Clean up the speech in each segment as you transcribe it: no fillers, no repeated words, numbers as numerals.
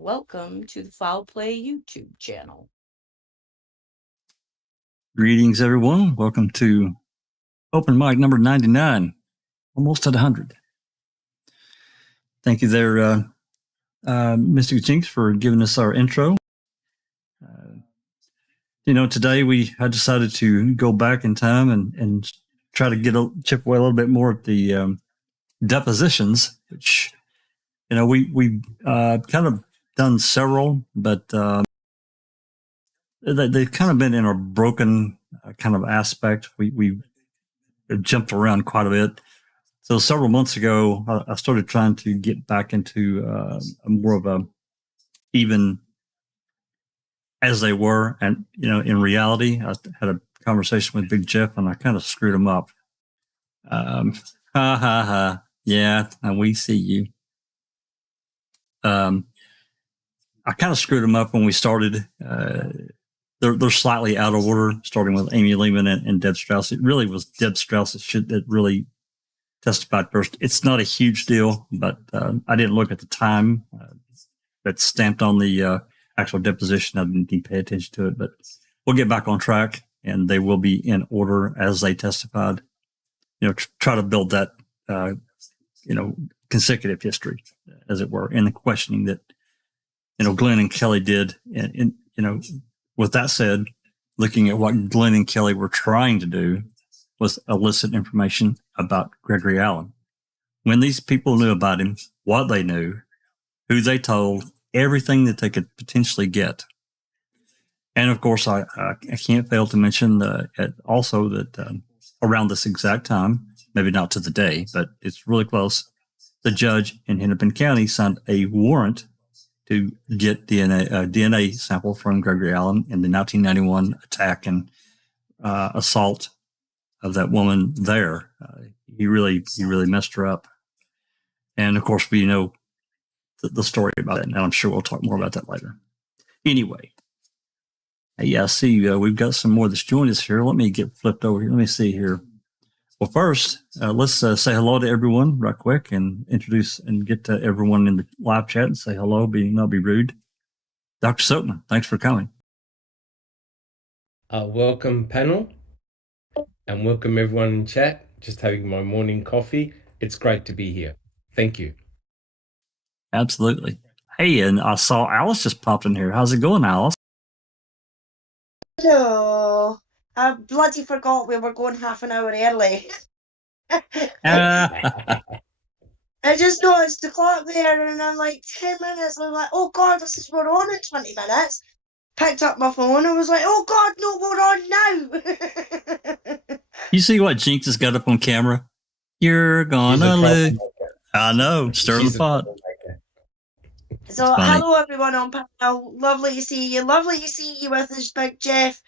Welcome to the Foul Play YouTube channel. Greetings, everyone. Welcome to Open Mic number 99, almost at 100. Thank you there, Mystic Jinx, for giving us our intro. Today I decided to go back in time and try to chip away a little bit more at the depositions, which, we kind of done several, but they've kind of been in a broken kind of aspect. We jumped around quite a bit. So several months ago, I started trying to get back into more of a even as they were. And, in reality, I had a conversation with Big Jeff and I kind of screwed him up. Ha ha ha. Yeah, and we see you. I kind of screwed them up when we started. They're slightly out of order, starting with Amy Lehman and Deb Strauss. It really was Deb Strauss that really testified first. It's not a huge deal, but I didn't look at the time that's stamped on the actual deposition. I didn't pay attention to it, but we'll get back on track, and they will be in order as they testified. Try to build that, consecutive history, as it were, in the questioning that, Glenn and Kelly did. And with that said, looking at what Glenn and Kelly were trying to do was elicit information about Gregory Allen. When these people knew about him, what they knew, who they told, everything that they could potentially get. And of course, I can't fail to mention also that around this exact time, maybe not to the day, but it's really close, the judge in Hennepin County signed a warrant to get DNA sample from Gregory Allen in the 1991 attack and assault of that woman there. He really messed her up. And of course, we know the story about it, and I'm sure we'll talk more about that later. Anyway, I see we've got some more that's joined us here. Let me get flipped over here. Let me see here. Well, first, let's say hello to everyone right quick and introduce and get to everyone in the live chat and say hello, not be rude. Dr. Silkman, thanks for coming. Welcome, panel, and welcome everyone in chat. Just having my morning coffee. It's great to be here. Thank you. Absolutely. Hey, and I saw Alice just popped in here. How's it going, Alice? Hello. I bloody forgot we were going half an hour early. I just noticed the clock there and I'm like 10 minutes. I'm like, oh God, we're on in 20 minutes. Picked up my phone and was like, oh God, no, we're on now. You see what Jinx has got up on camera? You're gonna lose. I know, stir the pot. So hello everyone on panel. Lovely to see you. Lovely to see you with us, Big Jeff.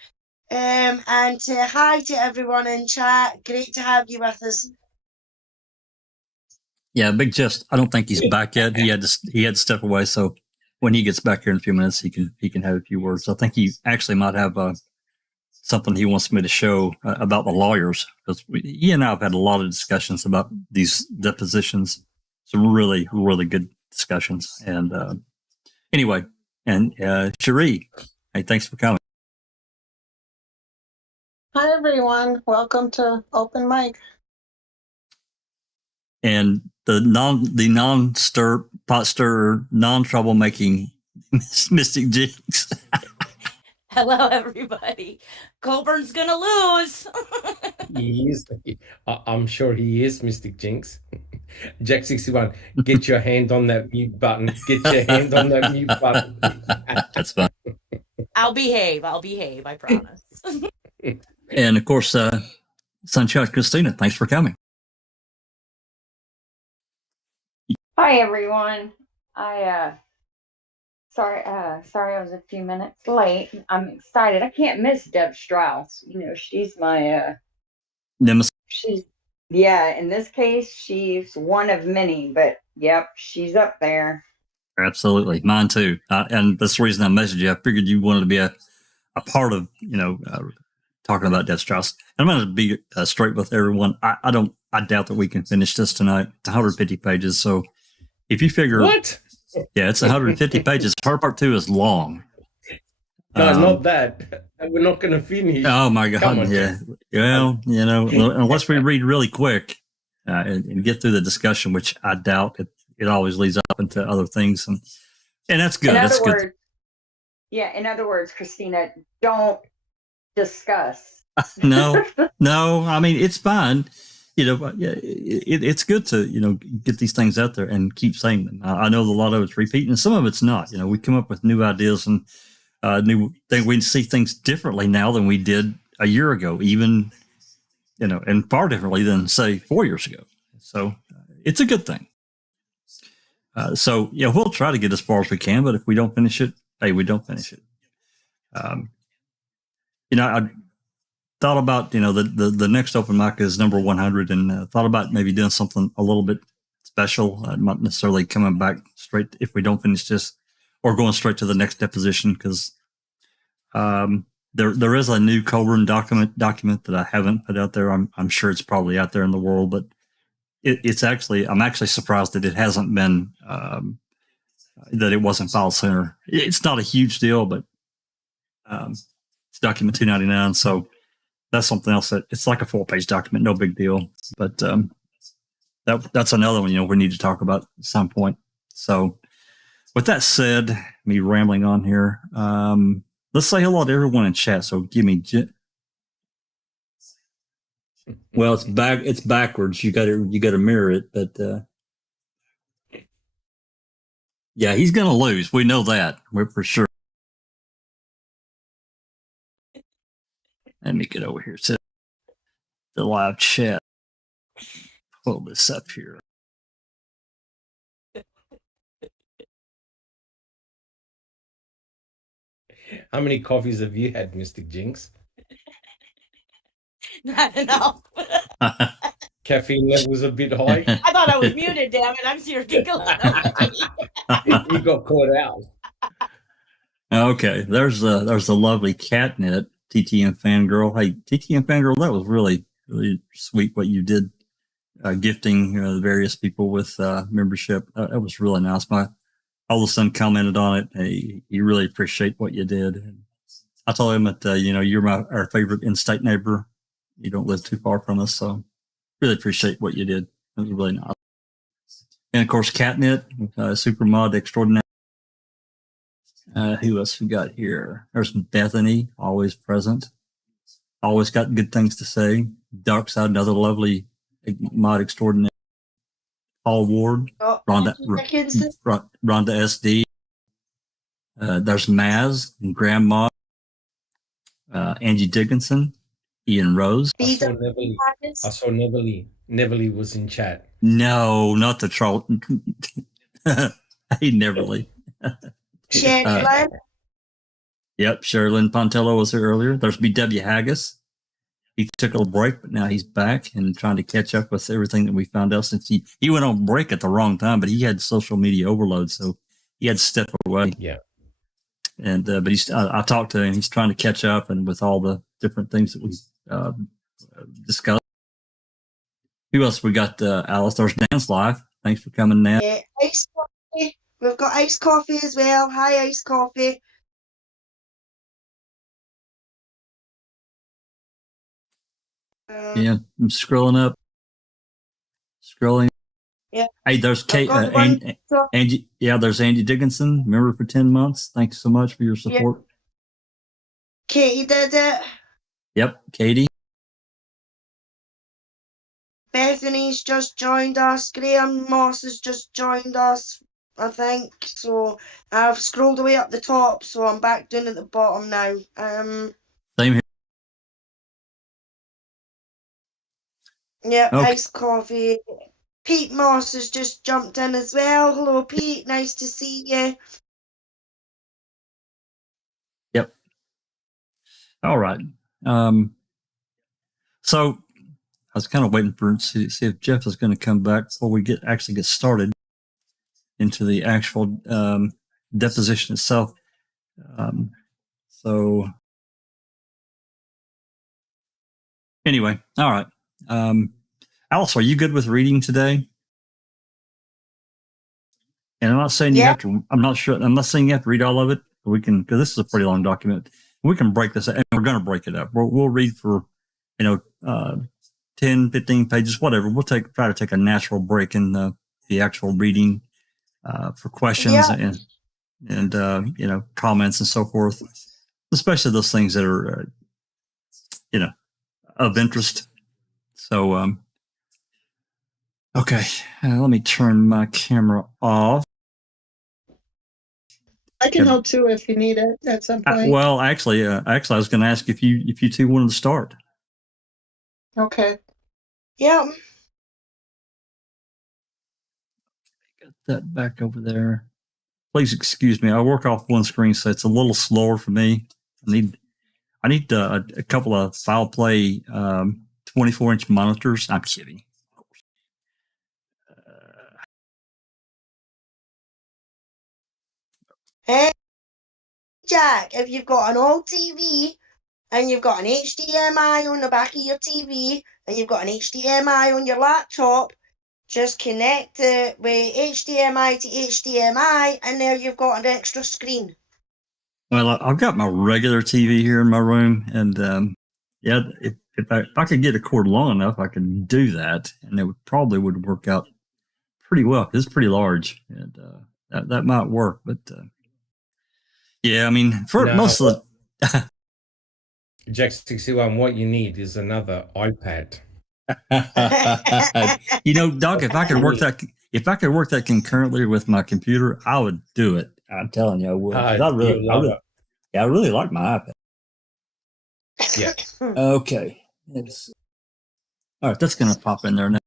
And hi to everyone in chat. Great to have you with us. Yeah, Big Jeff. I don't think he's back yet. He had to step away. So when he gets back here in a few minutes, he can have a few words. I think he actually might have something he wants me to show about the lawyers, because he and I have had a lot of discussions about these depositions. Some really, really good discussions. And anyway, and Cherie, hey, thanks for coming. Hi everyone, welcome to Open Mic. And the non-stir pot stirrer, non-troublemaking Mystic Jinx. Hello, everybody. Colburn's gonna lose. He is. I'm sure he is, Mystic Jinx. Jack 61, get your hand on that mute button. Get your hand on that mute button. That's fine. I'll behave, I promise. And of course, Sunshine Christina, thanks for coming. Hi everyone. Sorry I was a few minutes late. I'm excited. I can't miss Deb Strauss. She's my Nemesis. In this case she's one of many, but yep, she's up there. Absolutely. Mine too. And that's the reason I messaged you. I figured you wanted to be a part of, talking about Deb Strauss. I'm going to be straight with everyone. I doubt that we can finish this tonight. It's 150 pages. So if you figure, what? Yeah, it's 150 pages. Her part 2 is long. No, not that. We're not going to finish. Oh my Come God! on, Yeah. Jeff. Well, unless we read really quick and get through the discussion, which I doubt, it always leads up into other things, and that's good. In That's other good. words, yeah. In other words, Christina, don't discuss. No. I mean, it's fine. But yeah, it's good to get these things out there and keep saying them. I know a lot of it's repeating, and some of it's not. We come up with new ideas and new things. We see things differently now than we did a year ago, even and far differently than say 4 years ago. So it's a good thing. So yeah, we'll try to get as far as we can, but if we don't finish it, hey, we don't finish it. I thought about the next open mic is number 100, and thought about maybe doing something a little bit special, not necessarily coming back straight if we don't finish this, or going straight to the next deposition, because there is a new Colburn document that I haven't put out there. I'm sure it's probably out there in the world, but I'm actually surprised that it hasn't been that it wasn't filed sooner. It's not a huge deal, but it's document 299, so that's something else that it's like a 4-page document, no big deal. But that's another one we need to talk about at some point. So with that said, me rambling on here. Let's say hello to everyone in chat. So give me. Well, it's backwards. You got to mirror it, but yeah, he's gonna lose. We know that. We're for sure. Let me get over here to the live chat. Pull this up here. How many coffees have you had, Mystic Jinx? Not enough. Caffeine levels a bit high. I thought I was muted, damn it. I'm sitting here giggling. You got caught out. Okay, there's a lovely catnip TTM fangirl. Hey, TTM fangirl, that was really really sweet what you did, gifting the various people with membership. That was really nice. My oldest son commented on it. Hey, you really appreciate what you did. And I told him that you're our favorite in-state neighbor. You don't live too far from us, so really appreciate what you did. It was really nice. And of course, Catnip, super mod extraordinaire. Who else we got here? There's Bethany, always present. Always got good things to say. Darkside, another lovely mod extraordinaire. Paul Ward, Rhonda SD. There's Maz and Grandma, Angie Dickinson, Ian Rose. I saw Neverly. Neverly was in chat. No, not the troll. Hey, Neverly. Sherilyn. Yep, Sherilyn Pontello was here earlier. There's BW Haggis. He took a little break, but now he's back and trying to catch up with everything that we found out since he went on break at the wrong time, but he had social media overload, so he had to step away. Yeah. And but I talked to him. He's trying to catch up, and with all the different things that we discussed. Who else we got? Alice. There's Dan's live. Thanks for coming, Nan. Yeah, iced coffee. We've got iced coffee as well. Hi, iced coffee. Yeah, I'm scrolling up. Yeah. Hey, there's Angie. Yeah, there's Angie Dickinson. Member for 10 months. Thanks so much for your support. Yeah. Katie did it. Yep, Katie. Bethany's just joined us. Graham Moss has just joined us, I think. So I've scrolled away up the top, so I'm back down at the bottom now. Same here. Yeah, Okay. iced coffee. Pete Moss has just jumped in as well. Hello, Pete. Nice to see you. Yep. All right. So I was kind of waiting to see if Jeff is going to come back before we actually get started into the actual deposition itself. So anyway, all right. Alice, are you good with reading today? And I'm not saying you Yeah. have to. I'm not saying you have to read all of it. But we can, because this is a pretty long document. We can break this, and we're going to break it up. We'll read for, 10, 15 pages, whatever. We'll try to take a natural break in the actual reading for questions and comments and so forth, especially those things that are of interest. So okay, let me turn my camera off. I can help too if you need it at some point. Well, actually, I was going to ask if you two wanted to start. Okay. Yeah. Got that back over there. Please excuse me. I work off one screen, so it's a little slower for me. I need a couple of file play 24-inch monitors. I'm kidding. Hey, Jack, if you've got an old TV and you've got an HDMI on the back of your TV and you've got an HDMI on your laptop, just connect it with HDMI to HDMI and there you've got an extra screen. Well, I've got my regular TV here in my room, and if I could get a cord long enough, I could do that, and it probably would work out pretty well. It's pretty large, and that might work. But yeah, I mean, for most of the Jack 61, what you need is another iPad. Doc, if I could work that concurrently with my computer, I would do it. I'm telling you, I would. I really like my iPad. Yeah. Okay. All right, that's going to pop in there now.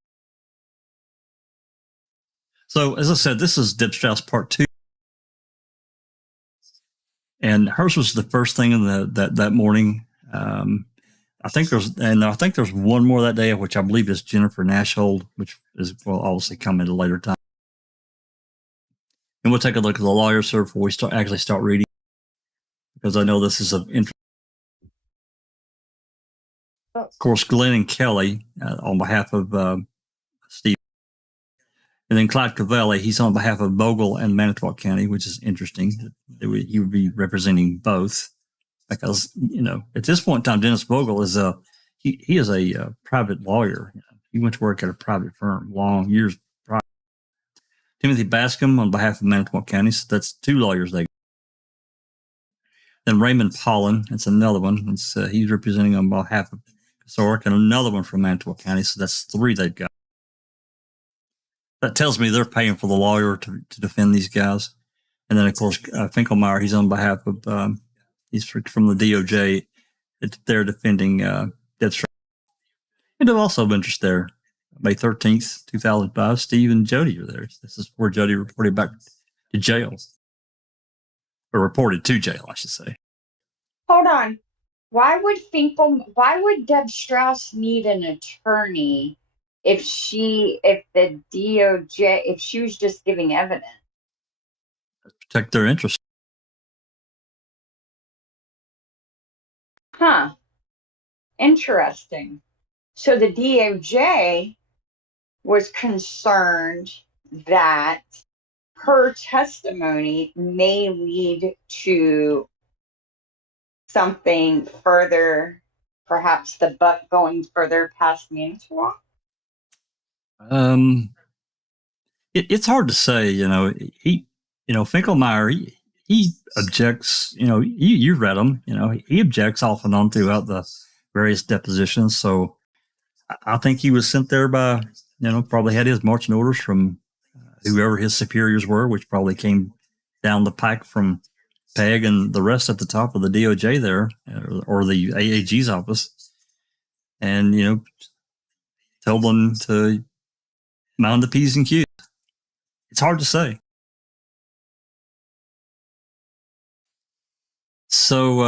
So, as I said, this is Deb Strauss Part 2. And hers was the first thing in that morning. I think there's one more that day, which I believe is Jennifer Nashhold, which will obviously come at a later time. And we'll take a look at the lawyers here before we start reading, because I know this is of interest. Of course, Glenn and Kelly on behalf of Steve. And then Clyde Cavelli, he's on behalf of Bogle and Manitowoc County, which is interesting. He would be representing both. Because, at this point in time, Dennis Bogle is he is a private lawyer. He went to work at a private firm long years prior. Timothy Bascom on behalf of Manitowoc County, so that's two lawyers they got. Then Raymond Pollan, that's another one. He's representing on behalf of Sork, and another one from Manitowoc County, so that's three they've got. That tells me they're paying for the lawyer to defend these guys. And then, of course, Finkelmeyer, he's on behalf of he's from the DOJ. They're defending Deb Strauss. And of also of interest there, May 13th, 2005, Steve and Jody are there. This is where Jody reported back to jail. Or reported to jail, I should say. Hold on. Why would Deb Strauss need an attorney if she was just giving evidence? Protect their interests. Huh. Interesting. So the DOJ was concerned that her testimony may lead to something further, perhaps the buck going further past Manitowoc? It's hard to say, Finkelmeyer, he objects, you read him, he objects off and on throughout the various depositions. So I think he was sent there by, probably had his marching orders from whoever his superiors were, which probably came down the pike from Peg and the rest at the top of the DOJ there, or the AAG's office, and, told them to mind the P's and Q's. It's hard to say. So,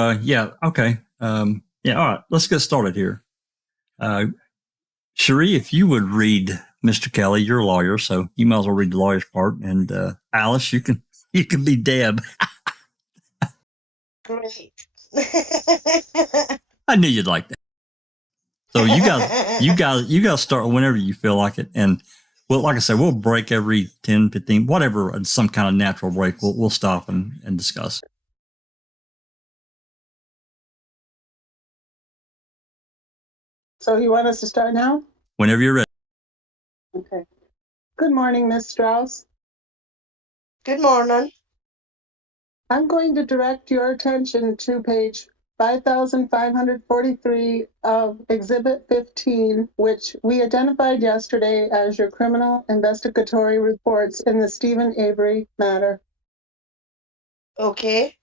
okay. All right, let's get started here. Cherie, if you would read Mr. Kelly, you're a lawyer, so you might as well read the lawyer's part. And Alice, you can be Deb. Great. I knew you'd like that. So you guys start whenever you feel like it. And Well, like I said, we'll break every 10, 15, whatever, some kind of natural break. We'll stop and discuss. So you want us to start now? Whenever you're ready. Okay. Good morning, Ms. Strauss. Good morning. I'm going to direct your attention to page 5543 of Exhibit 15, which we identified yesterday as your criminal investigatory reports in the Stephen Avery matter. Okay.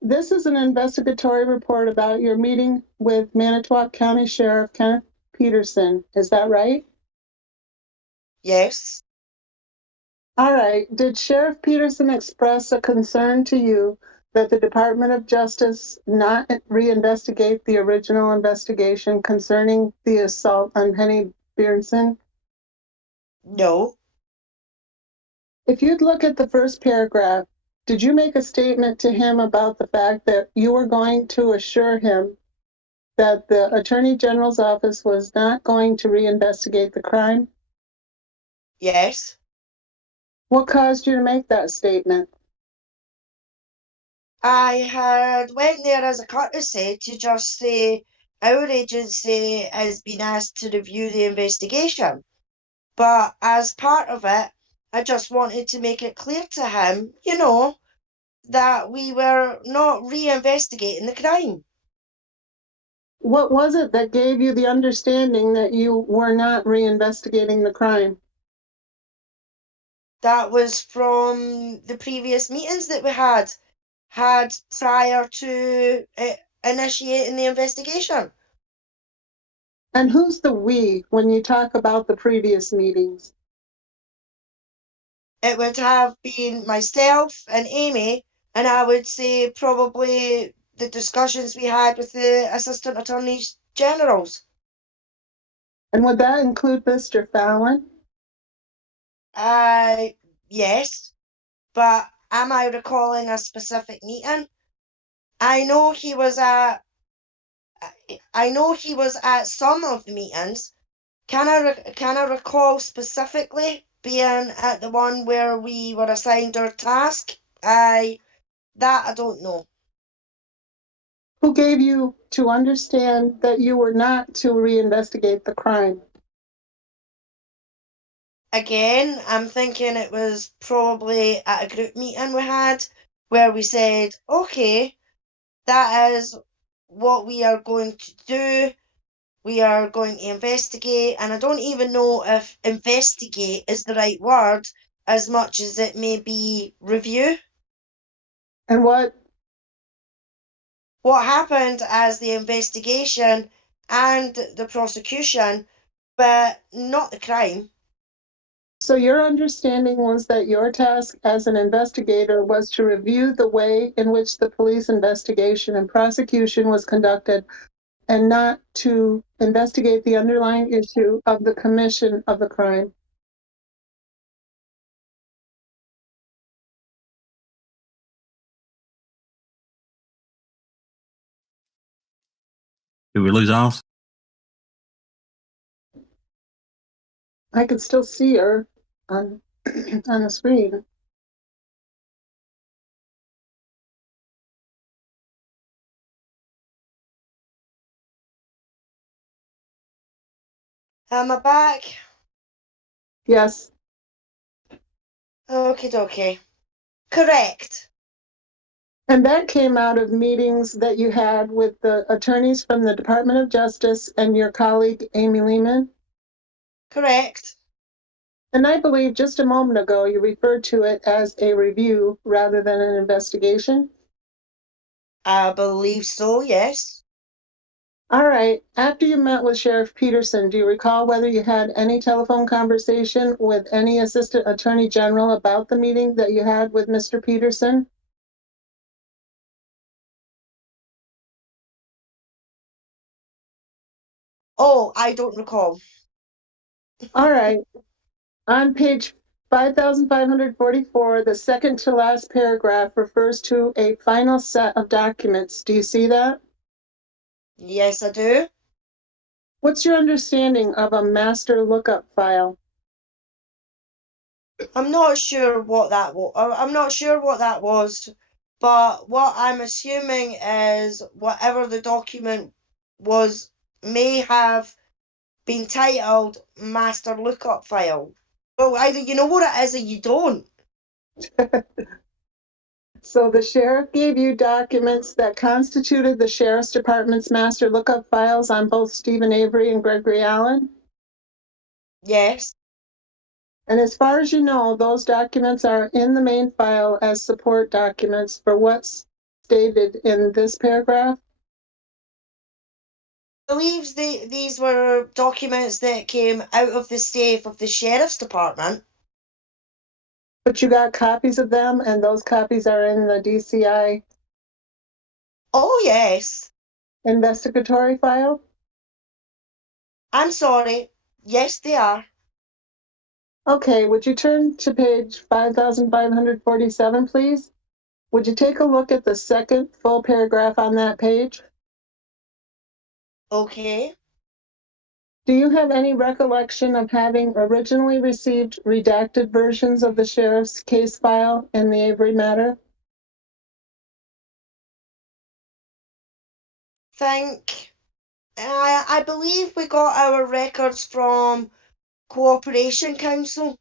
This is an investigatory report about your meeting with Manitowoc County Sheriff Kenneth Peterson. Is that right? Yes. All right. Did Sheriff Peterson express a concern to you that the Department of Justice not reinvestigate the original investigation concerning the assault on Penny Berenson? No. If you'd look at the first paragraph, did you make a statement to him about the fact that you were going to assure him that the Attorney General's office was not going to reinvestigate the crime? Yes. What caused you to make that statement? I had went there as a courtesy to just say our agency has been asked to review the investigation. But as part of it, I just wanted to make it clear to him, that we were not reinvestigating the crime. What was it that gave you the understanding that you were not reinvestigating the crime? That was from the previous meetings that we had prior to initiating the investigation. And who's the we when you talk about the previous meetings? It would have been myself and Amy, and I would say probably the discussions we had with the Assistant Attorneys Generals. And would that include Mr. Fallon? Yes, but am I recalling a specific meeting? I know he was at some of the meetings. Can I recall specifically being at the one where we were assigned our task? I don't know. Who gave you to understand that you were not to reinvestigate the crime? Again, I'm thinking it was probably at a group meeting we had where we said, okay, that is what we are going to do. We are going to investigate, and I don't even know if investigate is the right word as much as it may be review. And what happened as the investigation and the prosecution, but not the crime. So your understanding was that your task as an investigator was to review the way in which the police investigation and prosecution was conducted, and not to investigate the underlying issue of the commission of the crime. Do we lose off? I could still see her on on the screen. Am I back? Yes. Okie dokie. Correct. And that came out of meetings that you had with the attorneys from the Department of Justice and your colleague, Amy Lehman? Correct. And I believe just a moment ago you referred to it as a review rather than an investigation? I believe so, yes. All right. After you met with Sheriff Peterson, do you recall whether you had any telephone conversation with any Assistant Attorney General about the meeting that you had with Mr. Peterson? Oh, I don't recall. All right. On page 5544, the second to last paragraph refers to a final set of documents. Do you see that? Yes, I do. What's your understanding of a master lookup file? I'm not sure what that was. I'm not sure what that was, but what I'm assuming is whatever the document was may have been titled master lookup file. Well, either you know what it is or you don't. So the sheriff gave you documents that constituted the sheriff's department's master lookup files on both Stephen Avery and Gregory Allen? Yes. And as far as you know, those documents are in the main file as support documents for what's stated in this paragraph? I believe these were documents that came out of the safe of the sheriff's department. But you got copies of them, and those copies are in the DCI Oh, yes. investigatory file? I'm sorry. Yes, they are. Okay, would you turn to page 5547, please? Would you take a look at the second full paragraph on that page? Okay. Do you have any recollection of having originally received redacted versions of the sheriff's case file in the Avery matter? I believe we got our records from Cooperation Council.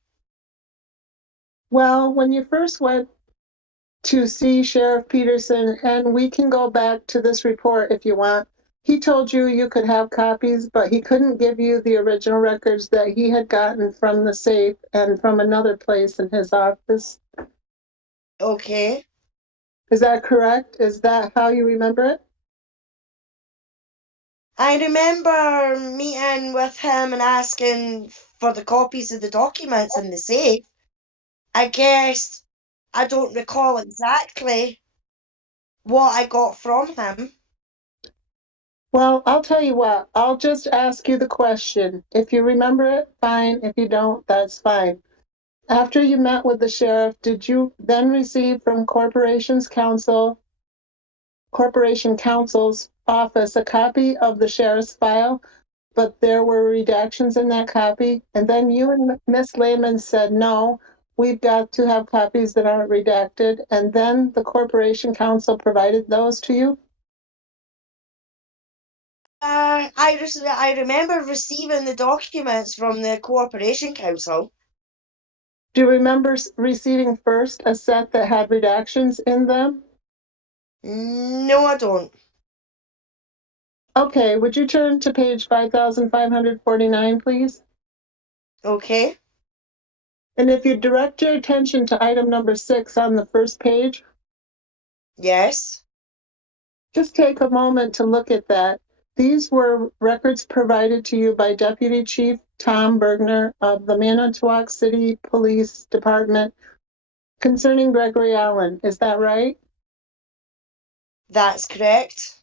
Well, when you first went to see Sheriff Peterson, and we can go back to this report if you want, he told you you could have copies, but he couldn't give you the original records that he had gotten from the safe and from another place in his office. Okay. Is that correct? Is that how you remember it? I remember meeting with him and asking for the copies of the documents in the safe. I guess I don't recall exactly what I got from him. Well, I'll tell you what, I'll just ask you the question. If you remember it, fine. If you don't, that's fine. After you met with the sheriff, did you then receive from Corporation Counsel's office a copy of the sheriff's file, but there were redactions in that copy? And then you and Miss Lehman said, no, we've got to have copies that aren't redacted. And then the Corporation Counsel provided those to you? I remember receiving the documents from the Cooperation Council. Do you remember receiving first a set that had redactions in them? No, I don't. Okay, would you turn to page 5549, please? Okay. And if you direct your attention to item number 6 on the first page, Yes. just take a moment to look at that. These were records provided to you by Deputy Chief Tom Bergner of the Manitowoc City Police Department concerning Gregory Allen. Is that right? That's correct.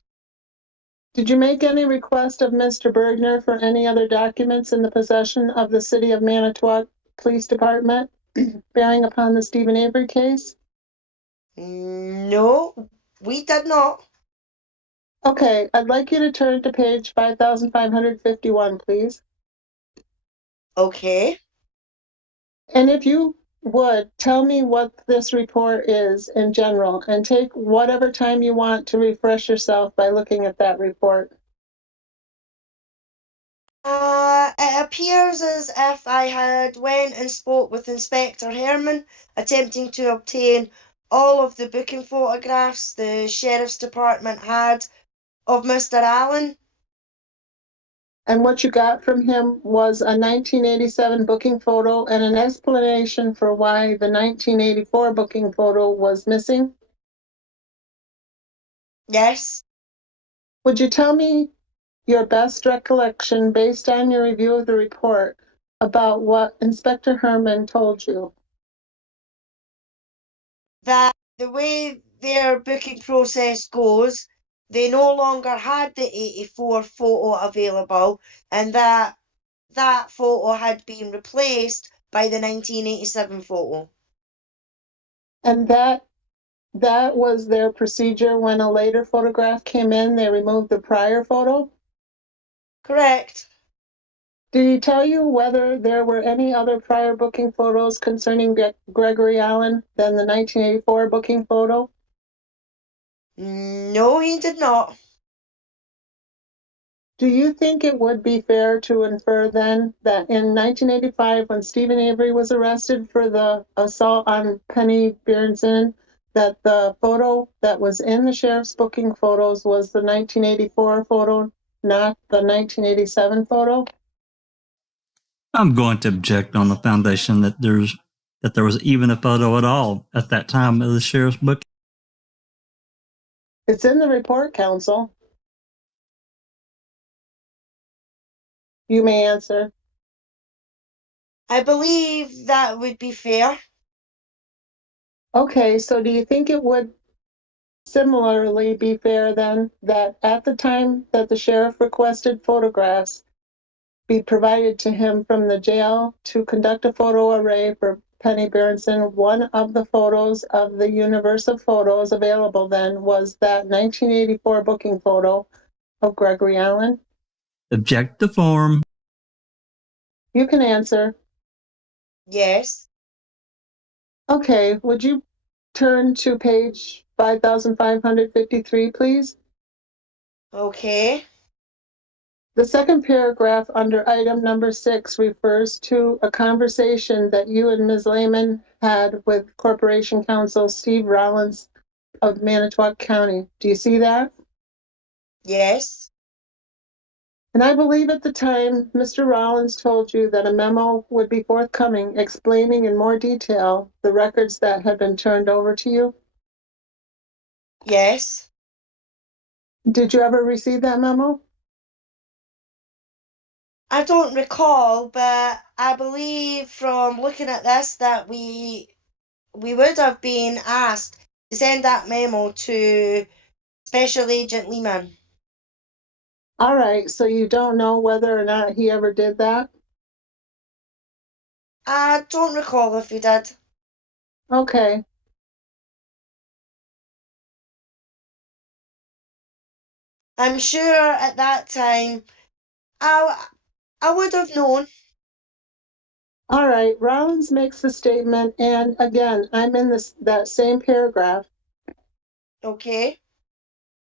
Did you make any request of Mr. Bergner for any other documents in the possession of the City of Manitowoc Police Department bearing upon the Stephen Avery case? No, we did not. Okay, I'd like you to turn to page 5551, please. Okay. And if you would, tell me what this report is in general, and take whatever time you want to refresh yourself by looking at that report. It appears as if I had went and spoke with Inspector Herman, attempting to obtain all of the booking photographs the Sheriff's Department had of Mr. Allen. And what you got from him was a 1987 booking photo and an explanation for why the 1984 booking photo was missing. Yes. Would you tell me your best recollection, based on your review of the report, about what Inspector Herman told you? That the way their booking process goes, they no longer had the 84 photo available, and that photo had been replaced by the 1987 photo. And that was their procedure. When a later photograph came in, they removed the prior photo? Correct. Did he tell you whether there were any other prior booking photos concerning Gregory Allen than the 1984 booking photo? No, he did not. Do you think it would be fair to infer then that in 1985, when Stephen Avery was arrested for the assault on Penny Berenson, that the photo that was in the sheriff's booking photos was the 1984 photo, not the 1987 photo? I'm going to object on the foundation that there was even a photo at all at that time of the sheriff's book. It's in the report, counsel. You may answer. I believe that would be fair. Okay, so do you think it would similarly be fair then that at the time that the sheriff requested photographs be provided to him from the jail to conduct a photo array for Penny Berenson, one of the photos of the universe of photos available then was that 1984 booking photo of Gregory Allen? Object to form. You can answer. Yes. Okay, would you turn to page 5553, please? Okay. The second paragraph under item number 6 refers to a conversation that you and Ms. Lehman had with Corporation Counsel Steve Rollins of Manitowoc County. Do you see that? Yes. And I believe at the time, Mr. Rollins told you that a memo would be forthcoming explaining in more detail the records that had been turned over to you. Yes. Did you ever receive that memo? I don't recall, but I believe from looking at this that we would have been asked to send that memo to Special Agent Lehman. All right, so you don't know whether or not he ever did that? I don't recall if he did. Okay. I'm sure at that time I would have known. All right, Rollins makes the statement, and again, I'm in that same paragraph, Okay.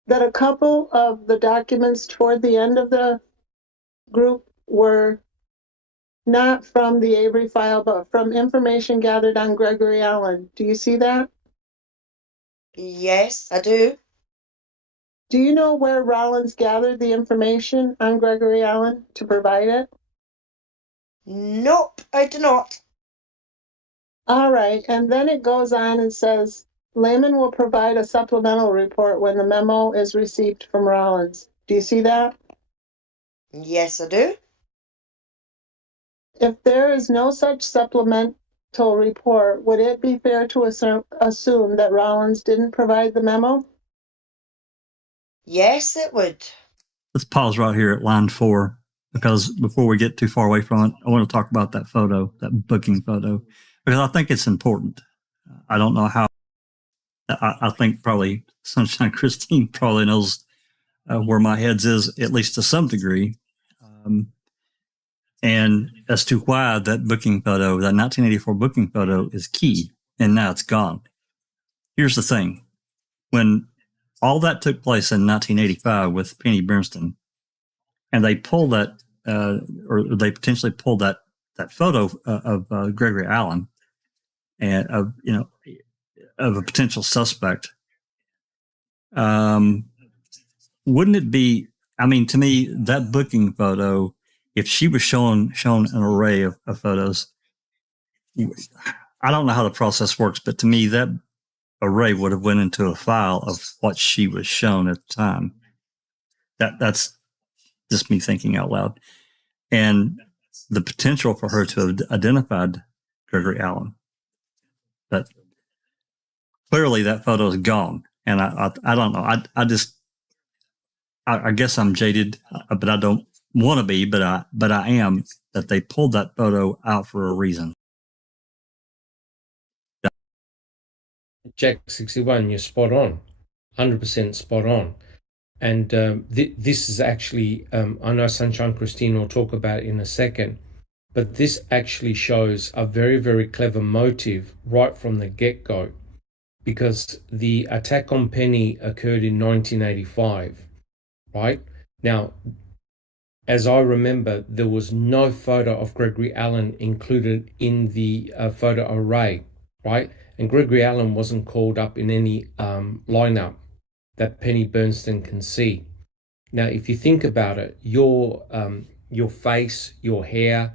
that a couple of the documents toward the end of the group were not from the Avery file, but from information gathered on Gregory Allen. Do you see that? Yes, I do. Do you know where Rollins gathered the information on Gregory Allen to provide it? Nope, I do not. All right, and then it goes on and says, Lehman will provide a supplemental report when the memo is received from Rollins. Do you see that? Yes, I do. If there is no such supplemental report, would it be fair to assume that Rollins didn't provide the memo? Yes, it would. Let's pause right here at line 4, because before we get too far away from it, I want to talk about that photo, that booking photo, because I think it's important. I don't know how. I think probably Sunshine Christine probably knows where my head's is, at least to some degree. And as to why that booking photo, that 1984 booking photo is key, and now it's gone. Here's the thing. When all that took place in 1985 with Penny Berenson, and they pulled that, or they potentially pulled that photo of Gregory Allen, and of a potential suspect. Wouldn't it be? I mean, to me, that booking photo, if she was shown an array of photos, I don't know how the process works, but to me, that array would have went into a file of what she was shown at the time. That's just me thinking out loud. And the potential for her to have identified Gregory Allen. But clearly that photo is gone. And I don't know. I guess I'm jaded, but I don't want to be, but I am, that they pulled that photo out for a reason. Jack 61, you're spot on. 100% spot on. And this is actually, I know Sunshine Christine will talk about it in a second, but this actually shows a very, very clever motive right from the get-go, because the attack on Penny occurred in 1985, right? Now, as I remember, there was no photo of Gregory Allen included in the photo array, right? And Gregory Allen wasn't called up in any lineup that Penny Bernstein can see. Now, if you think about it, your face, your hair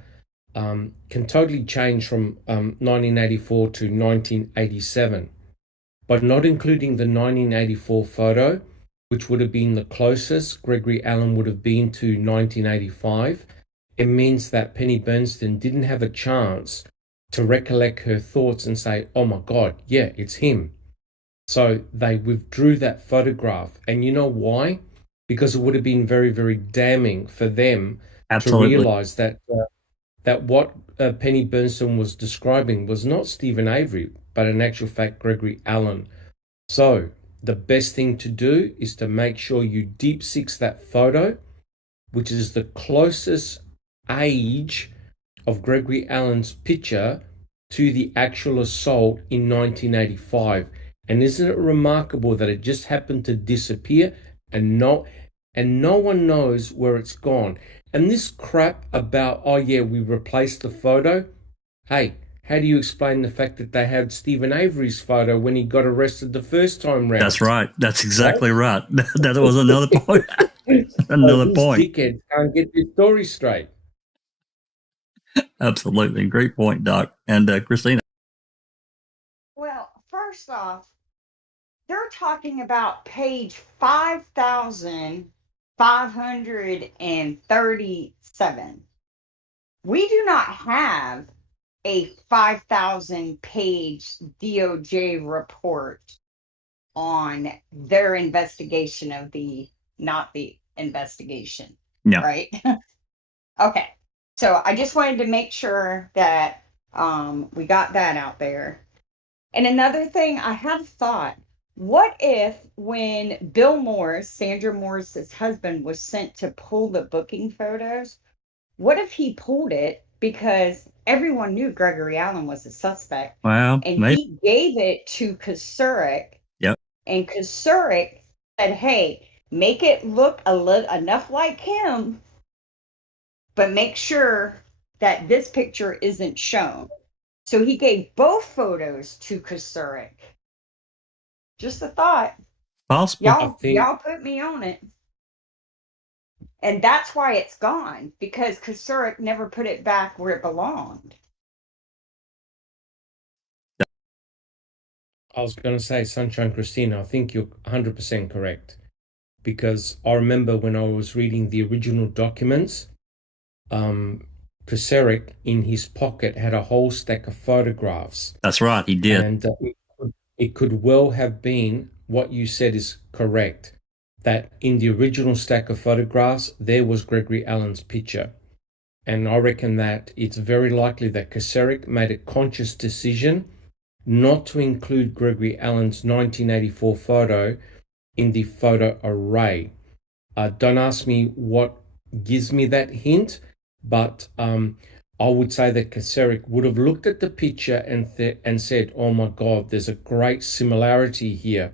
can totally change from 1984 to 1987, but not including the 1984 photo, which would have been the closest Gregory Allen would have been to 1985. It means that Penny Bernstein didn't have a chance to recollect her thoughts and say, oh my God, yeah, it's him. So they withdrew that photograph. And you know why? Because it would have been very, very damning for them Absolutely. to realize that what Penny Bernstein was describing was not Stephen Avery, but in actual fact, Gregory Allen. So the best thing to do is to make sure you deep six that photo, which is the closest age of Gregory Allen's picture to the actual assault in 1985. And isn't it remarkable that it just happened to disappear and no one knows where it's gone? And this crap about, oh yeah, we replaced the photo. Hey, how do you explain the fact that they had Stephen Avery's photo when he got arrested the first time round? That's right. That's exactly right. That was another point. Another these point. dickheads can't get their story straight. Absolutely. Great point, Doc. And Christina. Well, first off, they're talking about page 5,537. We do not have a 5,000 page DOJ report on their investigation of not the investigation. No. Right? Okay. So I just wanted to make sure that we got that out there. And another thing, I had a thought. What if when Bill Morris, Sandra Morris's husband, was sent to pull the booking photos, what if he pulled it because everyone knew Gregory Allen was a suspect? Well, and maybe. He gave it to Kusurik. Yep. And Kusurik said, hey, make it look enough like him, but make sure that this picture isn't shown. So he gave both photos to Kusurik. Just a thought. Possible. Y'all put me on it. And that's why it's gone, because Kusurik never put it back where it belonged. I was going to say, Sunshine Christina, I think you're 100% correct. Because I remember when I was reading the original documents, Kusurik in his pocket had a whole stack of photographs. That's right, he did. And it could well have been what you said is correct, that in the original stack of photographs, there was Gregory Allen's picture. And I reckon that it's very likely that Kusurik made a conscious decision not to include Gregory Allen's 1984 photo in the photo array. Don't ask me what gives me that hint, but I would say that Kusurik would have looked at the picture and said, oh my God, there's a great similarity here.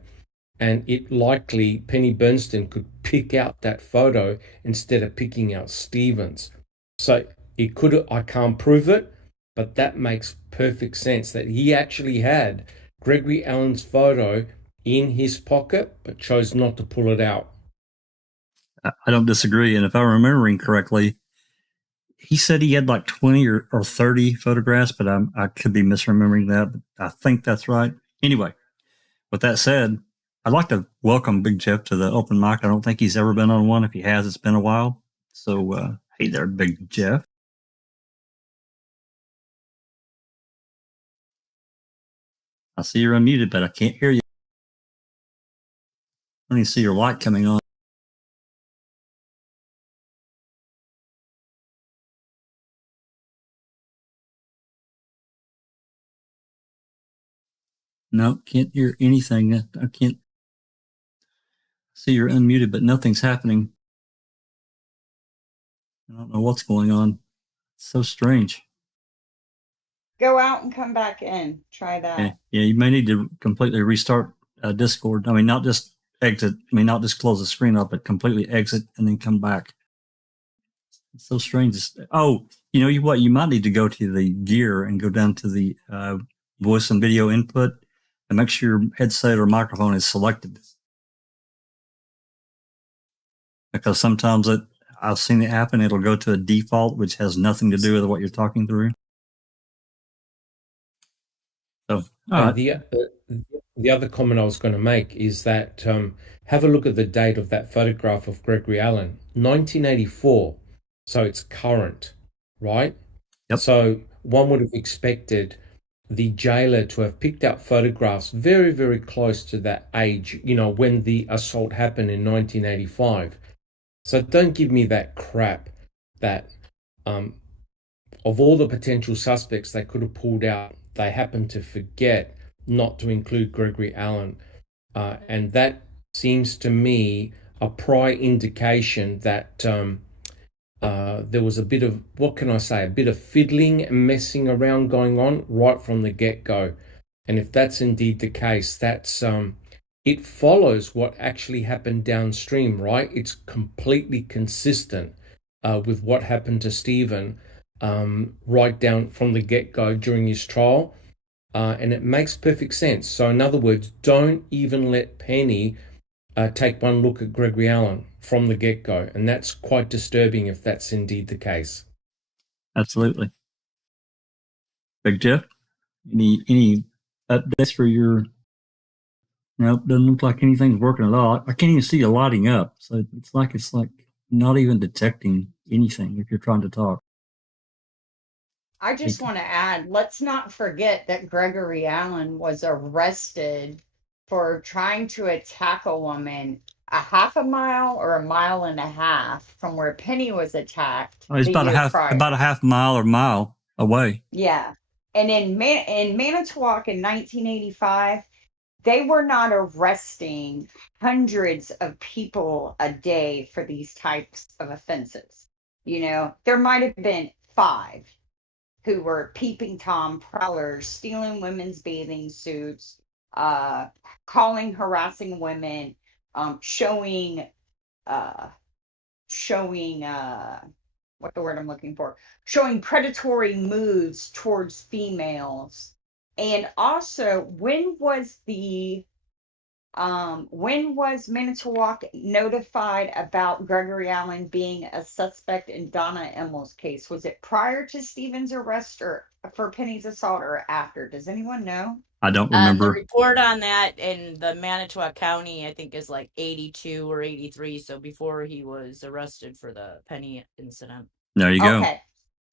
And it likely Penny Bernstein could pick out that photo instead of picking out Stevens. So it could, I can't prove it, but that makes perfect sense that he actually had Gregory Allen's photo in his pocket, but chose not to pull it out. I don't disagree. And if I'm remembering correctly, he said he had like 20 or 30 photographs, but I could be misremembering that. But I think that's right. Anyway, with that said, I'd like to welcome Big Jeff to the open mic. I don't think he's ever been on one. If he has, it's been a while. So, hey there, Big Jeff. I see you're unmuted, but I can't hear you. I don't even see your light coming on. No, can't hear anything. I can't See, you're unmuted, but nothing's happening. I don't know what's going on. It's so strange. Go out and come back in. Try that. Yeah, you may need to completely restart Discord. I mean, not just exit. I mean, not just close the screen up, but completely exit and then come back. It's so strange. Oh, you know what? You might need to go to the gear and go down to the voice and video input and make sure your headset or microphone is selected. Because sometimes I've seen it happen. It'll go to a default, which has nothing to do with what you're talking through. So the other comment I was going to make is that have a look at the date of that photograph of Gregory Allen, 1984. So it's current, right? Yep. So one would have expected the jailer to have picked out photographs very, very close to that age, you know, when the assault happened in 1985. So don't give me that crap that of all the potential suspects they could have pulled out, they happened to forget not to include Gregory Allen. And that seems to me a prior indication that there was a bit of, what can I say, a bit of fiddling and messing around going on right from the get-go. And if that's indeed the case, that's it follows what actually happened downstream, right? It's completely consistent with what happened to Stephen right down from the get-go during his trial. And it makes perfect sense. So in other words, don't even let Penny take one look at Gregory Allen from the get-go. And that's quite disturbing if that's indeed the case. Absolutely. Big Jeff, any updates for your... Nope, doesn't look like anything's working at all. I can't even see you lighting up. So it's like not even detecting anything if you're trying to talk. I just want to add, let's not forget that Gregory Allen was arrested for trying to attack a woman a half a mile or a mile and a half from where Penny was attacked. Oh, he's about a half mile or mile away. Yeah. And in Manitowoc in 1985, they were not arresting hundreds of people a day for these types of offenses. You know, there might have been 5 who were peeping Tom prowlers, stealing women's bathing suits, calling, harassing women, showing what the word I'm looking for, showing predatory moods towards females. And also, when was Manitowoc notified about Gregory Allen being a suspect in Donna Emmel's case? Was it prior to Stephen's arrest or for Penny's assault or after? Does anyone know? I don't remember. The report on that in the Manitowoc County, I think, is like 82 or 83. So before he was arrested for the Penny incident. There you go. Okay.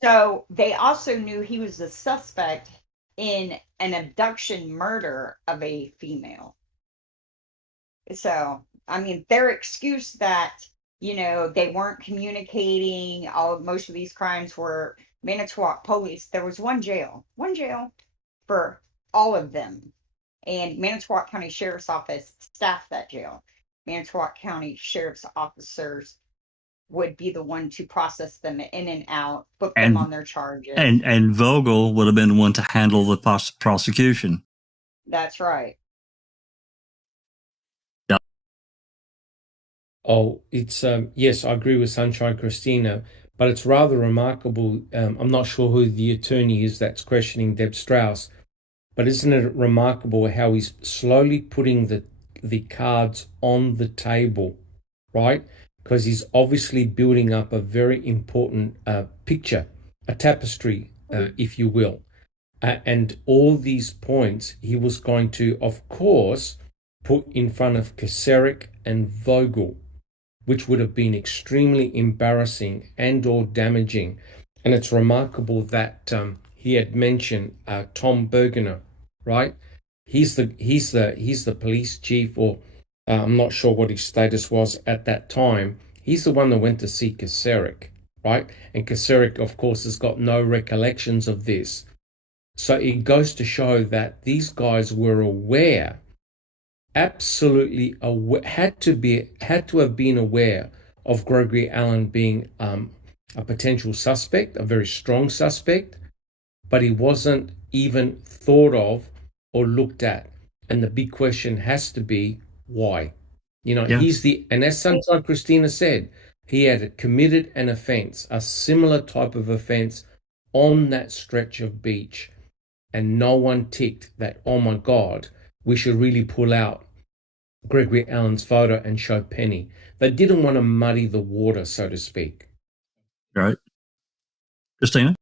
So they also knew he was the suspect in an abduction murder of a female. So, I mean, their excuse that, you know, they weren't communicating, most of these crimes were Manitowoc police. There was one jail for all of them. And Manitowoc County Sheriff's Office staffed that jail. Manitowoc County Sheriff's officers would be the one to process them in and out, put them on their charges. And Vogel would have been the one to handle the prosecution. That's right. Yeah. Oh, it's yes, I agree with Sunshine Christina, but it's rather remarkable. I'm not sure who the attorney is that's questioning Deb Strauss, but isn't it remarkable how he's slowly putting the cards on the table, right? Because he's obviously building up a very important picture, a tapestry, if you will. And all these points he was going to, of course, put in front of Kacerik and Vogel, which would have been extremely embarrassing and or damaging. And it's remarkable that he had mentioned Tom Bergener, right? He's the police chief, or I'm not sure what his status was at that time. He's the one that went to see Kacerik, right? And Kacerik, of course, has got no recollections of this. So it goes to show that these guys were aware absolutely had to have been aware of Gregory Allen being a potential suspect, a very strong suspect, but he wasn't even thought of or looked at. And the big question has to be why. Yeah. And as Sunshine Christina said, he had committed an offense, a similar type of offense on that stretch of beach. And no one ticked that, oh my God, we should really pull out Gregory Allen's photo and show Penny. They didn't want to muddy the water, so to speak. Right. Christina?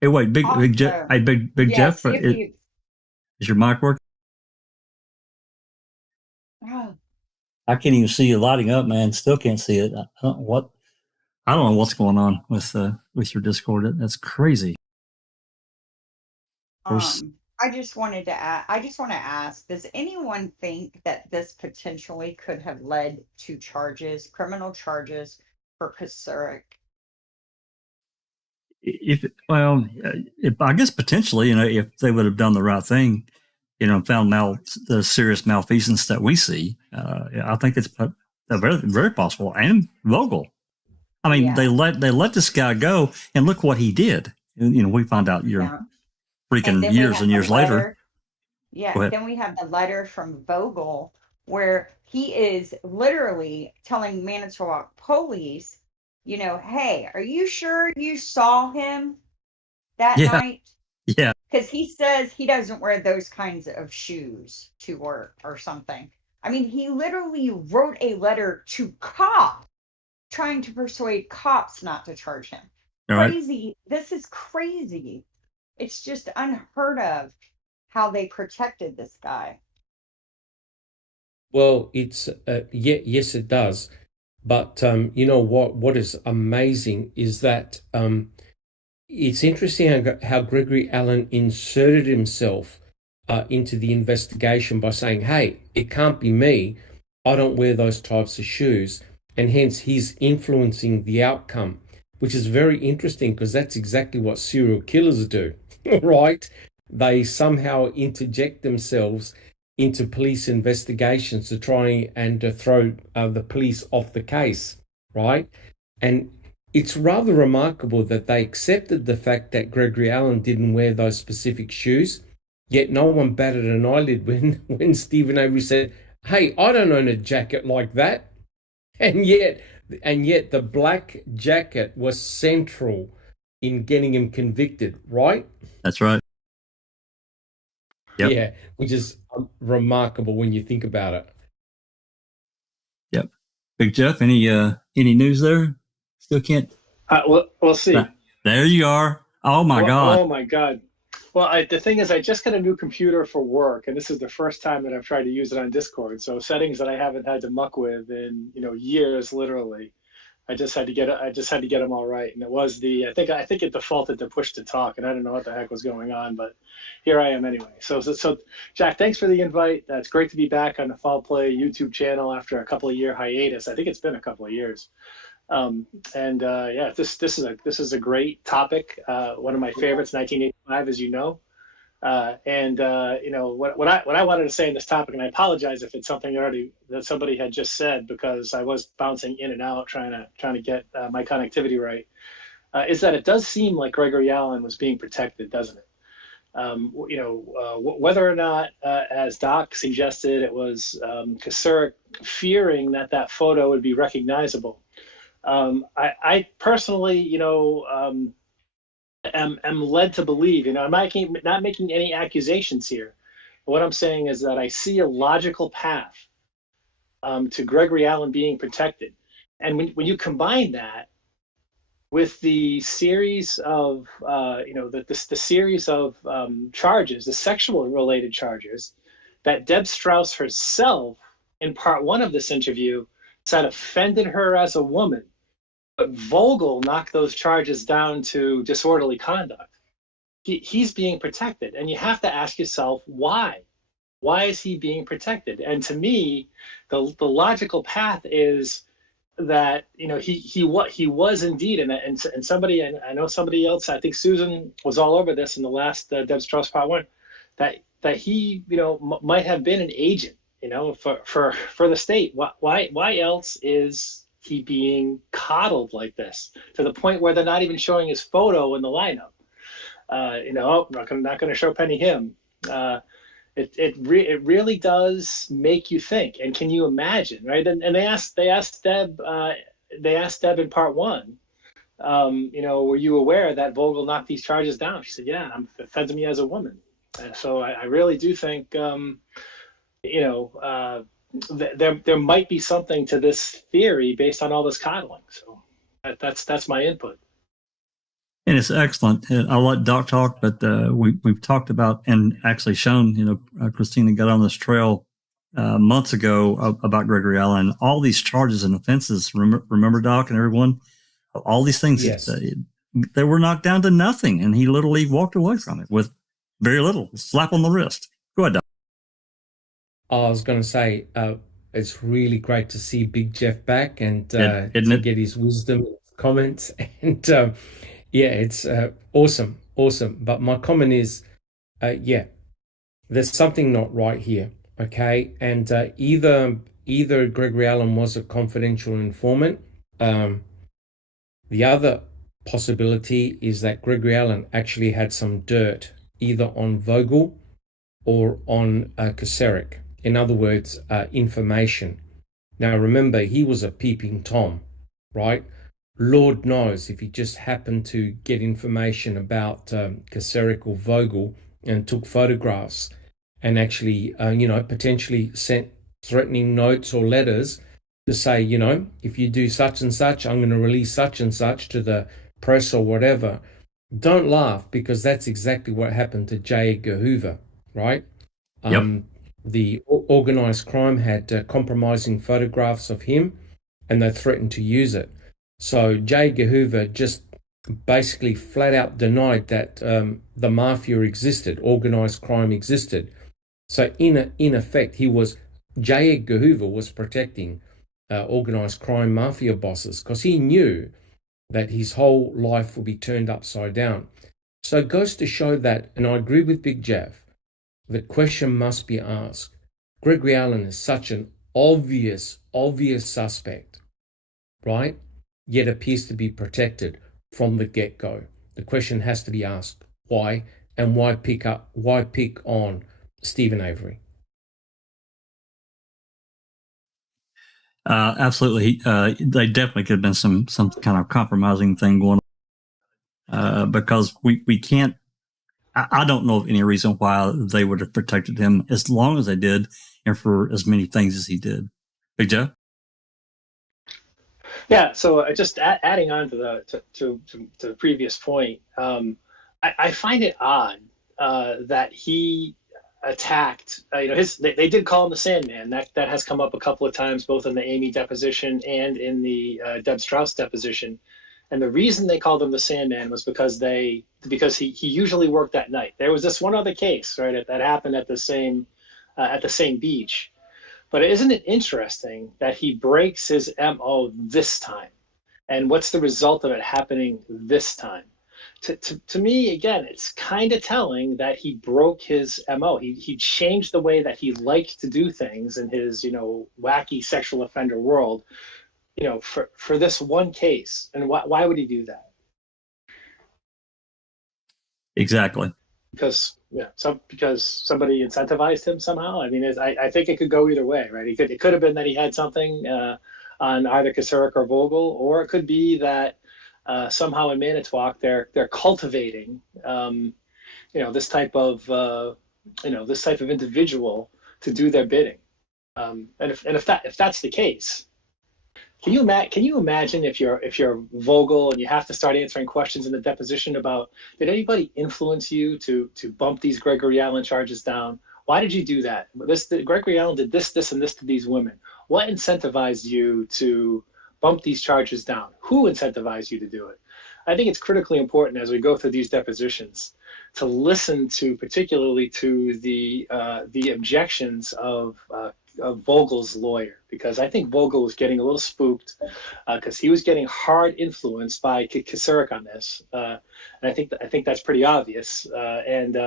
Hey, wait, Big Jeff. Hey, Big Jeff. Is your mic working? Oh. I can't even see you lighting up, man. Still can't see it. I don't know what's going on with your Discord. That's crazy. I just want to ask, does anyone think that this potentially could have led to criminal charges for Kasurik? I guess potentially, if they would have done the right thing, found the serious malfeasance that we see, I think it's very, very possible. And Vogel. I mean, yeah. they let this guy go, and look what he did. We find out freaking years and years later. Yeah, then we have the letter from Vogel where he is literally telling Manitowoc police, hey, are you sure you saw him that night? Yeah. Because he says he doesn't wear those kinds of shoes to work or something. I mean, he literally wrote a letter to cops trying to persuade cops not to charge him. Crazy. Right. This is crazy. It's just unheard of how they protected this guy. Well, it's yes, it does. But what is amazing is that it's interesting how Gregory Allen inserted himself into the investigation by saying, hey, it can't be me. I don't wear those types of shoes. And hence he's influencing the outcome, which is very interesting because that's exactly what serial killers do, right? They somehow interject themselves into police investigations to try and throw the police off the case, right? And it's rather remarkable that they accepted the fact that Gregory Allen didn't wear those specific shoes, yet no one batted an eyelid when Stephen Avery said, hey, I don't own a jacket like that. And yet the black jacket was central in getting him convicted, right? That's right. Yep. Yeah, which is remarkable when you think about it. Yep. Big Jeff, any news there? Still can't. We'll see. There you are. Oh my God. Oh my God. Well, the thing is, I just got a new computer for work, and this is the first time that I've tried to use it on Discord. So settings that I haven't had to muck with in years, literally. I just had to get them all right, and it was I think it defaulted to push to talk, and I don't know what the heck was going on, but here I am anyway. So Jack, thanks for the invite. It's great to be back on the Foul Play YouTube channel after a couple of year hiatus. I think it's been a couple of years. This is a great topic. One of my favorites, 1985, as you know. What I wanted to say in this topic, and I apologize if it's something that somebody had just said because I was bouncing in and out trying to get my connectivity right, is that it does seem like Gregory Allen was being protected, doesn't it? Whether or not, as Doc suggested, it was Kasurik fearing that photo would be recognizable. I personally, am led to believe, I'm not making any accusations here. What I'm saying is that I see a logical path to Gregory Allen being protected. And when you combine that with the series of, the series of charges, the sexual related charges that Deb Strauss herself in part one of this interview said offended her as a woman, but Vogel knocked those charges down to disorderly conduct. He's being protected, and you have to ask yourself why. Why is he being protected? And to me, the logical path is that he was indeed, and somebody, and I know somebody else, I think Susan was all over this in the last Deb Strauss part one, that that he, might have been an agent, for the state. Why else is he being coddled like this to the point where they're not even showing his photo in the lineup? Not going to show Penny him. It really does make you think. And can you imagine, right? And they asked Deb in part one, were you aware that Vogel knocked these charges down? She said, yeah, it offends me as a woman. And so I really do think, there might be something to this theory based on all this coddling. So that's my input. And it's excellent. I'll let Doc talk, but we've talked about and actually shown, Christina got on this trail months ago about Gregory Allen. All these charges and offenses, remember, Doc, and everyone, all these things, yes. They were knocked down to nothing, and he literally walked away from it with very little, slap on the wrist. Go ahead, Doc. I was going to say, it's really great to see Big Jeff back and to get his wisdom, comments, and yeah, it's awesome. But my comment is, there's something not right here, okay? And either Gregory Allen was a confidential informant. The other possibility is that Gregory Allen actually had some dirt either on Vogel or on Kacerik. In other words, information. Now, remember, he was a peeping Tom, right? Lord knows if he just happened to get information about Kacerik or Vogel and took photographs and actually, potentially sent threatening notes or letters to say, if you do such and such, I'm going to release such and such to the press or whatever. Don't laugh, because that's exactly what happened to J. Edgar Hoover, right? Yep. The organized crime had compromising photographs of him, and they threatened to use it. So J. Edgar Hoover just basically flat out denied that the mafia existed, organized crime existed. So in effect, J. Edgar Hoover was protecting organized crime mafia bosses, because he knew that his whole life would be turned upside down. So it goes to show that, and I agree with Big Jeff, the question must be asked. Gregory Allen is such an obvious suspect, right? Yet appears to be protected from the get-go. The question has to be asked, why? And why pick on Stephen Avery? Absolutely. They definitely could have been some kind of compromising thing going on, because we can't. I don't know of any reason why they would have protected him as long as they did, and for as many things as he did. Big Joe? Yeah. So just adding on to the previous point, I find it odd that he attacked. They did call him the Sandman. That has come up a couple of times, both in the Amy deposition and in the Deb Strauss deposition. And the reason they called him the Sandman was because he usually worked at night. There was this one other case, right, that happened at the same beach. But isn't it interesting that he breaks his MO this time? And what's the result of it happening this time? To me, again, it's kind of telling that he broke his MO. He changed the way that he liked to do things in his, wacky sexual offender world, for this one case. And why would he do that? Exactly. Because somebody incentivized him somehow. I mean, I think it could go either way, right? It could have been that he had something on either Kacerik or Vogel, or it could be that somehow in Manitowoc they're cultivating, this type of individual to do their bidding. And if that's the case, can you imagine if you're Vogel and you have to start answering questions in the deposition about, did anybody influence you to bump these Gregory Allen charges down? Why did you do that? Gregory Allen did this, and this to these women. What incentivized you to bump these charges down? Who incentivized you to do it? I think it's critically important as we go through these depositions to listen to, particularly to the objections of Vogel's lawyer, because I think Vogel was getting a little spooked because he was getting hard influenced by Kacirik on this, and I think that's pretty obvious. To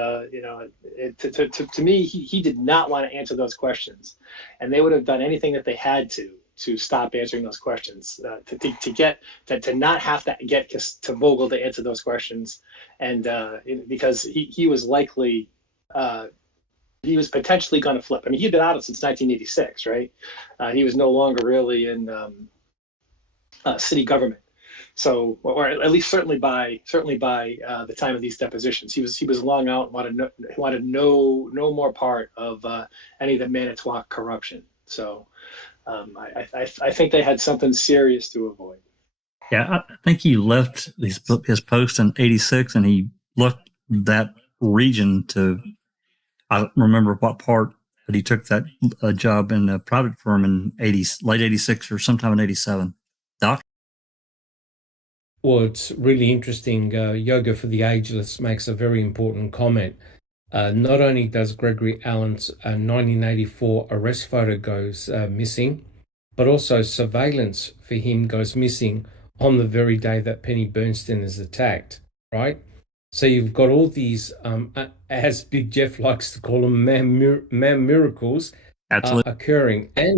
me, he did not want to answer those questions, and they would have done anything that they had to stop answering those questions, to not have to get to Vogel to answer those questions, and because he was likely. He was potentially going to flip. I mean, he'd been out since 1986, right? He was no longer really in city government. So, or at least certainly by the time of these depositions, he was long out, wanted no more part of any of the Manitowoc corruption. So, I think they had something serious to avoid. Yeah, I think he left his post in '86, and he left that region to. I don't remember what part, but he took that job in a private firm in late '86 or sometime in '87. Doc? Well, it's really interesting. Yoga for the Ageless makes a very important comment. Not only does Gregory Allen's 1984 arrest photo goes missing, but also surveillance for him goes missing on the very day that Penny Bernstein is attacked, right? So you've got all these, as Big Jeff likes to call them, man miracles occurring, and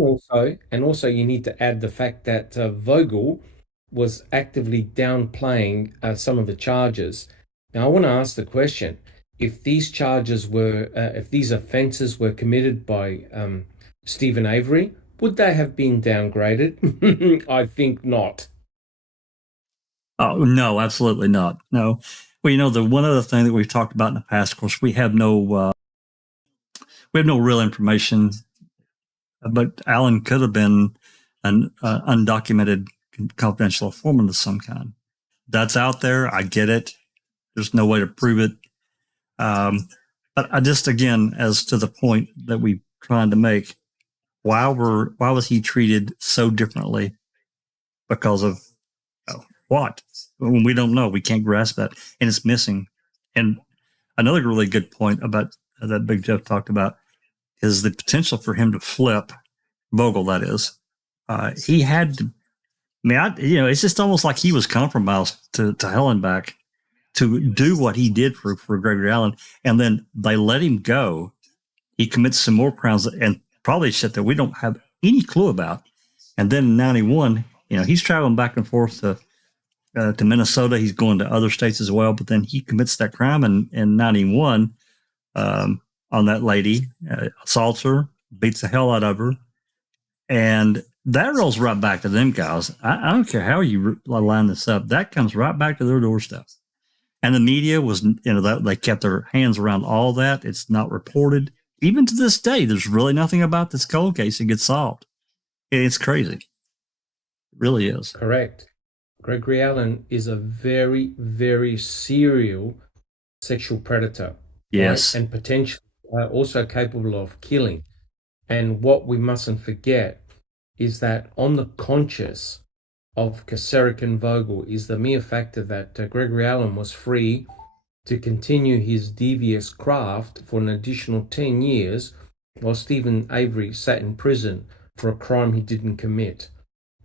also you need to add the fact that Vogel was actively downplaying some of the charges. Now I want to ask the question: if these charges were, if these offences were committed by Stephen Avery, would they have been downgraded? I think not. Oh no, absolutely not. No. Well, the one other thing that we've talked about in the past, of course, we have no real information, but Allen could have been an undocumented confidential informant of some kind. That's out there. I get it. There's no way to prove it. But I just, again, as to the point that we're trying to make, why was he treated so differently? Because of what? When we don't know, we can't grasp that, and it's missing. And another really good point about that Big Jeff talked about is the potential for him to flip Vogel. That is, he had to. I mean, it's just almost like he was compromised to hell and back to do what he did for Gregory Allen, and then they let him go. He commits some more crimes and probably shit that we don't have any clue about. And then in '91, he's traveling back and forth to Minnesota. He's going to other states as well, but then he commits that crime in '91 on that lady, assaults her, beats the hell out of her, and that rolls right back to them guys. I don't care how you line this up. That comes right back to their doorstep. And the media was, they kept their hands around all that. It's not reported. Even to this day, there's really nothing about this cold case that gets solved. It's crazy. It really is. Correct. Gregory Allen is a very, very serial sexual predator. Yes. Right? And potentially also capable of killing. And what we mustn't forget is that on the conscience of Kacirik and Vogel is the mere factor that Gregory Allen was free to continue his devious craft for an additional 10 years while Stephen Avery sat in prison for a crime he didn't commit.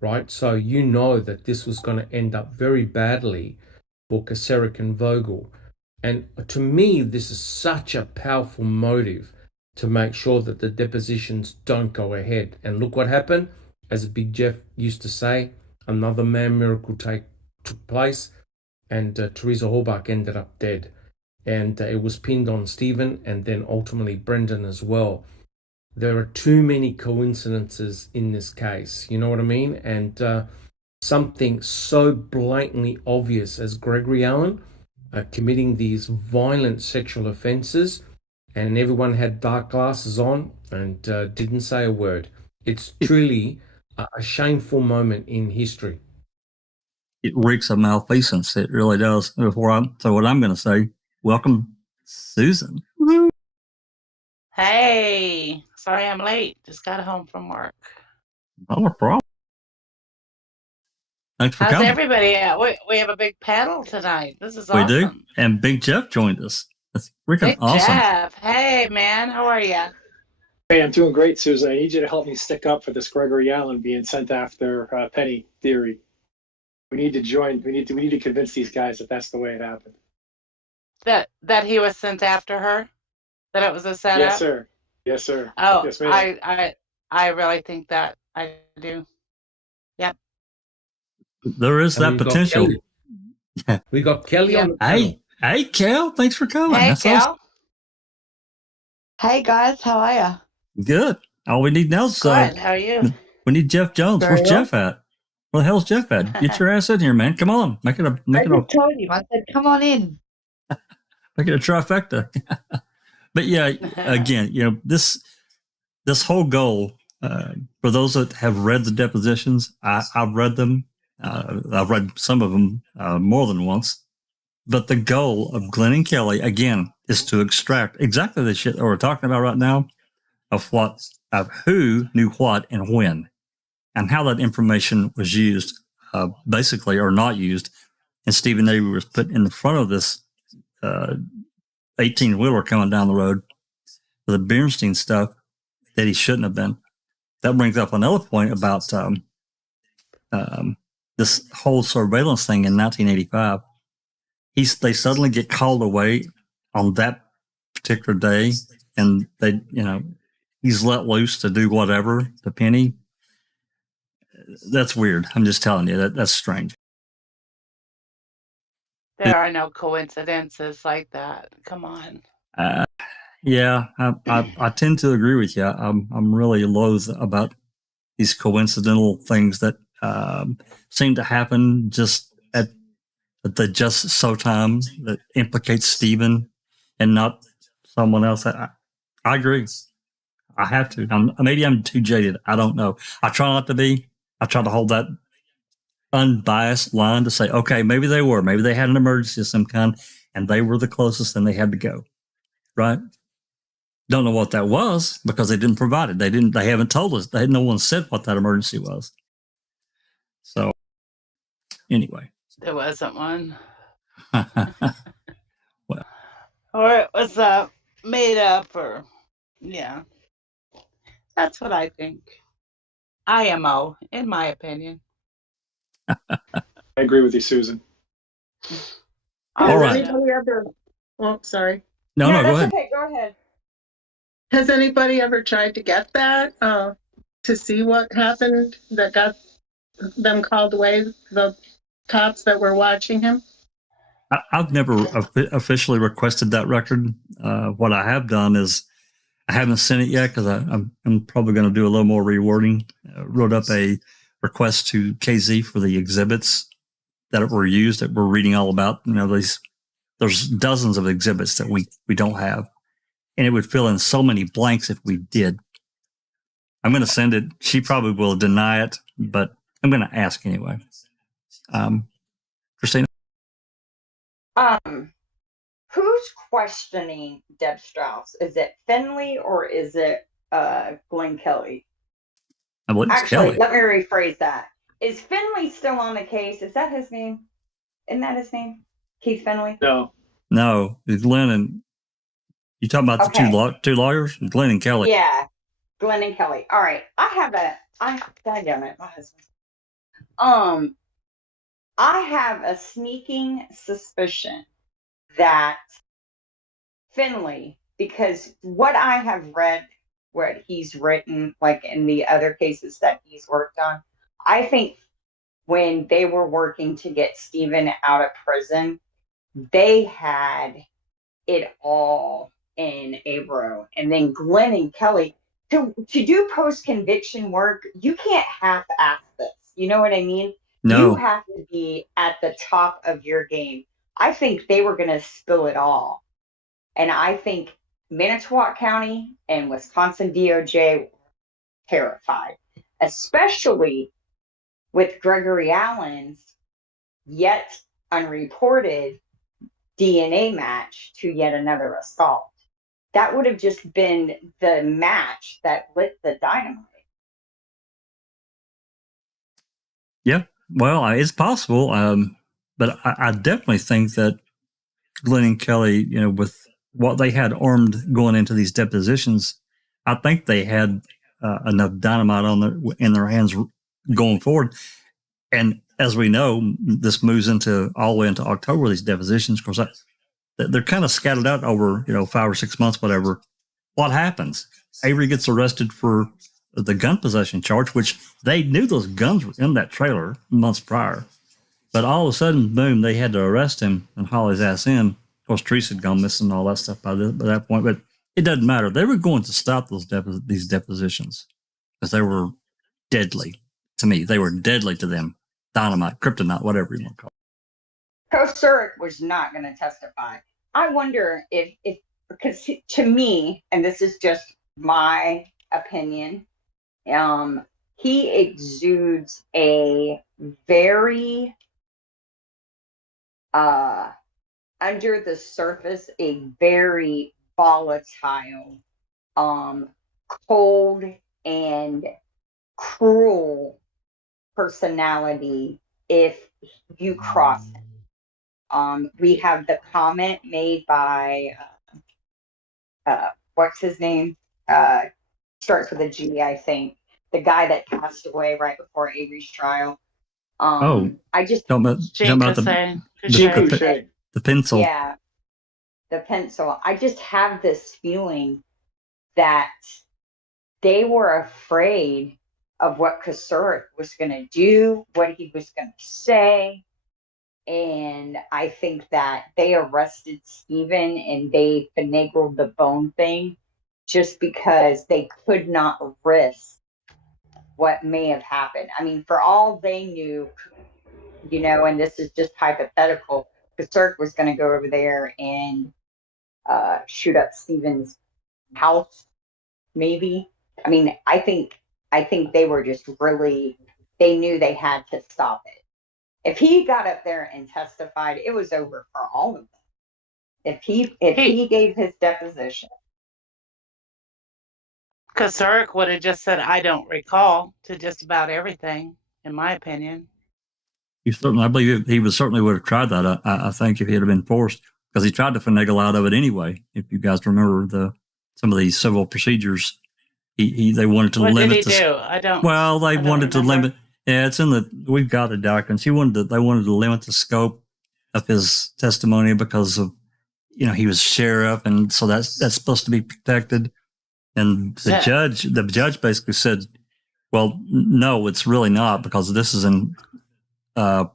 Right? So that this was going to end up very badly for Kacirik and Vogel. And to me, this is such a powerful motive to make sure that the depositions don't go ahead. And look what happened. As Big Jeff used to say, another man miracle took place, and Teresa Halbach ended up dead. And it was pinned on Stephen and then ultimately Brendan as well. There are too many coincidences in this case, you know what I mean? And something so blatantly obvious as Gregory Allen committing these violent sexual offences, and everyone had dark glasses on and didn't say a word. It's truly a shameful moment in history. It reeks of malfeasance. It really does. So what I'm going to say, welcome, Susan. Hey, sorry I'm late. Just got home from work. No problem. Thanks for How's coming. everybody at? We have a big panel tonight. This is awesome. We do. And Big Jeff joined us. That's freaking Big awesome. Jeff. Hey, man. How are you? Hey, I'm doing great, Susan. I need you to help me stick up for this Gregory Allen being sent after Penny theory. We need to join. We need to convince these guys that that's the way it happened. That he was sent after her? That it was a setup? Yes, sir. Yes, sir. Oh, Yes, ma'am. I really think that. I do. Yep. There is And that we've got potential. Kelly. Yeah. We got Kelly Yeah. on the panel. Hey, Kel, thanks for coming. Hey, That's Cal. awesome. Hey guys, how are you? Good. All we need now is Good. How are you? we need Jeff Jones. Very Where's well. Jeff at? Where the hell's Jeff at? Get your ass in here, man. Come on. Make it a I just told you. I said, come on in. trifecta. But yeah, again, this whole goal, for those that have read the depositions, I've read them. I've read some of them more than once. But the goal of Glenn and Kelly, again, is to extract exactly the shit that we're talking about right now of who knew what and when, and how that information was used, basically, or not used. And Stephen Avery was put in the front of this 18-wheeler coming down the road for the Bernstein stuff that he shouldn't have been. That brings up another point about this whole surveillance thing in 1985. They suddenly get called away on that particular day, and he's let loose to do whatever to Penny. That's weird. I'm just telling you that's strange. There are no coincidences like that. Come on. Yeah, I tend to agree with you. I'm really loath about these coincidental things that seem to happen just at the just so time that implicates Stephen and not someone else. I agree. I have to. Maybe I'm too jaded. I don't know. I try not to be. I try to hold that unbiased line to say, okay, maybe they were. Maybe they had an emergency of some kind, and they were the closest, and they had to go. Right? Don't know what that was because they didn't provide it. They haven't told us. No one said what that emergency was. So, anyway. There wasn't one. Well. Or it was made up, or, yeah. That's what I think. IMO, in my opinion. I agree with you, Susan. All right. Anybody ever? Oh, sorry. No, go ahead. Okay, go ahead. Has anybody ever tried to get that to see what happened that got them called away? The cops that were watching him. I've never officially requested that record. What I have done is I haven't sent it yet because I'm probably going to do a little more rewording. Wrote up a request to KZ for the exhibits that were used that we're reading all about. There's dozens of exhibits that we don't have, and it would fill in so many blanks if we did. I'm going to send it. She probably will deny it, but I'm going to ask anyway. Christina? Who's questioning Deb Strauss? Is it Finley or is it Glenn Kelly? I believe it's Actually, Kelly. let me rephrase that. Is Finley still on the case? Is that his name? Isn't that his name? Keith Finley? No. It's Glenn and you talking about the two lawyers? Glenn and Kelly. Yeah, Glenn and Kelly. All right. Daggone it, my husband. I have a sneaking suspicion that Finley, because what I have read, what he's written, like in the other cases that he's worked on, I think when they were working to get Stephen out of prison, they had it all in Abro. And then Glenn and Kelly, to do post-conviction work, you can't half-ass this. You know what I mean? No. You have to be at the top of your game. I think they were going to spill it all. And I think Manitowoc County and Wisconsin DOJ were terrified, especially with Gregory Allen's yet unreported DNA match to yet another assault. That would have just been the match that lit the dynamite. Yeah, well, it's possible, but I definitely think that Glenn and Kelly, with what they had armed going into these depositions, I think they had enough dynamite in their hands going forward. And as we know, this moves all the way into October, these depositions. Of course, they're kind of scattered out over 5 or 6 months, whatever. What happens? Avery gets arrested for the gun possession charge, which they knew those guns were in that trailer months prior. But all of a sudden, boom, they had to arrest him and haul his ass in. Of course, Teresa had gone missing and all that stuff by that point. But it doesn't matter. They were going to stop these depositions because they were deadly to me. They were deadly to them. Dynamite, kryptonite, whatever you want to call it. Kosurik was not going to testify. I wonder if because to me, and this is just my opinion, he exudes a very under the surface, a very volatile, cold and cruel personality if you cross him. We have the comment made by what's his name? Starts with a G, I think. The guy that passed away right before Avery's trial. I just talking about the pencil. Yeah, the pencil. I just have this feeling that they were afraid of what Kosurik was going to do, what he was going to say. And I think that they arrested Stephen and they finagled the bone thing just because they could not risk what may have happened. I mean, for all they knew, and this is just hypothetical, Kosurik was going to go over there and shoot up Stephen's house, maybe. I mean, I think they were just really, they knew they had to stop it. If he got up there and testified, it was over for all of them. If he gave his deposition. Kosurik would have just said, I don't recall, to just about everything, in my opinion. I believe he certainly would have tried that. I think if he had been forced, because he tried to finagle out of it anyway. If you guys remember some of these civil procedures, they wanted to limit. What did he do? I don't. Well, they wanted to limit. Yeah, it's we've got the documents. They wanted to limit the scope of his testimony because of, he was sheriff, and so that's supposed to be protected. And the judge basically said, well, no, it's really not, because this is in, I'm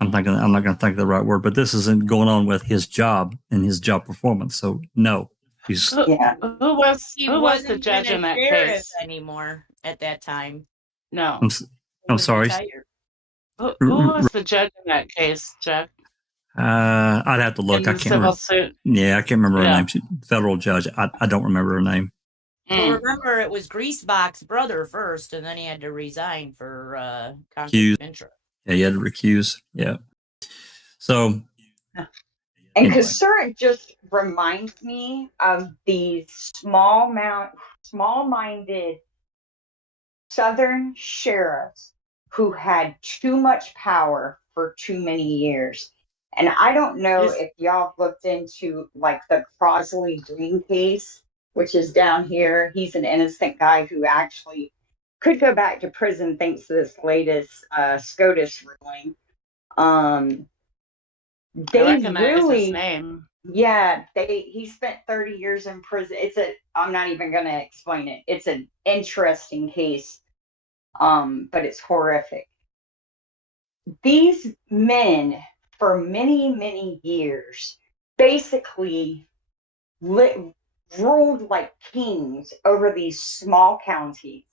not going to think of the right word, but this isn't going on with his job and his job performance. So no, Who was the judge in that case anymore at that time? No, I'm sorry. Who was the judge in that case, Jeff? I'd have to look. I can't remember. Suit? Yeah, I can't remember her name. Federal judge. I don't remember her name. Well, remember, it was Greasebox's brother first, and then he had to resign for conflict of interest. Yeah, he had to recuse. Yeah. So. And Kosurik just reminds me of these small-minded Southern sheriffs who had too much power for too many years. And I don't know if y'all looked into like the Crosley Green case, which is down here. He's an innocent guy who actually could go back to prison thanks to this latest SCOTUS ruling. They I recognize his name. Yeah, he spent 30 years in prison. I'm not even going to explain it. It's an interesting case, but it's horrific. These men, for many, many years, basically ruled like kings over these small counties.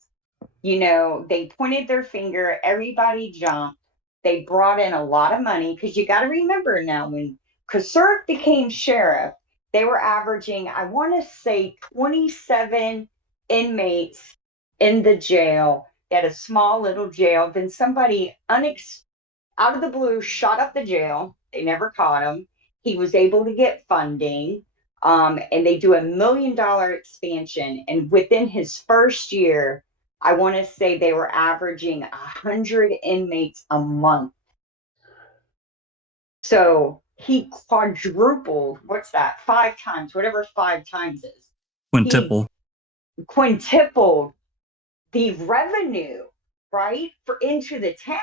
They pointed their finger, everybody jumped. They brought in a lot of money, because you got to remember now, when Kosurik became sheriff, they were averaging, I want to say, 27 inmates in the jail. They had a small little jail. Then somebody out of the blue shot up the jail. They never caught him. He was able to get funding, and they do $1 million expansion. And within his first year, I want to say they were averaging 100 inmates a month. So he quadrupled, what's that, 5 times, whatever 5 times is. Quintuple. quintupled the revenue, right, for into the town.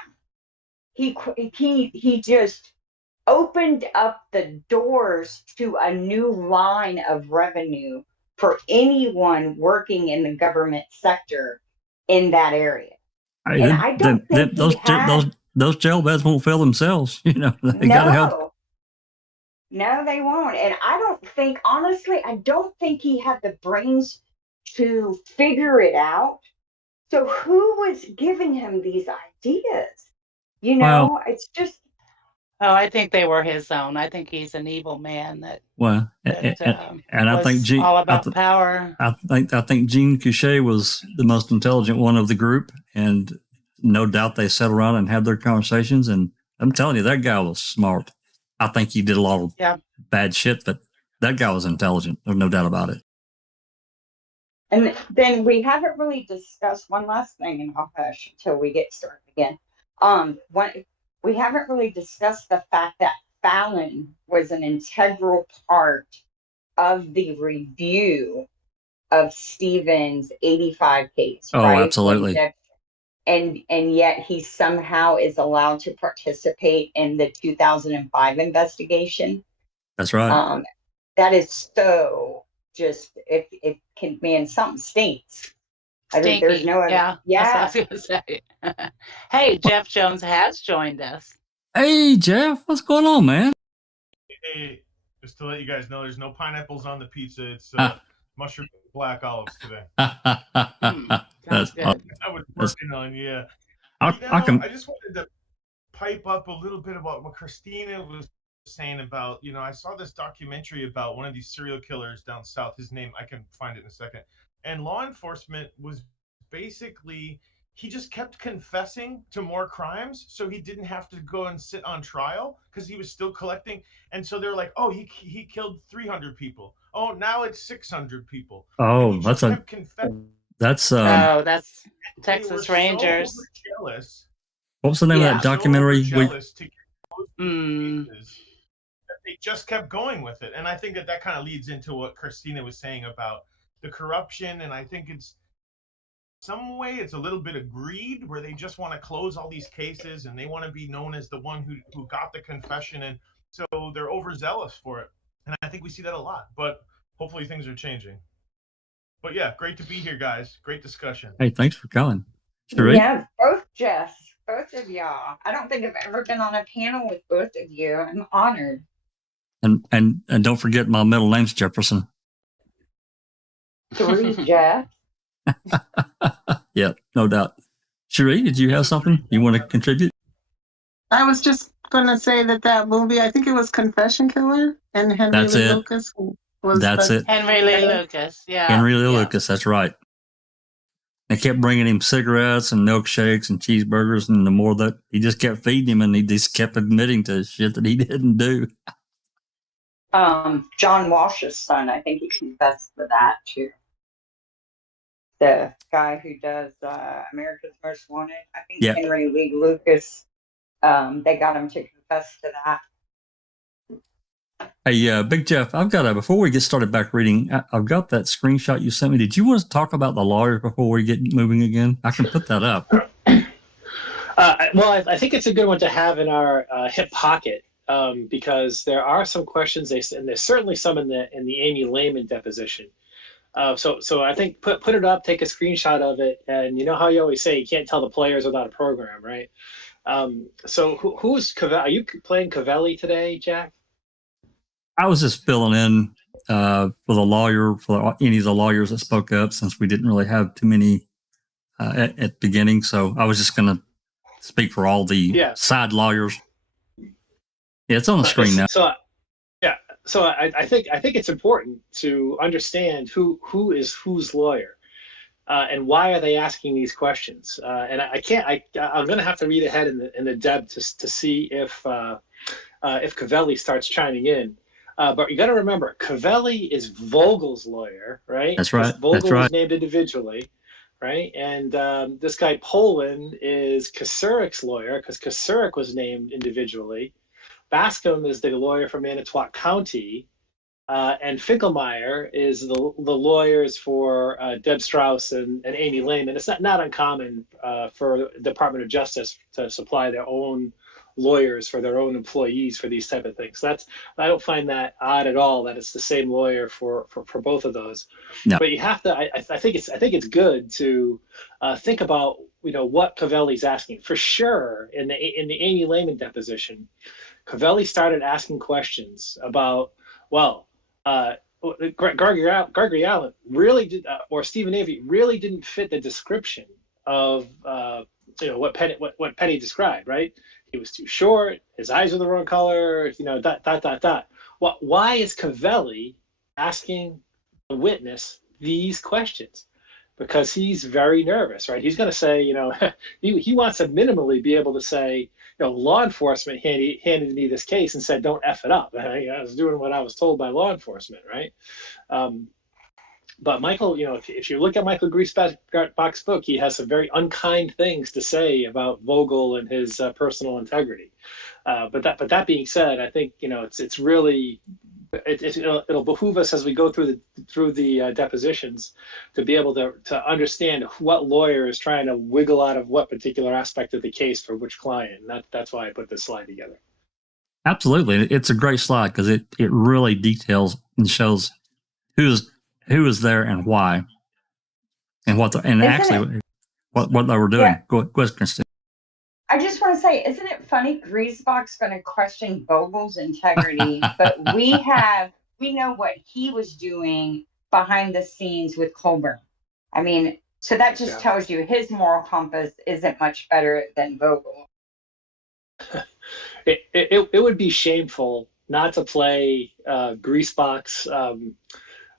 He just opened up the doors to a new line of revenue for anyone working in the government sector in that area. And I don't think he had. Those jail beds won't fill themselves. You know, they got to help. No, they won't. And I don't think, honestly, I don't think he had the brains to figure it out. So who was giving him these ideas? You know, it's just. Oh, I think they were his own. I think he's an evil man that. And I think all about power. I think Gene Couché was the most intelligent one of the group, and no doubt they sat around and had their conversations. And I'm telling you, that guy was smart. I think he did a lot of bad shit, but that guy was intelligent. There's no doubt about it. And then we haven't really discussed one last thing, and I'll hush until we get started again. We haven't really discussed the fact that Fallon was an integral part of the review of Stephen's 85 case. Oh, right? Absolutely. And yet he somehow is allowed to participate in the 2005 investigation. That's right. That is so just, it can, man, something stinks. I think there's no other. Yeah. That's what I was going to say. Hey, Jeff Jones has joined us. Hey, Jeff, what's going on, man? Hey, just to let you guys know, there's no pineapples on the pizza. It's mushroom black olives today. That's good. I was working on, yeah. I just wanted to pipe up a little bit about what Christina was saying about, you know, I saw this documentary about one of these serial killers down south. His name, I can find it in a second. And law enforcement was basically, he just kept confessing to more crimes, so he didn't have to go and sit on trial because he was still collecting. And so they're like, oh, he killed 300 people. Oh, now it's 600 people. Oh, that's Texas Rangers. So jealous. What was the name of that documentary? They just kept going with it. And I think that kind of leads into what Christina was saying about the corruption. And I think it's some way it's a little bit of greed where they just want to close all these cases and they want to be known as the one who got the confession. And so they're overzealous for it. And I think we see that a lot, but hopefully things are changing. But yeah, great to be here, guys. Great discussion. Hey, thanks for coming. Sheree? Yeah, both of y'all. I don't think I've ever been on a panel with both of you. I'm honored. And don't forget my middle name's Jefferson. 3 Jeff. Yeah, no doubt. Sheree, did you have something you want to contribute? I was just going to say that movie, I think it was Confession Killer, and Henry Lee Lucas. That's it. Henry Lee Lucas, yeah. Henry Lee Lucas, that's right. They kept bringing him cigarettes and milkshakes and cheeseburgers, and the more that he just kept feeding him, and he just kept admitting to shit that he didn't do. John Walsh's son, I think he confessed to that too. The guy who does America's Most Wanted, I think Henry Lee Lucas, they got him to confess to that. Hey, Big Jeff, I've got before we get started back reading, I've got that screenshot you sent me. Did you want to talk about the lawyers before we get moving again? I can put that up. Well, I think it's a good one to have in our hip pocket because there are some questions, and there's certainly some in the Amy Lehman deposition. So I think put it up, take a screenshot of it, and you know how you always say you can't tell the players without a program, right? So who's Cavelli? Are you playing Cavelli today, Jack? I was just filling in for any of the lawyers that spoke up, since we didn't really have too many at the beginning. So I was just going to speak for all the side lawyers. Yeah, it's on the screen now. So I think it's important to understand who is whose lawyer, and why are they asking these questions. And I'm going to have to read ahead in the Deb to see if Cavelli starts chiming in. But you got to remember, Cavelli is Vogel's lawyer, right? That's right. Vogel was named individually, right? And this guy Poland is Kasurik's lawyer because Kasurik was named individually. Bascom is the lawyer from Manitowoc County, And Finkelmeyer is the lawyers for Deb Strauss and Amy Lehman. It's not uncommon for the Department of Justice to supply their own lawyers for their own employees for these type of things. I don't find that odd at all that it's the same lawyer for both of those. No. But you have to. I think it's good to think about what Covelli's asking for sure in the Amy Lehman deposition. Covelli started asking questions about, well, Gregory Allen really did, or Stephen Avery really didn't fit the description of what Penny described, right? He was too short, his eyes were the wrong color, dot. Why is Covelli asking the witness these questions? Because he's very nervous, right? He's going to say, he wants to minimally be able to say, law enforcement handed me this case and said, don't F it up. I was doing what I was told by law enforcement, right? But Michael, if you look at Michael Greasebox's book, he has some very unkind things to say about Vogel and his personal integrity. But that being said, I think it's really it'll behoove us as we go through the depositions to be able to understand what lawyer is trying to wiggle out of what particular aspect of the case for which client. And that's why I put this slide together. Absolutely, it's a great slide because it really details and shows who is there and why, and what they were doing. Yeah. Go ahead, Christine. I just want to say, isn't it funny? Greasebox going to question Vogel's integrity, but we know what he was doing behind the scenes with Colburn. I mean, so that just tells you his moral compass isn't much better than Vogel. It would be shameful not to play Greasebox.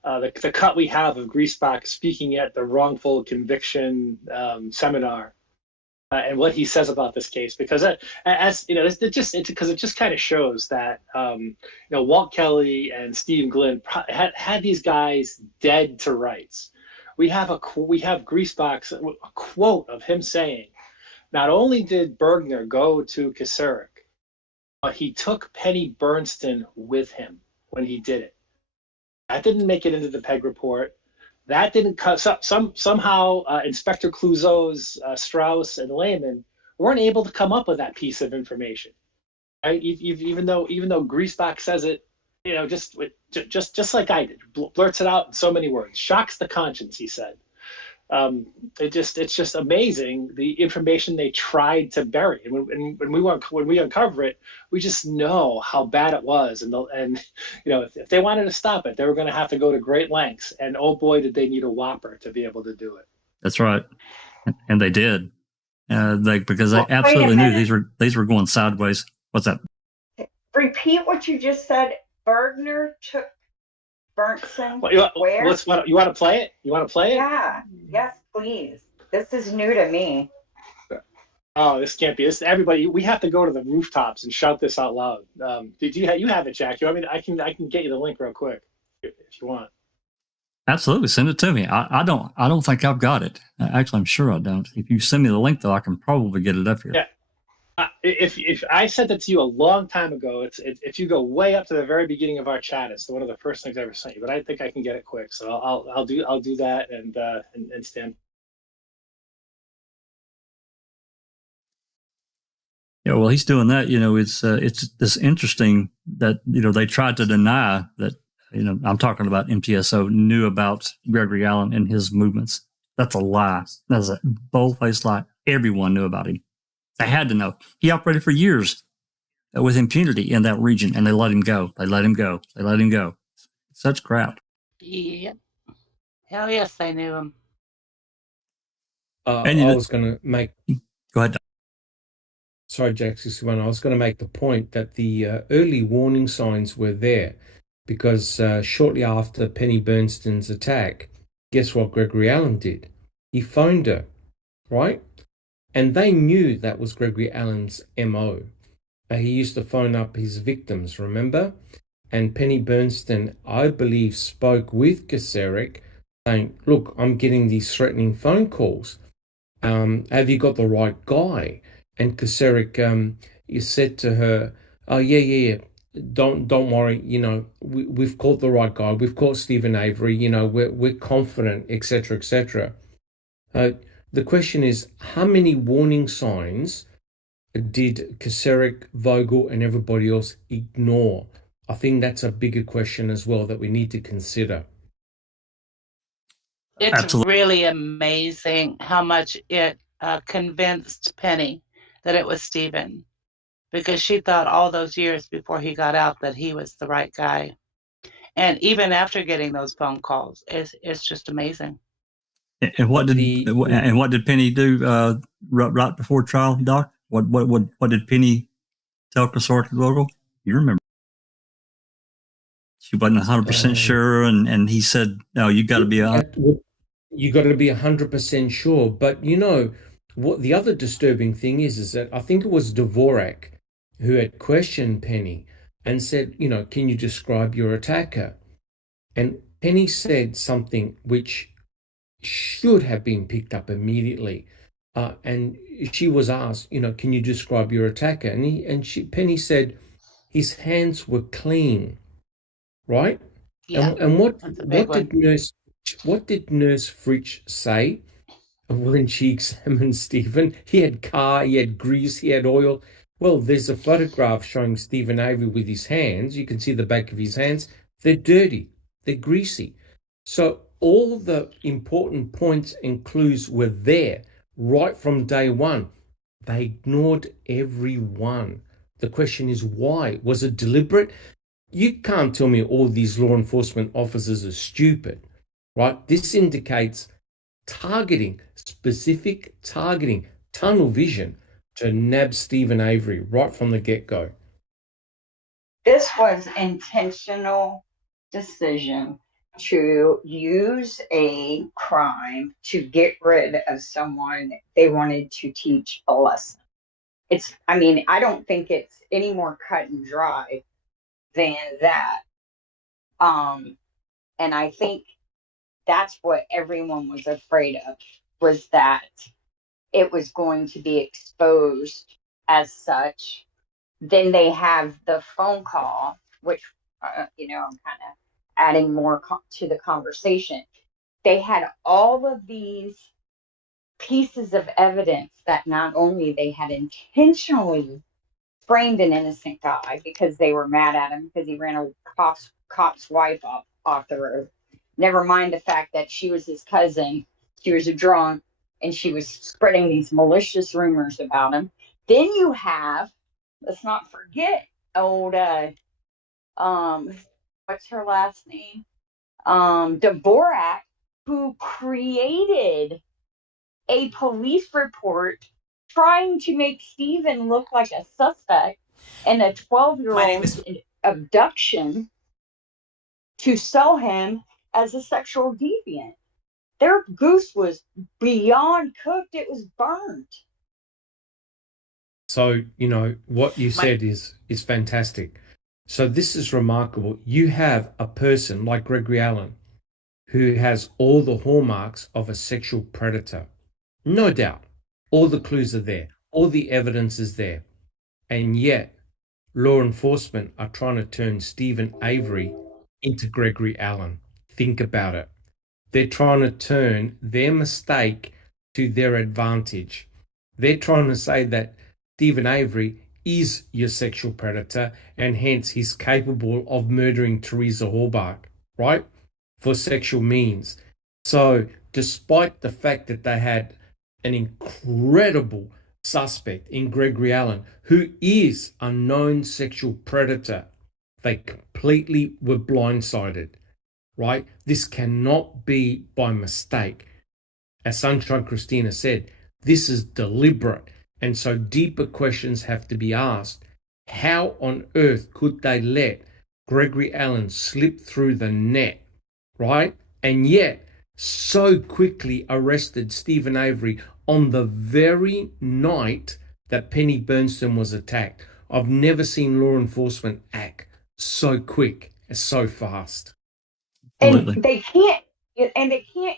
The cut we have of Greasebox speaking at the wrongful conviction seminar. And what he says about this case, because it just kind of shows that Walt Kelly and Steve Glynn had these guys dead to rights. We have Greasebox, a quote of him saying, not only did Bergner go to Kasarik, but he took Penny Bernstein with him when he did it. That didn't make it into the PEG report. That didn't somehow Inspector Clouseau's Strauss and Lehman weren't able to come up with that piece of information, right? Even though Greasebox says it, just like I did, blurts it out in so many words, shocks the conscience. He said, it's just amazing the information they tried to bury, and when we uncover it, we just know how bad it was, and if they wanted to stop it, they were going to have to go to great lengths, and oh boy, did they need a whopper to be able to do it. That's right, and they did, because they absolutely knew these were going sideways. What's that? Repeat what you just said. Bergner took Bernstein. Where? You want to play it? Yeah. Yes, please. This is new to me. Oh, this can't be. This everybody. We have to go to the rooftops and shout this out loud. Did you have it, Jack? I mean, I can get you the link real quick if you want. Absolutely, send it to me. I don't think I've got it. Actually, I'm sure I don't. If you send me the link, though, I can probably get it up here. Yeah. If I sent it to you a long time ago, if you go way up to the very beginning of our chat, it's one of the first things I ever sent you. But I think I can get it quick, so I'll do that and stand. Yeah, well, he's doing that. It's interesting that they tried to deny that. I'm talking about MTSO knew about Gregory Allen and his movements. That's a lie. That's a bold-faced lie. Everyone knew about him. They had to know. He operated for years with impunity in that region, and they let him go. They let him go. Such crap. Yep. Hell yes, they knew him. I was going to make... Go ahead. Sorry, Jack, I was going to make the point that the early warning signs were there because shortly after Penny Bernstein's attack, guess what Gregory Allen did? He phoned her, right? And they knew that was Gregory Allen's MO. He used to phone up his victims, remember? And Penny Bernstein, I believe, spoke with Kasarik saying, look, I'm getting these threatening phone calls. Have you got the right guy? And Kasarik, you said to her, oh, yeah. don't worry. We've caught the right guy. We've caught Stephen Avery. We're confident, etc., etc. The question is, how many warning signs did Kacerik, Vogel, and everybody else ignore? I think that's a bigger question as well that we need to consider. It's Absolutely. really amazing how much it convinced Penny that it was Stephen, because she thought all those years before he got out that he was the right guy. And even after getting those phone calls, it's just amazing. And what did Penny do right before trial, Doc? What did Penny tell Kacerik and Vogel? You remember? She wasn't 100% sure, and he said, "No, you got to be you got to be 100% sure." But what the other disturbing thing is that I think it was Dvorak who had questioned Penny and said, "Can you describe your attacker?" And Penny said something which should have been picked up immediately. And she was asked, "Can you describe your attacker?" And Penny said his hands were clean. Right? Yeah. And what did Nurse Fritsch say when she examined Stephen? He had he had grease, he had oil. Well, there's a photograph showing Stephen Avery with his hands. You can see the back of his hands. They're dirty. They're greasy. So all the important points and clues were there right from day one. They ignored every one. The question is why? Was it deliberate? You can't tell me all these law enforcement officers are stupid, right? This indicates targeting, specific targeting, tunnel vision to nab Stephen Avery right from the get-go. This was intentional decision to use a crime to get rid of someone they wanted to teach a lesson. I don't think it's any more cut and dry than that. And I think that's what everyone was afraid of, was that it was going to be exposed as such. Then they have the phone call, which, I'm kind of adding more to the conversation. They had all of these pieces of evidence that not only they had intentionally framed an innocent guy because they were mad at him because he ran a cop's wife off the road. Never mind the fact that she was his cousin, she was a drunk, and she was spreading these malicious rumors about him. Then you have, let's not forget, old what's her last name? Dvorak, who created a police report trying to make Stephen look like a suspect in a 12-year-old abduction to sell him as a sexual deviant. Their goose was beyond cooked. It was burnt. So, what you said is fantastic. So this is remarkable. You have a person like Gregory Allen who has all the hallmarks of a sexual predator. No doubt. All the clues are there. All the evidence is there. And yet, law enforcement are trying to turn Stephen Avery into Gregory Allen. Think about it. They're trying to turn their mistake to their advantage. They're trying to say that Stephen Avery is your sexual predator and hence he's capable of murdering Teresa Halbach, right? For sexual means. So despite the fact that they had an incredible suspect in Gregory Allen, who is a known sexual predator, they completely were blindsided, right? This cannot be by mistake. As Sunshine Christina said, this is deliberate. And so deeper questions have to be asked. How on earth could they let Gregory Allen slip through the net, right? And yet so quickly arrested Stephen Avery on the very night that Penny Bernstein was attacked. I've never seen law enforcement act so quick and so fast. And they can't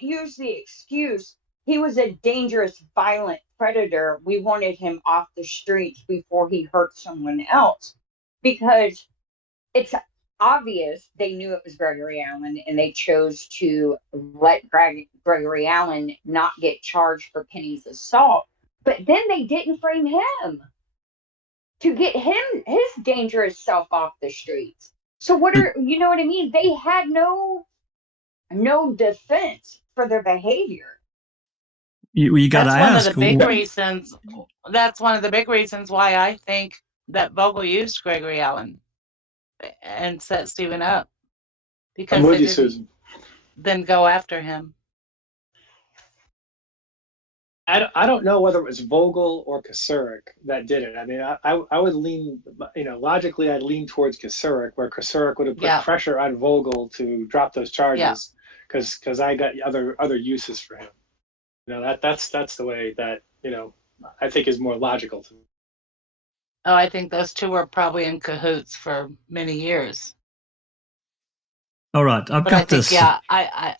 use the excuse, he was a dangerous, violent predator. We wanted him off the streets before he hurt someone else. Because it's obvious they knew it was Gregory Allen, and they chose to let Gregory Allen not get charged for Penny's assault. But then they didn't frame him to get his dangerous self off the streets. So you know what I mean? They had no defense for their behavior. You got to That's one of ask. the big reasons. That's one of the big reasons why I think that Vogel used Gregory Allen and set Stephen up, because I'm with they you, didn't Susan. then go after him. I don't know whether it was Vogel or Kosurik that did it. I mean, I would lean, logically, I'd lean towards Kosurik, where Kosurik would have put pressure on Vogel to drop those charges, because I got other uses for him. That's the way that I think is more logical to me. Oh, I think those two were probably in cahoots for many years. All right, I've got this. Yeah, I'm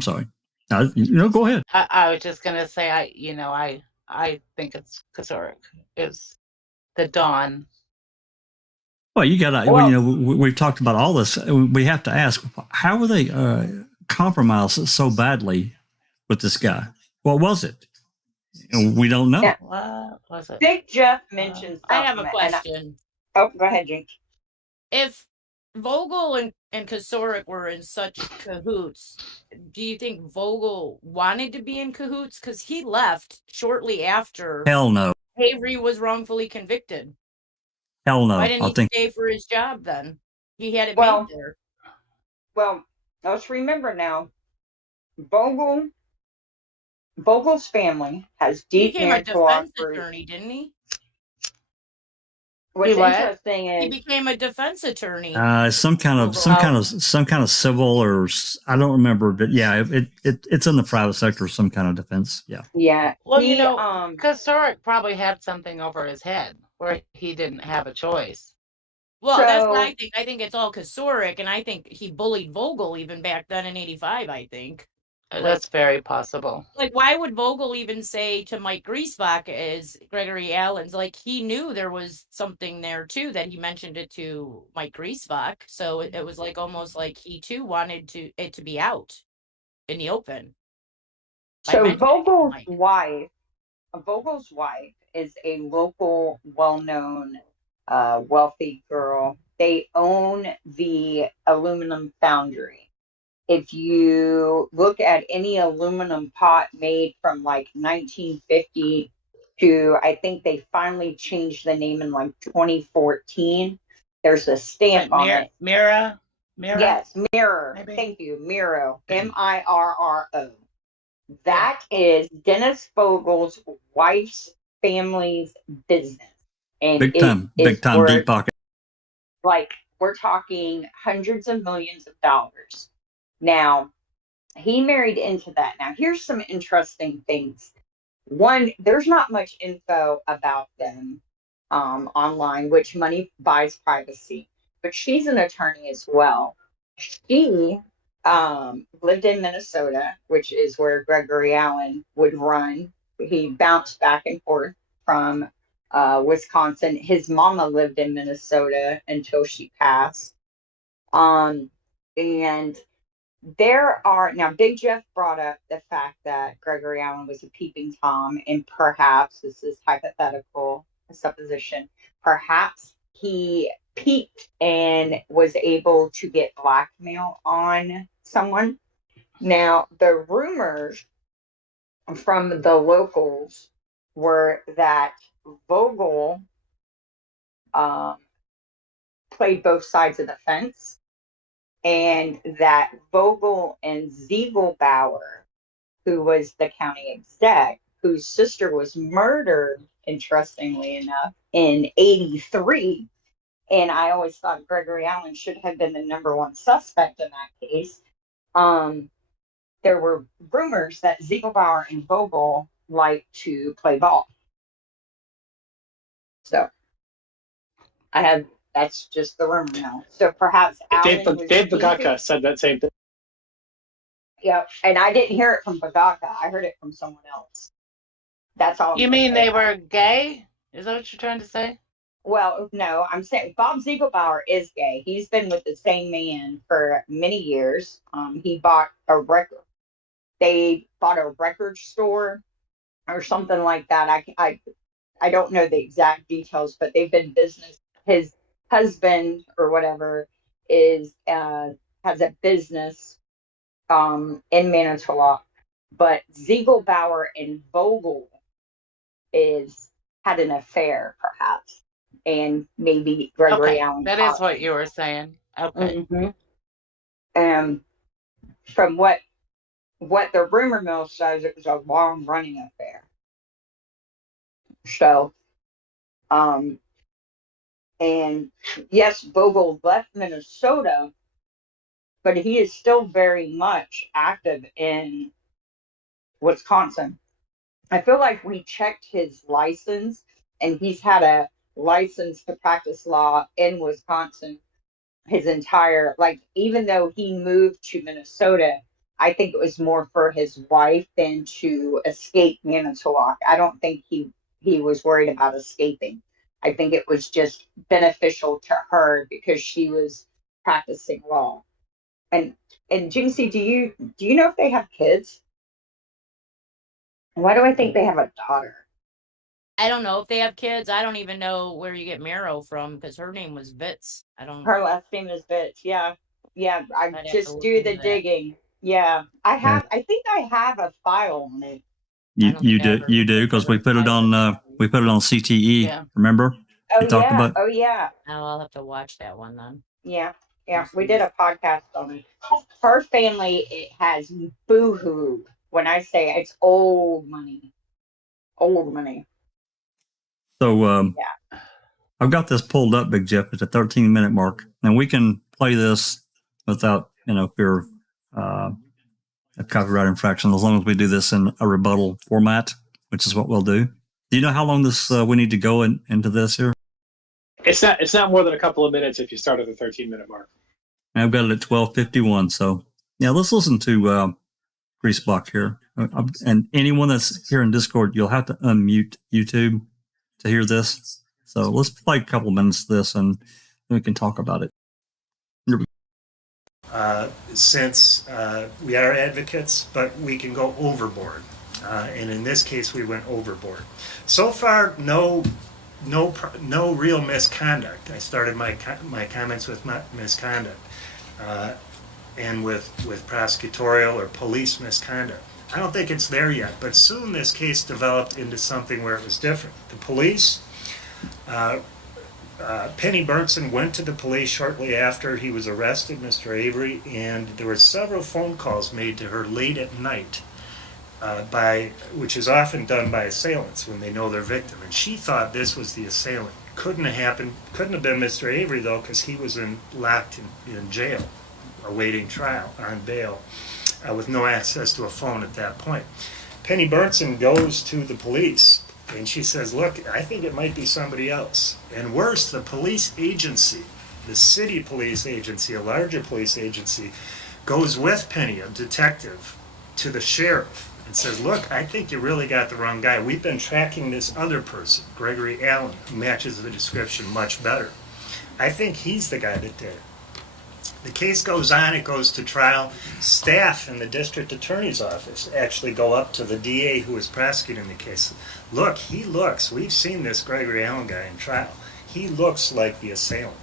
sorry. Go ahead. I was just gonna say, I think it's Kosurik is the Dawn. Well, you got to. We've talked about all this. We have to ask, how were they compromised so badly with this guy? What was it? We don't know. Yeah. What was it? Big Jeff mentioned something. I have a question. Go ahead, Jinx. If Vogel and Kosurik were in such cahoots, do you think Vogel wanted to be in cahoots? Because he left shortly after. Hell no. Avery was wrongfully convicted. Hell no. Why didn't he stay for his job then? He had it made there. Well, let's remember now, Vogel's family has deep marital He became a defense attorney, didn't he? What's interesting is he became a defense attorney. Some kind of civil, or I don't remember, but yeah, it's in the private sector, some kind of defense. Yeah. Yeah. Well, Kosurik probably had something over his head where he didn't have a choice. Well, that's what I think. I think it's all Kosurik, and I think he bullied Vogel even back then in '85. I think. That's very possible. Like, why would Vogel even say to Mike Greasebox as Gregory Allen's? Like, he knew there was something there, too, that he mentioned it to Mike Greasebox. So it was like almost like he, too, wanted it to be out in the open. So Vogel's wife is a local, well-known, wealthy girl. They own the aluminum foundry. If you look at any aluminum pot made from like 1950 to, I think they finally changed the name in like 2014. There's a stamp on it. Mira? Yes, Mirror. Maybe? Thank you. Miro. Mirro. That is Dennis Vogel's wife's family's business. And big time deep pocket. Like, we're talking hundreds of millions of dollars. Now, he married into that. Now, here's some interesting things. One, there's not much info about them online, which money buys privacy. But she's an attorney as well. She lived in Minnesota, which is where Gregory Allen would run. He bounced back and forth from Wisconsin. His mama lived in Minnesota until she passed. And now Big Jeff brought up the fact that Gregory Allen was a peeping Tom, and perhaps, this is hypothetical, a supposition, perhaps he peeped and was able to get blackmail on someone. Now, the rumors from the locals were that Vogel played both sides of the fence, and that Vogel and Ziegelbauer, who was the county exec, whose sister was murdered, interestingly enough, in '83. And I always thought Gregory Allen should have been the number one suspect in that case. There were rumors that Ziegelbauer and Vogel like to play ball. So that's just the rumor now. So perhaps Dave Bagaka said that same thing. Yep, and I didn't hear it from Bagaka. I heard it from someone else. That's all. You mean they were gay? Is that what you're trying to say? Well, no, I'm saying Bob Ziegelbauer is gay. He's been with the same man for many years. He bought a record. They bought a record store or something like that. I don't know the exact details, but they've been business. His husband or whatever is has a business in Manitowoc, but Ziegelbauer and Vogel is had an affair, perhaps, and maybe Gregory Okay, Allen. that is what you were saying. Okay. And from what the rumor mill says, it was a long running affair. So, and yes, Vogel left Minnesota, but he is still very much active in Wisconsin. I feel like we checked his license, and he's had a license to practice law in Wisconsin his entire, like, even though he moved to Minnesota, I think it was more for his wife than to escape Manitowoc. I don't think he was worried about escaping. I think it was just beneficial to her because she was practicing law. And Jinxie, do you know if they have kids? Why do I think they have a daughter? I don't know if they have kids. I don't even know where you get Miro from because her name was Vitz. I don't. Her last name is Bitch. Yeah. I I'd have to just look do the into that. digging. Yeah. I think I have a file on it. You do because we put it on CTE. Yeah. Remember? Oh, We talked yeah. about. Oh, yeah. Oh, I'll have to watch that one then. Yeah. We did a podcast on it. Her family, it has boohoo. When I say it's old money. Old money. So I've got this pulled up, Big Jeff, at the 13-minute mark. And we can play this without, fear of a copyright infraction, as long as we do this in a rebuttal format, which is what we'll do. Do you know how long this we need to go into this here? It's not more than a couple of minutes if you start at the 13-minute mark. I've got it at 12:51. So yeah, let's listen to Greasebox here. And anyone that's here in Discord, you'll have to unmute YouTube to hear this. So let's play a couple minutes of this, and then we can talk about it. Since we are advocates, but we can go overboard. And in this case, we went overboard. So far, no real misconduct. I started my comments with misconduct and with prosecutorial or police misconduct. I don't think it's there yet, but soon this case developed into something where it was different. The police, Penny Burnson went to the police shortly after he was arrested, Mr. Avery, and there were several phone calls made to her late at night, which is often done by assailants when they know their victim. And she thought this was the assailant. Couldn't have been Mr. Avery, though, because he was locked in jail, awaiting trial on bail, with no access to a phone at that point. Penny Burnson goes to the police, and she says, look, I think it might be somebody else. And worse, the police agency, the city police agency, a larger police agency, goes with Penny, a detective, to the sheriff and says, look, I think you really got the wrong guy. We've been tracking this other person, Gregory Allen, who matches the description much better. I think he's the guy that did it. The case goes on, it goes to trial. Staff in the district attorney's office actually go up to the DA who is prosecuting the case. Look, we've seen this Gregory Allen guy in trial. He looks like the assailant.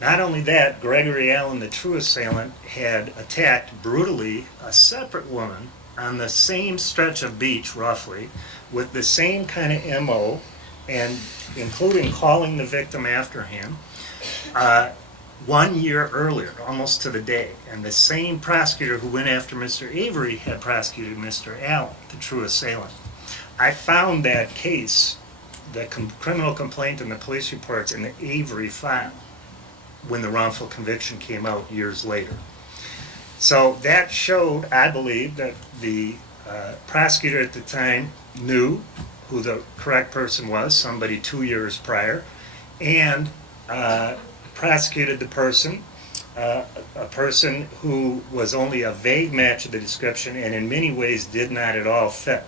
Not only that, Gregory Allen, the true assailant, had attacked brutally a separate woman on the same stretch of beach, roughly, with the same kind of MO, and including calling the victim after him. 1 year earlier, almost to the day, and the same prosecutor who went after Mr. Avery had prosecuted Mr. Allen, the true assailant. I found that case, the criminal complaint and the police reports in the Avery file when the wrongful conviction came out years later. So that showed, I believe, that the prosecutor at the time knew who the correct person was, somebody 2 years prior, and prosecuted the person, a person who was only a vague match of the description and in many ways did not at all fit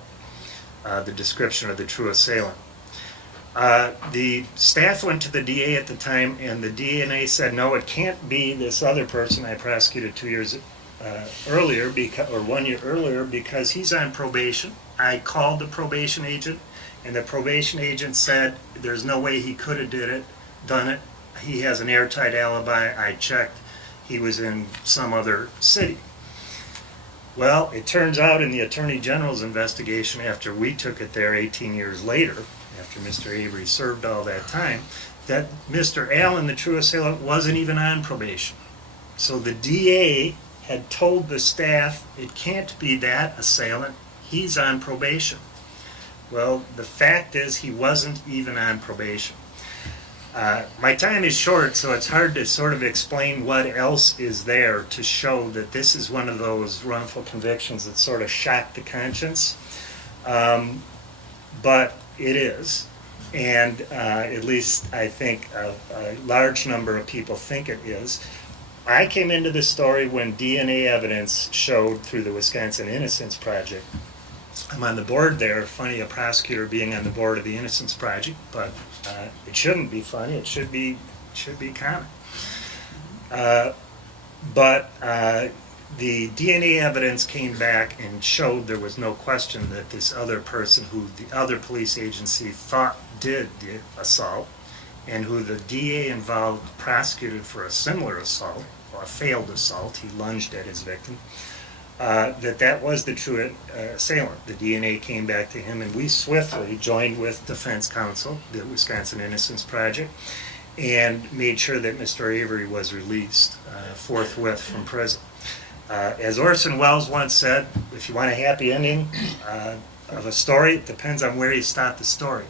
the description of the true assailant. The staff went to the DA at the time, and the DNA said, no, it can't be this other person I prosecuted 2 years earlier, or 1 year earlier, because he's on probation. I called the probation agent, and the probation agent said there's no way he could have done it. He has an airtight alibi. I checked. He was in some other city. Well, it turns out in the Attorney General's investigation, after we took it there 18 years later, after Mr. Avery served all that time, that Mr. Allen, the true assailant, wasn't even on probation. So the DA had told the staff, it can't be that assailant, he's on probation. Well, the fact is he wasn't even on probation. My time is short, so it's hard to sort of explain what else is there to show that this is one of those wrongful convictions that sort of shock the conscience. But it is, and at least I think a large number of people think it is. I came into this story when DNA evidence showed through the Wisconsin Innocence Project. I'm on the board there. Funny, a prosecutor being on the board of the Innocence Project, but it shouldn't be funny. It should be common. But the DNA evidence came back and showed there was no question that this other person who the other police agency thought did the assault, and who the DA involved prosecuted for a similar assault, or a failed assault, he lunged at his victim, that was the true assailant. The DNA came back to him, and we swiftly joined with Defense Counsel, the Wisconsin Innocence Project, and made sure that Mr. Avery was released forthwith from prison. As Orson Welles once said, if you want a happy ending of a story, it depends on where you stop the story.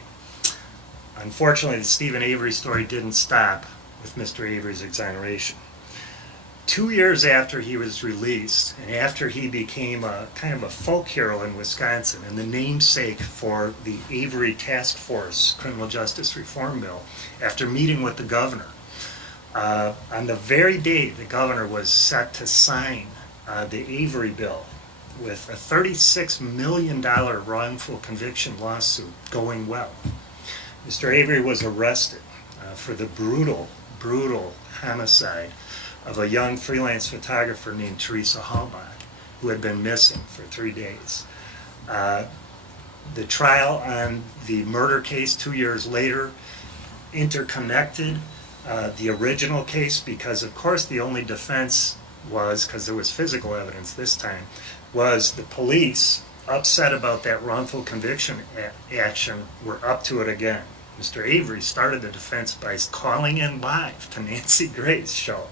Unfortunately, the Stephen Avery story didn't stop with Mr. Avery's exoneration. 2 years after he was released, and after he became a kind of a folk hero in Wisconsin and the namesake for the Avery Task Force Criminal Justice Reform Bill, after meeting with the governor, on the very day the governor was set to sign the Avery bill, with a $36 million wrongful conviction lawsuit going well, Mr. Avery was arrested for the brutal homicide of a young freelance photographer named Teresa Hallbach, who had been missing for 3 days. The trial on the murder case 2 years later interconnected the original case, because of course the only defense was, because there was physical evidence this time, was the police, upset about that wrongful conviction action, were up to it again. Mr. Avery started the defense by calling in live to Nancy Gray's show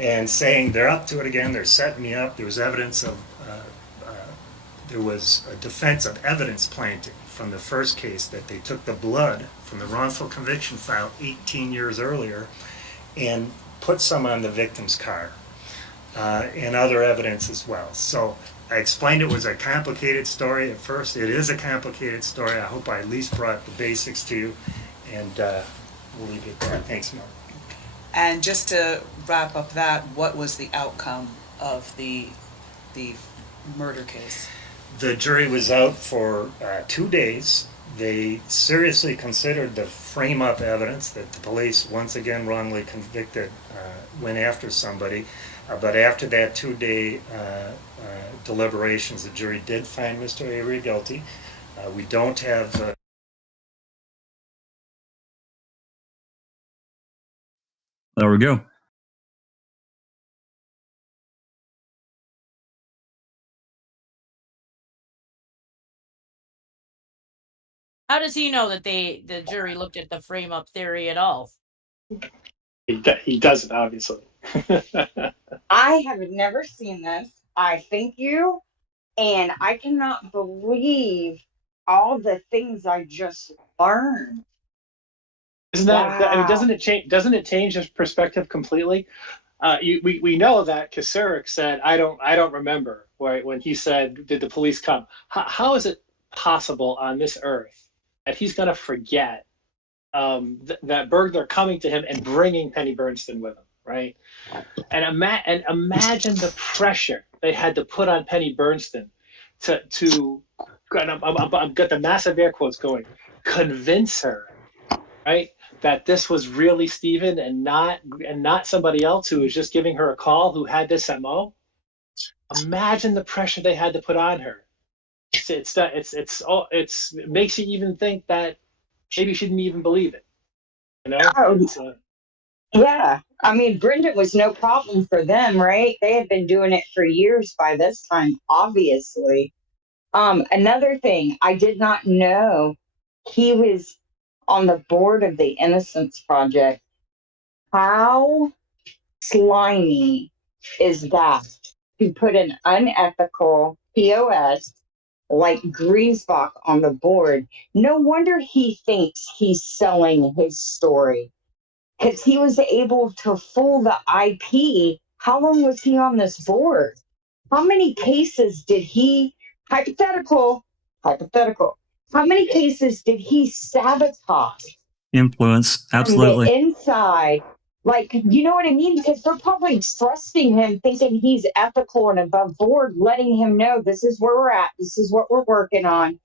and saying, they're up to it again, they're setting me up. There was evidence of, there was a defense of evidence planting from the first case, that they took the blood from the wrongful conviction file 18 years earlier and put some on the victim's car, and other evidence as well. So I explained it was a complicated story at first. It is a complicated story. I hope I at least brought the basics to you, and we'll leave it there. Thanks, Mel. And just to wrap up that, what was the outcome of the murder case? The jury was out for 2 days. They seriously considered the frame-up evidence that the police, once again wrongly convicted, went after somebody. But after that 2-day deliberations, the jury did find Mr. Avery guilty. We don't have... There we go. How does he know that the jury looked at the frame-up theory at all? He doesn't, obviously. I have never seen this. I thank you, and I cannot believe all the things I just learned. Isn't that? Wow. I mean, doesn't it change his perspective completely? We know that Kasarik said, "I don't remember," right? When he said, "Did the police come?" How is it possible on this earth that he's going to forget that burglar coming to him and bringing Penny Bernstein with him, right? And imagine the pressure they had to put on Penny Bernstein to and I've got the massive air quotes going, convince her right? That this was really Stephen and not somebody else who was just giving her a call who had this MO. Imagine the pressure they had to put on her. It makes you even think that maybe she didn't even believe it. You know? Oh, yeah. I mean, Brendan was no problem for them, right? They had been doing it for years by this time, obviously. Another thing, I did not know he was on the board of the Innocence Project. How slimy is that to put an unethical POS like Greasebox on the board? No wonder he thinks he's selling his story because he was able to fool the IP. How long was he on this board? How many cases did he, hypothetical, how many cases did he sabotage? Influence, absolutely. From the inside. Like, you know what I mean? Because they're probably trusting him, thinking he's ethical and above board, letting him know this is where we're at, this is what we're working on.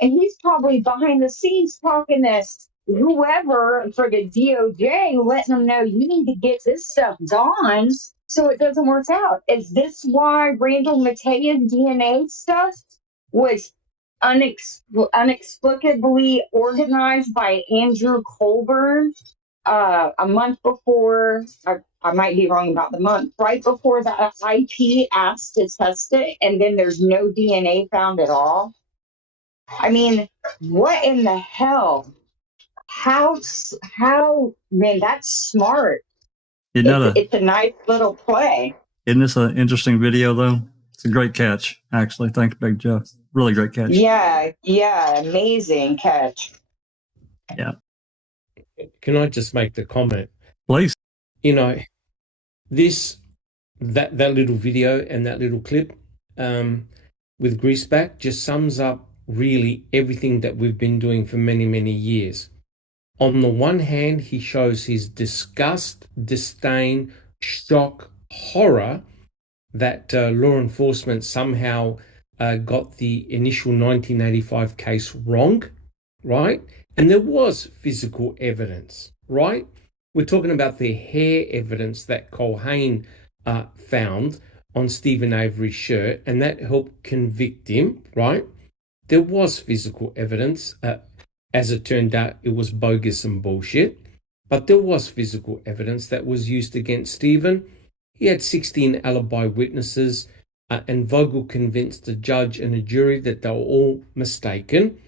And he's probably behind the scenes talking to whoever for the DOJ, letting them know you need to get this stuff done so it doesn't work out. Is this why Randall Matea's DNA stuff was inexplicably organized by Andrew Colburn a month before? I might be wrong about the month, right before the IP asked to test it, and then there's no DNA found at all. I mean, what in the hell? How man, that's smart. It's a nice little play. Isn't this an interesting video, though? It's a great catch, actually. Thanks, Big Jeff. Really great catch. Yeah, amazing catch. Yeah. Can I just make the comment? Please. You know, that little video and that little clip with Greaseback just sums up really everything that we've been doing for many, many years. On the one hand, he shows his disgust, disdain, shock, horror that law enforcement somehow got the initial 1985 case wrong, right? And there was physical evidence, right? We're talking about the hair evidence that Colhane found on Stephen Avery's shirt, and that helped convict him, right? There was physical evidence. As it turned out, it was bogus and bullshit. But there was physical evidence that was used against Stephen. He had 16 alibi witnesses, and Vogel convinced the judge and a jury that they were all mistaken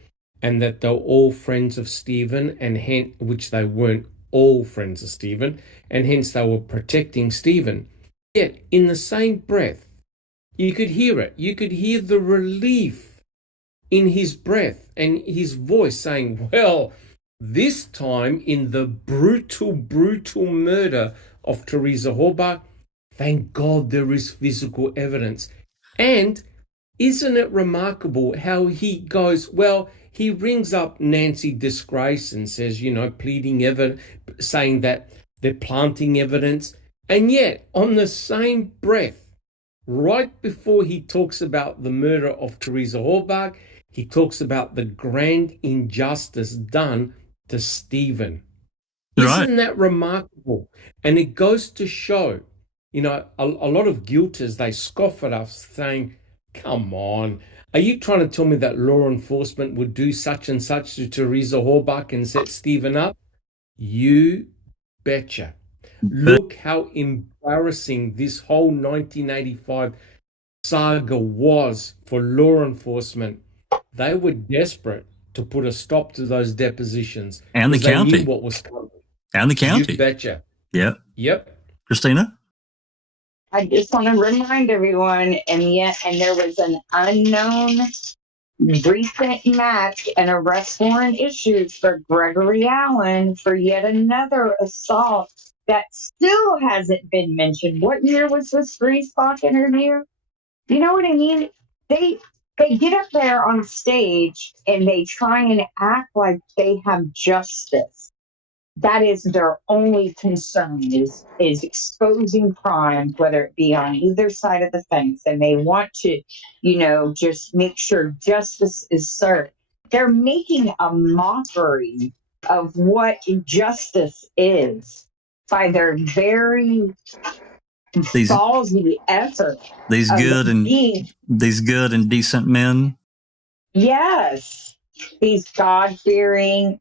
and that they were all friends of Stephen, and hence, which they weren't all friends of Stephen, and hence they were protecting Stephen. Yet, in the same breath, you could hear it. You could hear the relief in his breath and his voice saying, well, this time in the brutal murder of Teresa Horbach, thank God there is physical evidence. And isn't it remarkable how he goes, well, he rings up Nancy Disgrace and says, pleading evidence, saying that they're planting evidence. And yet, on the same breath, right before he talks about the murder of Teresa Horbach, he talks about the grand injustice done to Stephen. Right. Isn't that remarkable? And it goes to show, a lot of guilters, they scoff at us saying, come on, are you trying to tell me that law enforcement would do such and such to Teresa Horbach and set Stephen up? You betcha. Look how embarrassing this whole 1985 saga was for law enforcement. They were desperate to put a stop to those depositions. And the county. They knew what was coming. And the county. You betcha. Yep. Christina? I just want to remind everyone, and there was an unknown recent match and arrest warrant issued for Gregory Allen for yet another assault that still hasn't been mentioned. What year was this Greasebox interview? You know what I mean? They get up there on stage and they try and act like they have justice. That is their only concern is exposing crimes, whether it be on either side of the fence. And they want to, just make sure justice is served. They're making a mockery of what justice is by their very These ballsy effort these of good and being, these good and decent men. yes, these God-fearing,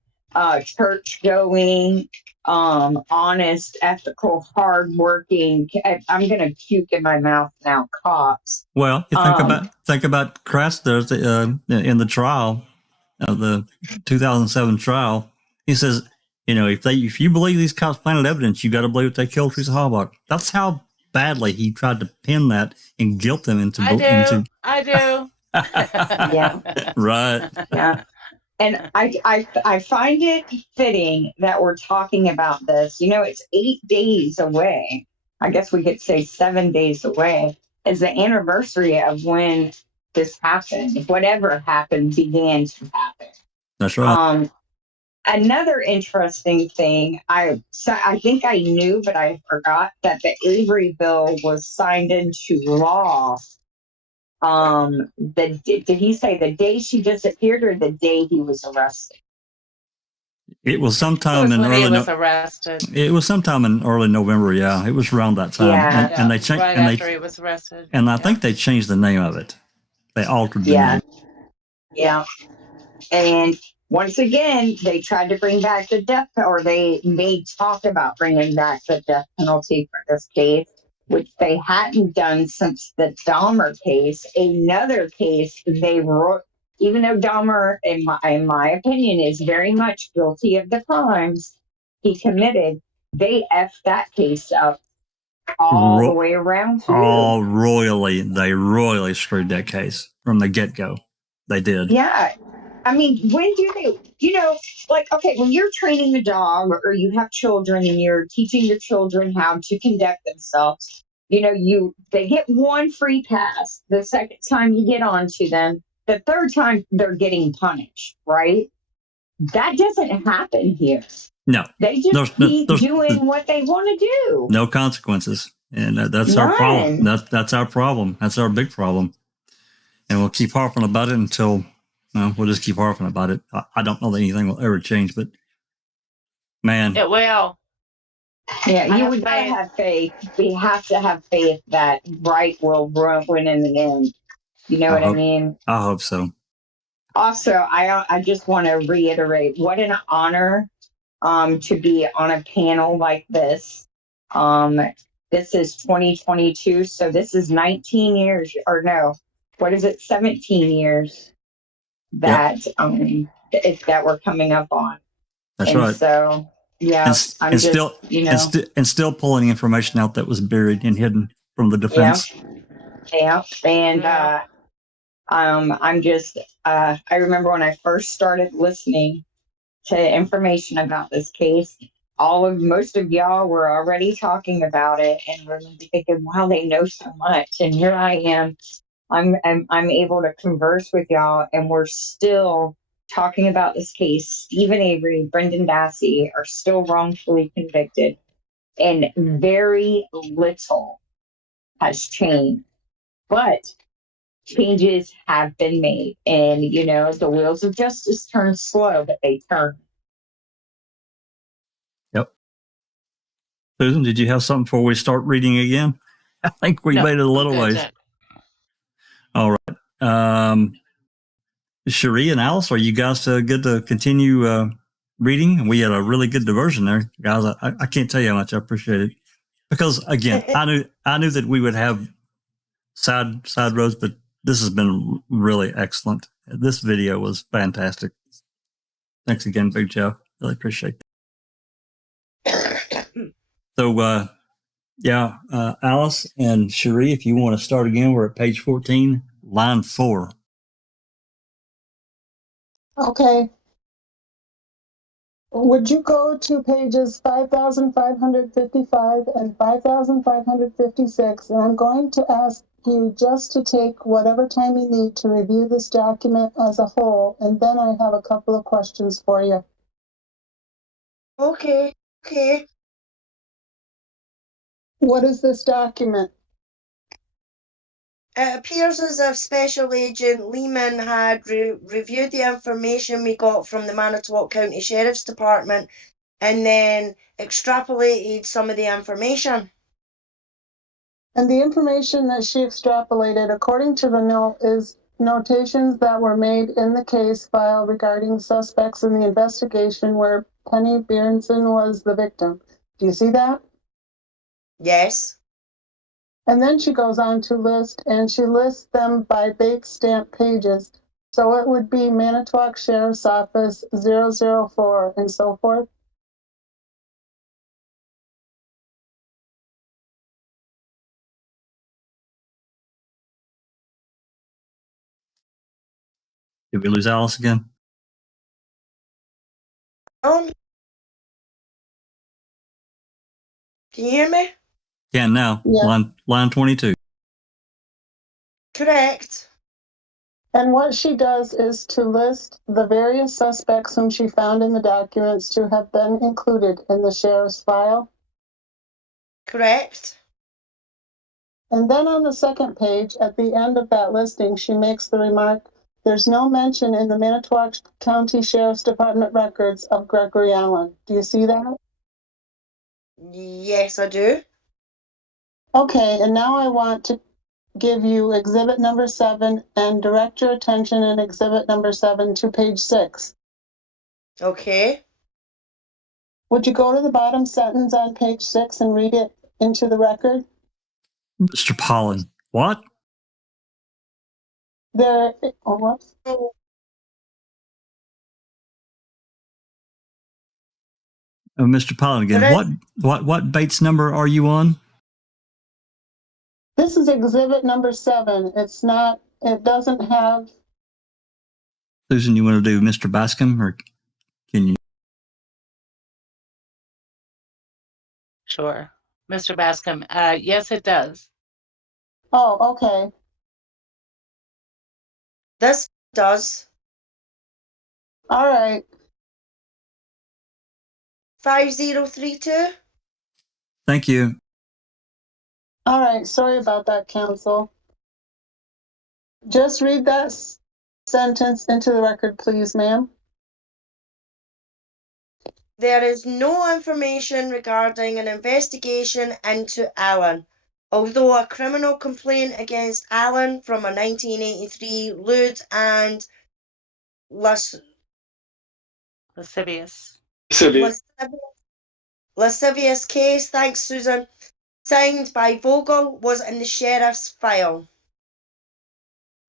church-going, honest, ethical, hardworking. I'm gonna puke in my mouth now. Cops. Well, you think about Craster's in the trial, the 2007 trial. He says, if you believe these cops planted evidence, you got to believe that they killed Teresa Halbach. That's how badly he tried to pin that and guilt them into. I do. Yeah. Right. Yeah. And I find it fitting that we're talking about this. It's 8 days away. I guess we could say 7 days away is the anniversary of when this happened. Whatever happened began to happen. That's right. Another interesting thing, I think I knew, but I forgot that the Avery bill was signed into law. Did he say the day she disappeared or the day he was arrested? It was sometime in early. He was arrested. It was sometime in early November. Yeah, it was around that time. Yeah. And they changed. Right after he was arrested. And I think they changed the name of it. They altered the name. Yeah. And once again, they tried to bring back the death, or they made talk about bringing back the death penalty for this case, which they hadn't done since the Dahmer case. Another case they wrote, even though Dahmer, in my opinion, is very much guilty of the crimes he committed, they effed that case up all the way around too. They royally screwed that case from the get-go. They did. Yeah. I mean, when do they, okay, when you're training a dog or you have children and you're teaching your children how to conduct themselves, they get one free pass. The second time you get onto them, the third time they're getting punished, right? That doesn't happen here. No. They just keep doing what they want to do. No consequences. And that's our problem. That's our problem. That's our big problem. And we'll keep harping about it until... we'll just keep harping about it. I don't know that anything will ever change, but man. It will. Yeah, we gotta have faith. We have to have faith that right will win in the end. You know what I mean? I hope so. Also, I just want to reiterate what an honor to be on a panel like this. This is 2022, so this is 19 years, or no, what is it? 17 years. That that we're coming up on. That's right. So and still pulling information out that was buried and hidden from the defense. Yeah. And I'm just I remember when I first started listening to information about this case, most of y'all were already talking about it, and I remember thinking, wow, they know so much. And here I am. I'm able to converse with y'all, and we're still talking about this case. Stephen Avery, Brendan Dassey are still wrongfully convicted, and very little has changed. But changes have been made, and the wheels of justice turn slow, but they turn. Yep. Susan, did you have something before we start reading again? I think we made it a little ways. All right. Cherie and Alice, are you guys good to continue reading? We had a really good diversion there, guys. I can't tell you how much I appreciate it, because again, I knew that we would have side roads, but this has been really excellent. This video was fantastic. Thanks again, Big Joe. Really appreciate that. So, Alice and Cherie, if you want to start again, we're at page 14, line 4. Okay. Would you go to pages 5,555 and 5,556? And I'm going to ask you just to take whatever time you need to review this document as a whole, and then I have a couple of questions for you. Okay. What is this document? It appears as if Special Agent Lehman had reviewed the information we got from the Manitowoc County Sheriff's Department and then extrapolated some of the information. And the information that she extrapolated, according to the note, is notations that were made in the case file regarding suspects in the investigation where Penny Berenson was the victim. Do you see that? Yes. And then she goes on to list, and she lists them by bait stamp pages. So it would be Manitowoc Sheriff's Office 004 and so forth. Did we lose Alice again? Can you hear me? Can now. Yeah. Line 22. Correct. And what she does is to list the various suspects whom she found in the documents to have been included in the sheriff's file. Correct. And then on the second page, at the end of that listing, she makes the remark, there's no mention in the Manitowoc County Sheriff's Department records of Gregory Allen. Do you see that? Yes, I do. Okay, and now I want to give you exhibit number 7 and direct your attention in exhibit number 7 to page 6. Okay. Would you go to the bottom sentence on page 6 and read it into the record? Mr. Pollen. What? There, what? Mr. Pollen again. What Bates number are you on? This is exhibit number 7. It's not, it doesn't have. Susan, you want to do Mr. Bascom, or can you? Sure. Mr. Bascom, yes, it does. Oh, okay. This does. All right. 5032. Thank you. All right. Sorry about that, counsel. Just read that sentence into the record, please, ma'am. There is no information regarding an investigation into Allen, although a criminal complaint against Allen from a 1983 lewd and lascivious case, thanks Susan, signed by Vogel was in the sheriff's file.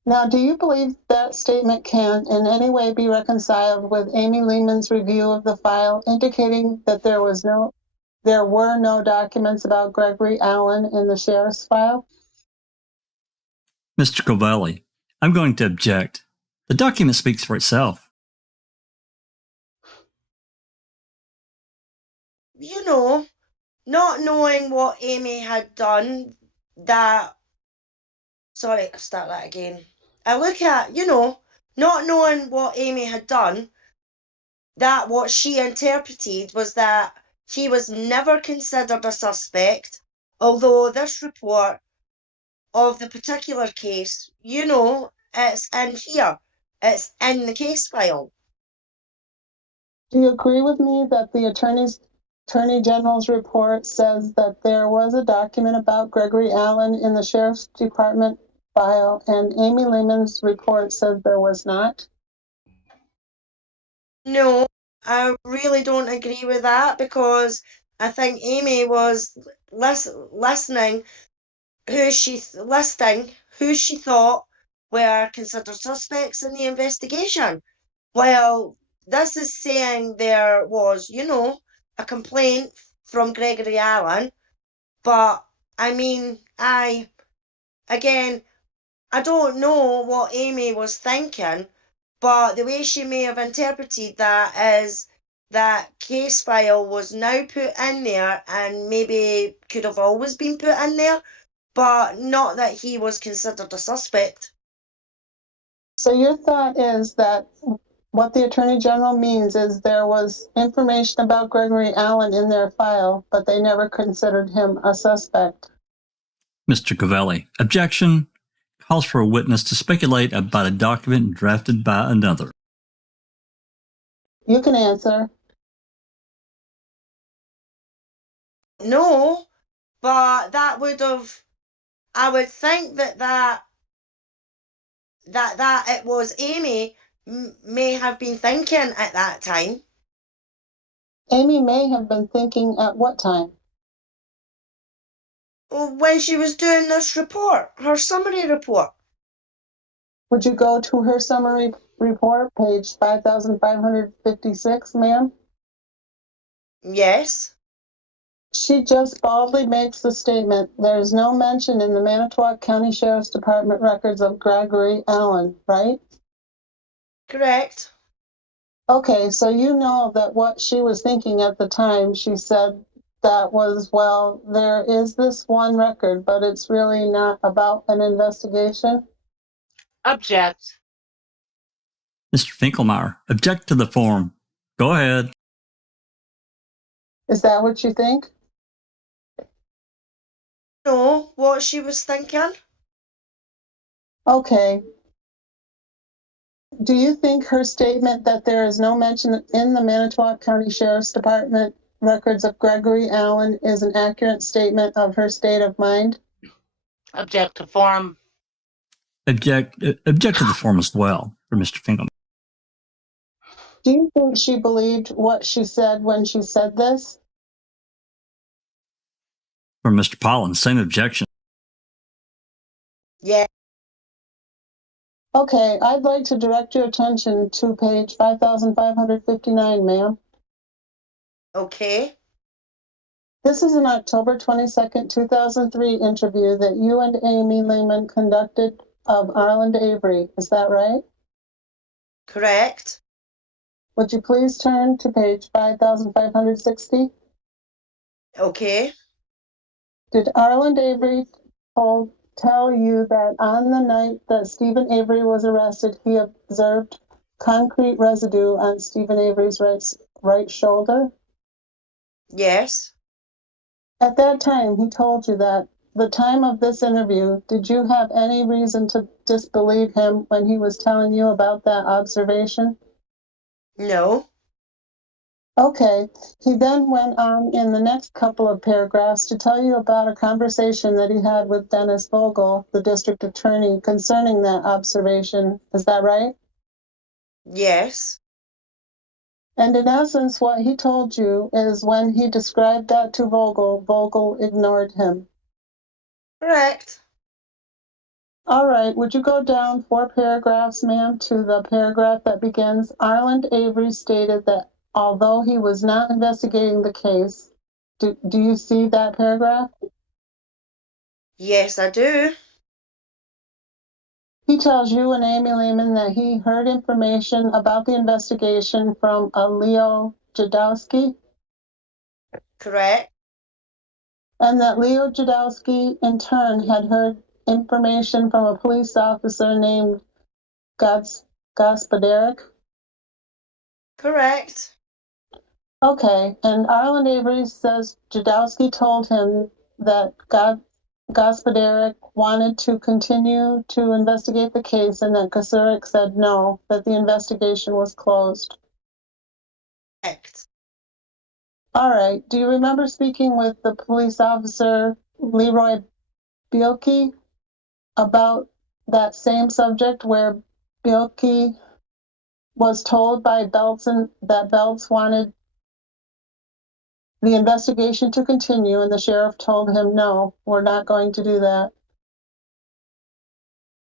Now, do you believe that statement can in any way be reconciled with Amy Lehman's review of the file, indicating that there were no documents about Gregory Allen in the sheriff's file? Mr. Covelli, I'm going to object. The document speaks for itself. You know, not knowing what Amy had done, sorry, I'll start that again. I look at, not knowing what Amy had done, that what she interpreted was that he was never considered a suspect, although this report of the particular case, it's in here. It's in the case file. Do you agree with me that the Attorney General's report says that there was a document about Gregory Allen in the Sheriff's Department file, and Amy Lehman's report says there was not? No, I really don't agree with that, because I think Amy was listing who she thought were considered suspects in the investigation. Well, this is saying there was, a complaint from Gregory Allen, but I mean, I don't know what Amy was thinking, but the way she may have interpreted that is that case file was now put in there and maybe could have always been put in there, but not that he was considered a suspect. So your thought is that what the Attorney General means is there was information about Gregory Allen in their file, but they never considered him a suspect. Mr. Covelli, objection. calls for a witness to speculate about a document drafted by another? You can answer. No, but that would have. I would think that it was Amy may have been thinking at that time. Amy may have been thinking at what time? When she was doing this report, her summary report. Would you go to her summary report, page 5556, ma'am? Yes. She just baldly makes the statement, there is no mention in the Manitowoc County Sheriff's Department records of Gregory Allen, right? Correct. Okay, so you know that what she was thinking at the time, she said that was, well, there is this one record, but it's really not about an investigation. Object. Mr. Finkelmeyer, object to the form. Go ahead. Is that what you think? No, what she was thinking. Okay. Do you think her statement that there is no mention in the Manitowoc County Sheriff's Department records of Gregory Allen is an accurate statement of her state of mind? Object to form. Object to the form as well for Mr. Finkelmeyer. Do you think she believed what she said when she said this? For Mr. Pollins, same objection. Yeah. Okay, I'd like to direct your attention to page 5559, ma'am. Okay. This is an October 22nd, 2003 interview that you and Amy Lehman conducted of Arland Avery. Is that right? Correct. Would you please turn to page 5560? Okay. Did Arland Avery tell you that on the night that Stephen Avery was arrested, he observed concrete residue on Stephen Avery's right shoulder? Yes. At that time, he told you that the time of this interview, did you have any reason to disbelieve him when he was telling you about that observation? No. Okay. He then went on in the next couple of paragraphs to tell you about a conversation that he had with Dennis Vogel, the district attorney, concerning that observation. Is that right? Yes. And in essence, what he told you is when he described that to Vogel, Vogel ignored him. Correct. All right, would you go down 4 paragraphs, ma'am, to the paragraph that begins, Arland Avery stated that although he was not investigating the case, do you see that paragraph? Yes, I do. He tells you and Amy Lehman that he heard information about the investigation from a Leo Jadowski. Correct. And that Leo Jadowski, in turn, had heard information from a police officer named Gospodarek. Correct. Okay, and Arland Avery says Jadowski told him that Gospodarek wanted to continue to investigate the case and that Gospodarek said no, that the investigation was closed. Correct. All right, do you remember speaking with the police officer Leroy Bielke about that same subject where Bielke was told by Beltson that Belts wanted the investigation to continue, and the sheriff told him, no, we're not going to do that?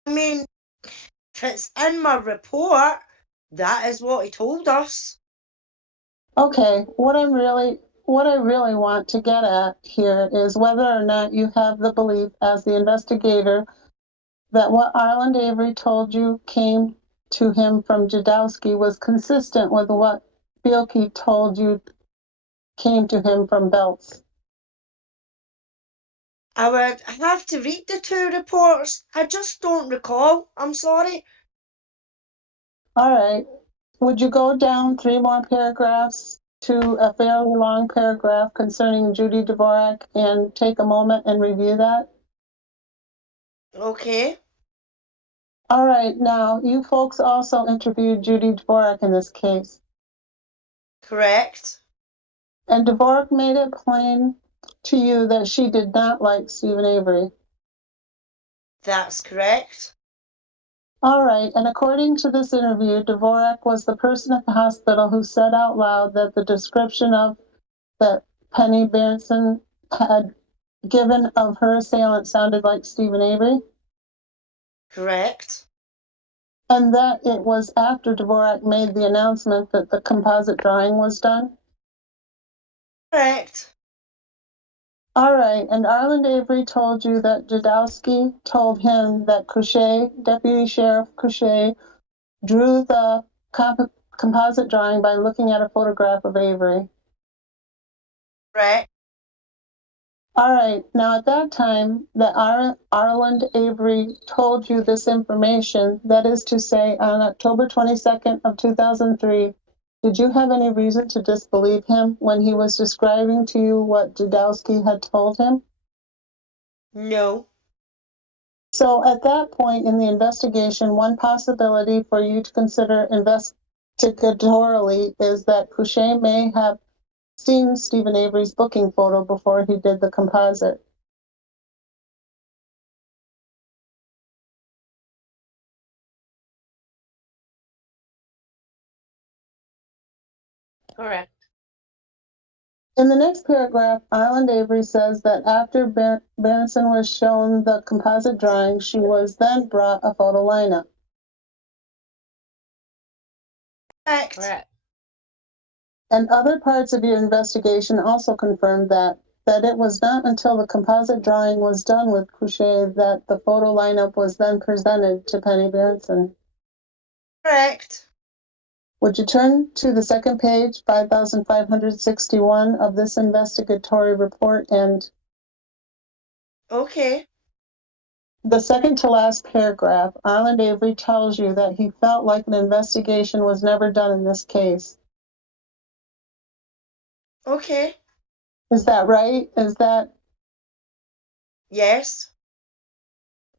I mean, if it's in my report, that is what he told us. Okay, what I really want to get at here is whether or not you have the belief as the investigator that what Arland Avery told you came to him from Jadowski was consistent with what Bielke told you came to him from Belts. I would have to read the 2 reports. I just don't recall. I'm sorry. All right. Would you go down 3 more paragraphs to a fairly long paragraph concerning Judy Dvorak and take a moment and review that? Okay. All right, now you folks also interviewed Judy Dvorak in this case. Correct. And Dvorak made it plain to you that she did not like Stephen Avery. That's correct. All right, and according to this interview, Dvorak was the person at the hospital who said out loud that the description of that Penny Berenson had given of her assailant sounded like Stephen Avery. Correct. And that it was after Dvorak made the announcement that the composite drawing was done. Correct. All right, and Arland Avery told you that Jadowski told him that Couchet, Deputy Sheriff Couchet, drew the composite drawing by looking at a photograph of Avery. Correct. All right, now at that time that Arland Avery told you this information, that is to say on October 22nd of 2003, did you have any reason to disbelieve him when he was describing to you what Jadowski had told him? No. So at that point in the investigation, one possibility for you to consider investigatorily is that Couchet may have seen Stephen Avery's booking photo before he did the composite. Correct. In the next paragraph, Arland Avery says that after Berenson was shown the composite drawing, she was then brought a photo lineup. Correct. Correct. And other parts of your investigation also confirmed that it was not until the composite drawing was done with Couchet that the photo lineup was then presented to Penny Berenson. Correct. Would you turn to the second page, 5561 of this investigatory report, and Okay. the second to last paragraph, Arland Avery tells you that he felt like an investigation was never done in this case. Okay. Is that right? Is that Yes.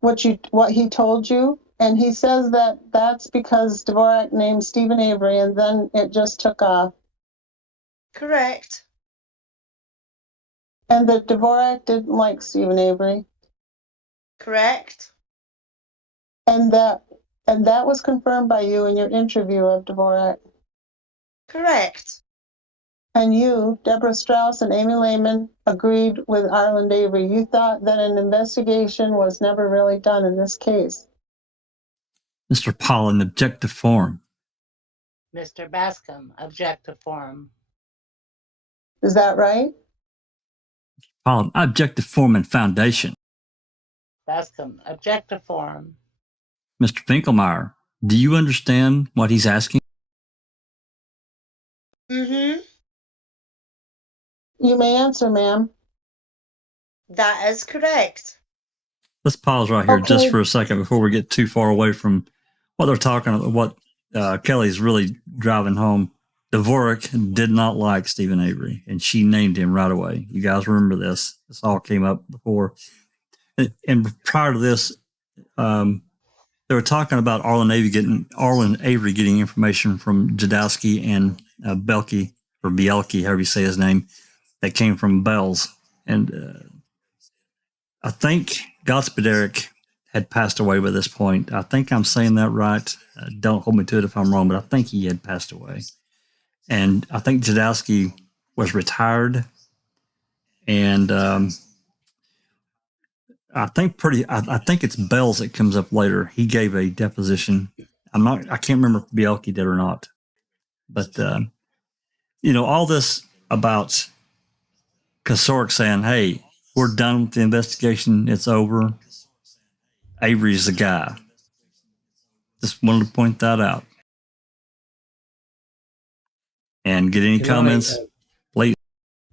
what he told you? And he says that that's because Dvorak named Stephen Avery and then it just took off. Correct. And that Dvorak didn't like Stephen Avery. Correct. And that was confirmed by you in your interview of Dvorak. Correct. And you, Deborah Strauss and Amy Lehman, agreed with Arland Avery. You thought that an investigation was never really done in this case. Mr. Pollen, objective form. Mr. Bascom, objective form. Is that right? Pollen, objective form and foundation. Bascom, objective form. Mr. Finkelmeyer, do you understand what he's asking? Mm-hmm. You may answer, ma'am. That is correct. Let's pause right here Okay. just for a second before we get too far away from what they're talking about, what Kelly's really driving home. Dvorak did not like Stephen Avery, and she named him right away. You guys remember this. This all came up before. And prior to this, they were talking about Arland Avery getting information from Jadowski and Bielke, however you say his name, that came from Bell's. And I think Gospoderic had passed away by this point. I think I'm saying that right. Don't hold me to it if I'm wrong, but I think he had passed away. And I think Jadowski was retired. And I think it's Bell's that comes up later. He gave a deposition. I can't remember if Bielke did or not. But all this about Kasorek saying, hey, we're done with the investigation. It's over. Avery's the guy. Just wanted to point that out. And get any comments? Please.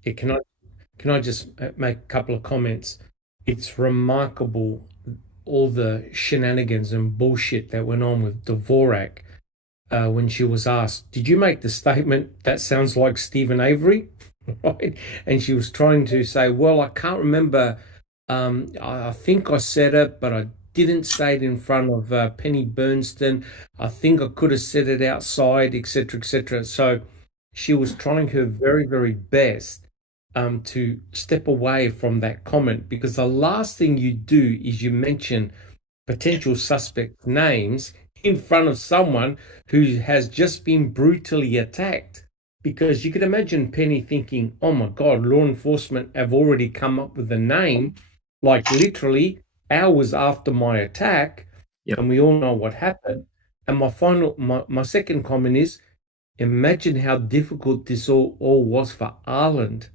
Yeah, can I just make a couple of comments? It's remarkable all the shenanigans and bullshit that went on with Dvorak when she was asked, did you make the statement that sounds like Stephen Avery? Right? And she was trying to say, well, I can't remember. I think I said it, but I didn't say it in front of Penny Bernstein. I think I could have said it outside, etc., etc. So she was trying her very, very best to step away from that comment, because the last thing you do is you mention potential suspect names in front of someone who has just been brutally attacked. Because you could imagine Penny thinking, oh my God, law enforcement have already come up with a name, like literally hours after my attack. Yep. And we all know what happened. And my second comment is, imagine how difficult this all was for Arland,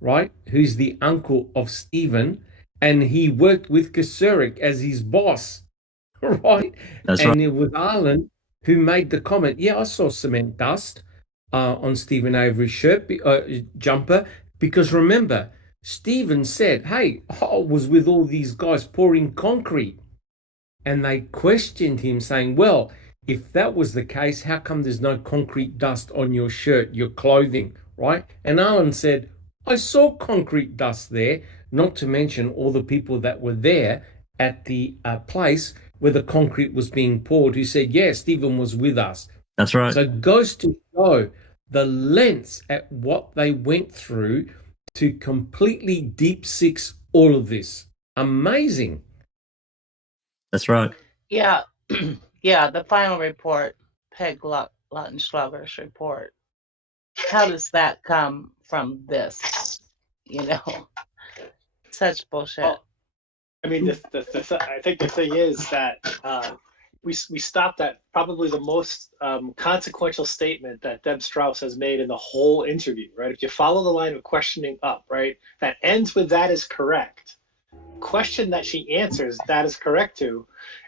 right? Who's the uncle of Stephen, and he worked with Kasurik as his boss, right? That's and right. it was Arland who made the comment, yeah, I saw cement dust on Stephen Avery's shirt jumper, because remember, Stephen said, hey, I was with all these guys pouring concrete. And they questioned him, saying, well, if that was the case, how come there's no concrete dust on your shirt, your clothing, right? And Alan said, I saw concrete dust there, not to mention all the people that were there at the place where the concrete was being poured, who said, yeah, Stephen was with us. That's right. So it goes to show the lengths at what they went through to completely deep six all of this. Amazing. That's right. Yeah. Yeah, the final report, Peg Lautenschlager's report. How does that come from this? You know, such bullshit. Well, I mean, I think the thing is that we stopped at probably the most consequential statement that Deb Strauss has made in the whole interview, right? If you follow the line of questioning up, right, that ends with "that is correct." Question that she answers, "that is correct" to,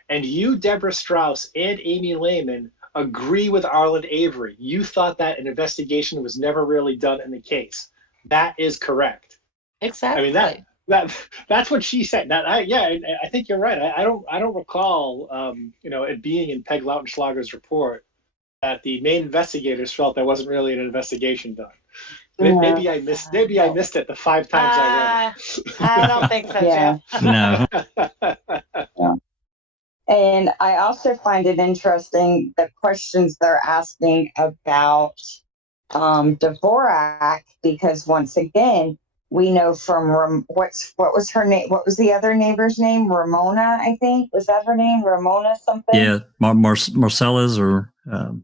and you, Deborah Strauss, and Amy Lehman agree with Arland Avery. You thought that an investigation was never really done in the case. That is correct. Exactly. I mean, that's what she said. I think you're right. I don't recall it being in Peg Lautenschlager's report that the main investigators felt there wasn't really an investigation done. Maybe I missed it the 5 times I read it. I don't think so, Yeah. Jeff. No. And I also find it interesting the questions they're asking about Dvorak, because once again, we know from what was her name? What was the other neighbor's name? Ramona, I think. Was that her name? Ramona something? Yeah, Marcella's or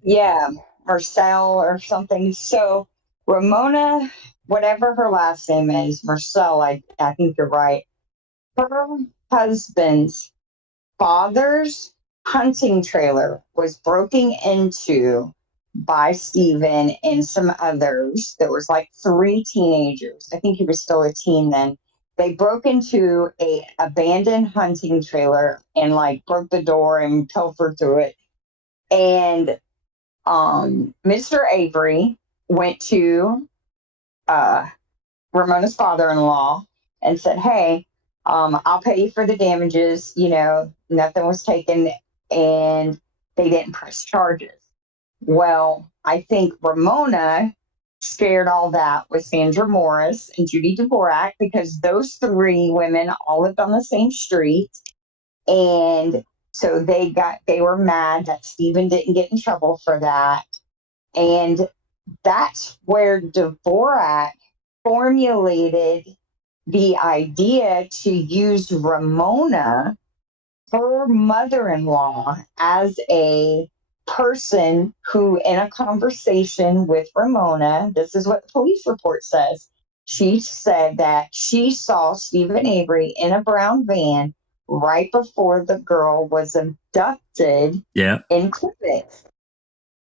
Yeah, Marcel or something. So Ramona, whatever her last name is, Marcel, I think you're right. Her husband's father's hunting trailer was broken into by Stephen and some others. There was like 3 teenagers. I think he was still a teen then. They broke into a abandoned hunting trailer and like broke the door and pilfered through it. And Mr. Avery went to Ramona's father-in-law and said, hey, I'll pay you for the damages. You know, nothing was taken, and they didn't press charges. Well, I think Ramona shared all that with Sandra Morris and Judy Dvorak, because those 3 women all lived on the same street. And so they were mad that Stephen didn't get in trouble for that. And that's where Dvorak formulated the idea to use Ramona, her mother-in-law, as a person who, in a conversation with Ramona, this is what the police report says. She said that she saw Stephen Avery in a brown van right before the girl was abducted in Clements.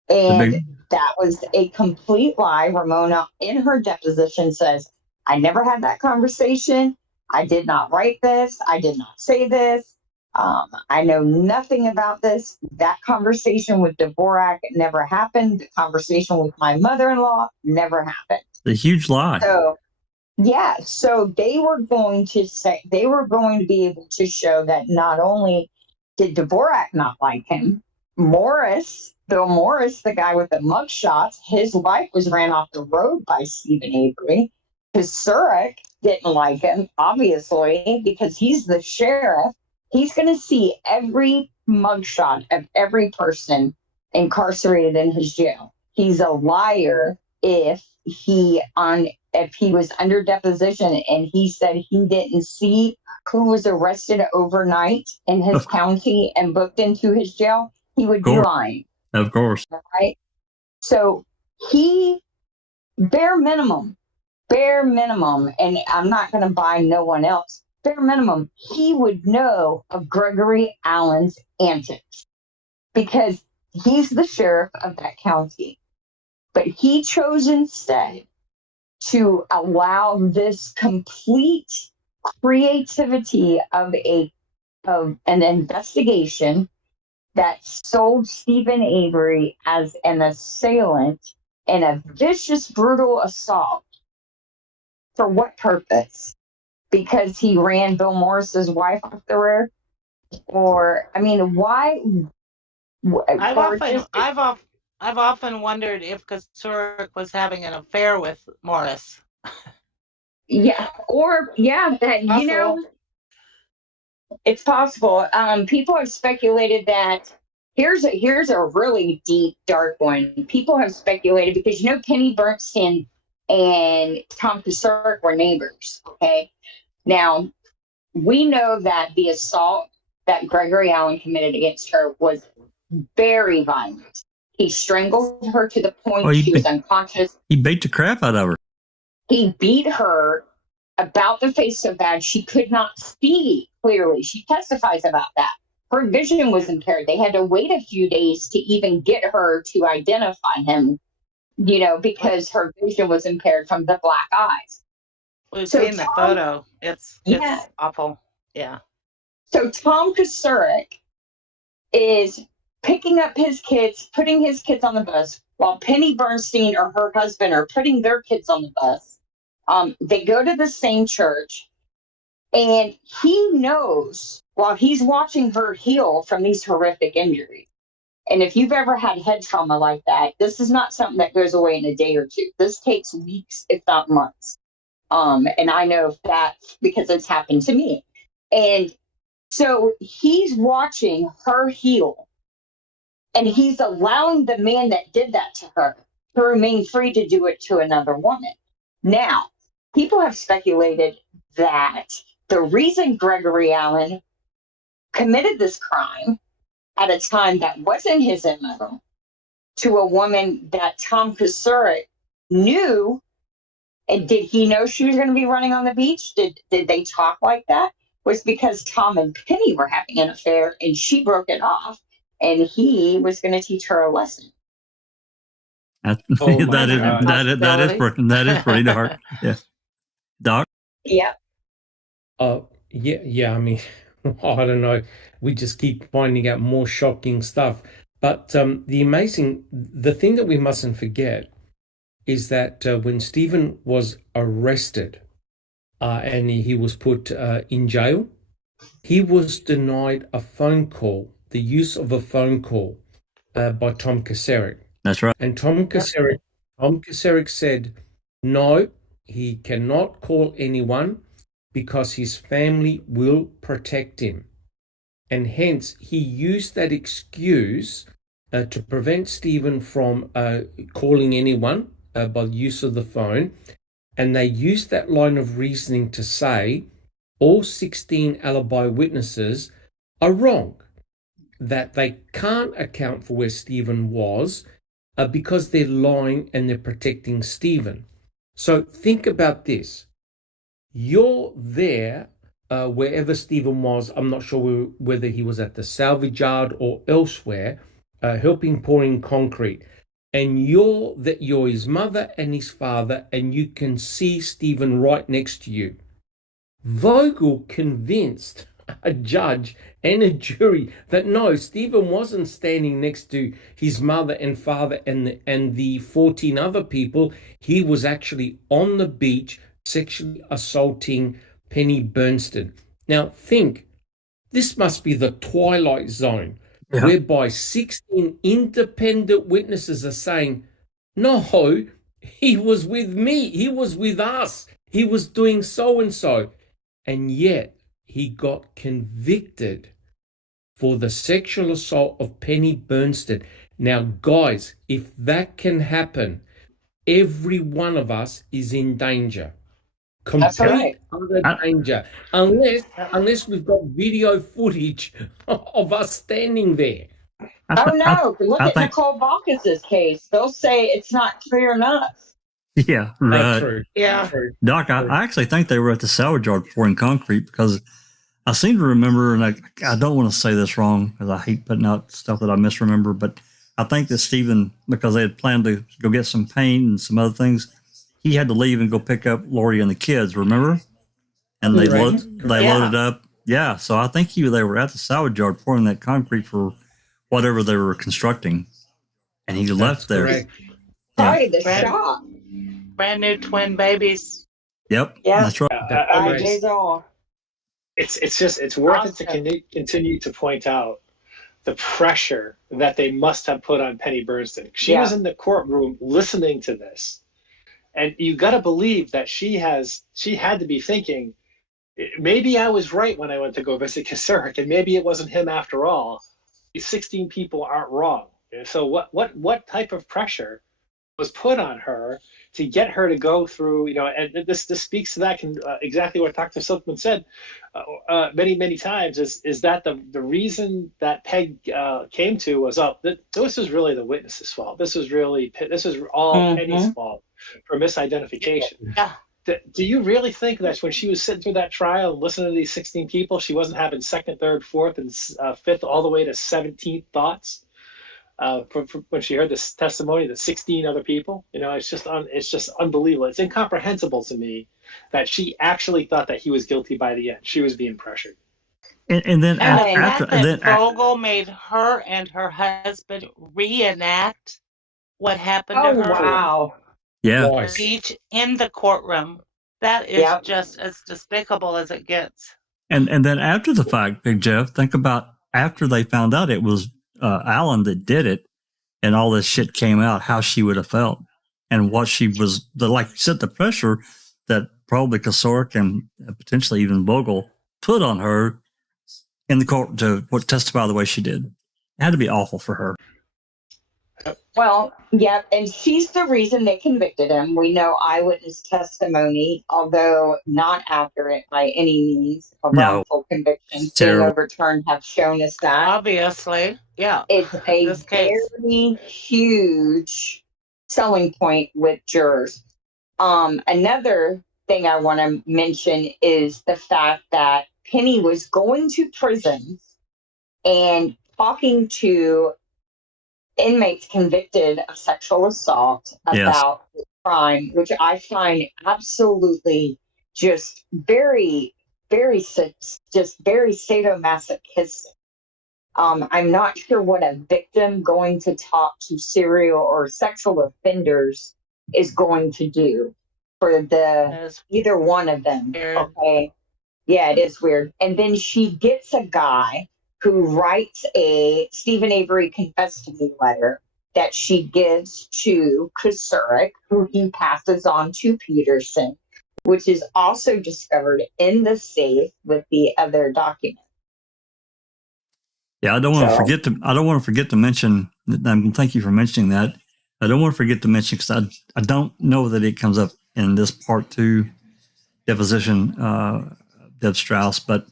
And that was a complete lie. Ramona, in her deposition, says, I never had that conversation. I did not write this. I did not say this. I know nothing about this. That conversation with Dvorak never happened. The conversation with my mother-in-law never happened. The huge lie. So, yeah. So they were going to be able to show that not only did Dvorak not like him, Bill Morris, the guy with the mugshots, his wife was ran off the road by Stephen Avery. Because Surik didn't like him, obviously, because he's the sheriff. He's going to see every mugshot of every person incarcerated in his jail. He's a liar if he was under deposition and he said he didn't see who was arrested overnight in his county and booked into his jail. He would be lying. Of course. Right? So he, bare minimum, and I'm not going to buy no one else, bare minimum, he would know of Gregory Allen's antics because he's the sheriff of that county. But he chose instead to allow this complete creativity of an investigation that sold Stephen Avery as an assailant in a vicious, brutal assault. For what purpose? Because he ran Bill Morris's wife off the road? Or, I mean, why? I've often wondered if Kasurik was having an affair with Morris. Yeah, or that you know, it's possible. People have speculated that here's a really deep, dark one. People have speculated because you know Penny Bernstein and Tom Kasurik were neighbors. Okay, now we know that the assault that Gregory Allen committed against her was very violent. He strangled her to the point she was unconscious. He beat the crap out of her. He beat her about the face so bad she could not see clearly. She testifies about that. Her vision was impaired. They had to wait a few days to even get her to identify him, you know, because her vision was impaired from the black eyes. We've seen the photo. It's awful. Yeah. So Tom Kasurik is picking up his kids, putting his kids on the bus, while Penny Bernstein or her husband are putting their kids on the bus. They go to the same church, and he knows while he's watching her heal from these horrific injuries. And if you've ever had head trauma like that, this is not something that goes away in a day or two. This takes weeks, if not months. And I know that because it's happened to me. And so he's watching her heal. And he's allowing the man that did that to her to remain free to do it to another woman. Now, people have speculated that the reason Gregory Allen committed this crime at a time that wasn't his MO to a woman that Tom Kasurik knew, and did he know she was going to be running on the beach? Did they talk like that? Was because Tom and Penny were having an affair and she broke it off. And he was going to teach her a lesson. That is pretty dark. Yeah, Doc. Yeah. Yeah. I mean, I don't know. We just keep finding out more shocking stuff. But the thing that we mustn't forget is that when Stephen was arrested and he was put in jail, he was denied a phone call. The use of a phone call by Tom Kasurik. That's right. And Tom Kasurik said, no, he cannot call anyone because his family will protect him. And hence, he used that excuse to prevent Stephen from calling anyone by the use of the phone. And they used that line of reasoning to say all 16 alibi witnesses are wrong, that they can't account for where Stephen was because they're lying and they're protecting Stephen. So think about this. You're there wherever Stephen was. I'm not sure whether he was at the salvage yard or elsewhere, helping pouring concrete. And you're his mother and his father, and you can see Stephen right next to you. Vogel convinced a judge and a jury that no, Stephen wasn't standing next to his mother and father and the 14 other people. He was actually on the beach sexually assaulting Penny Bernstein. Now think, this must be the twilight zone, whereby 16 independent witnesses are saying, no, he was with me, he was with us, he was doing so and so. And yet he got convicted for the sexual assault of Penny Bernstein. Now, guys, if that can happen, every one of us is in danger. That's Complete right. utter danger. Unless we've got video footage of us standing there. Oh no! Look I at think, Nicole Baucus's case. They'll say it's not clear enough. yeah, right. True. Yeah. True. Doc, I actually think they were at the salvage yard pouring concrete because I seem to remember, and I don't want to say this wrong because I hate putting out stuff that I misremember, but I think that Stephen, because they had planned to go get some paint and some other things, he had to leave and go pick up Lori and the kids, remember? And they Correct. loaded up. Yeah, so I think they were at the salvage yard pouring that concrete for whatever they were constructing. And he left there. Correct. Sorry, the Brand- shop. Brand new twin babies. Yep, Yeah. that's right. Five days old. It's worth it to continue to point out the pressure that they must have put on Penny Bernstein. She was in the courtroom listening to this, and you got to believe that she had to be thinking, maybe I was right when I went to go visit Kasurek, and maybe it wasn't him after all. These 16 people aren't wrong. So what type of pressure was put on her to get her to go through, and this speaks to that exactly what Dr. Silkman said many times is that the reason that Peg came to was this was really the witness's fault. This was all Penny's fault for misidentification. Yeah. Do you really think that when she was sitting through that trial and listening to these 16 people, she wasn't having second, third, fourth, and fifth, all the way to 17th thoughts? When she heard this testimony, the 16 other people, it's just unbelievable. It's incomprehensible to me that she actually thought that he was guilty by the end. She was being pressured. And then Vogel made her and her husband reenact what happened to her. Wow. Yeah. Speech in the courtroom. That is just as despicable as it gets. And then after the fact, Big Jeff, think about after they found out it was Alan that did it and all this shit came out, how she would have felt and what she was, like you said, the pressure that probably Kasurek and potentially even Vogel put on her in the court to testify the way she did. It had to be awful for her. Well, yeah, and she's the reason they convicted him. We know eyewitness testimony, although not accurate by any means, of wrongful convictions being overturned have shown us that. Obviously, yeah. It's a very huge selling point with jurors. Another thing I want to mention is the fact that Penny was going to prisons and talking to inmates convicted of sexual assault about the crime, which I find absolutely just very, very sadomasochistic. I'm not sure what a victim going to talk to serial or sexual offenders is going to do for either one of them. Okay. Yeah, it is weird. And then she gets a guy who writes a Stephen Avery confessed to me letter that she gives to Kasurek, who he passes on to Peterson, which is also discovered in the safe with the other document. Yeah, I don't want to forget to mention. Thank you for mentioning that. I don't want to forget to mention because I don't know that it comes up in this part 2 deposition, Deb Strauss, but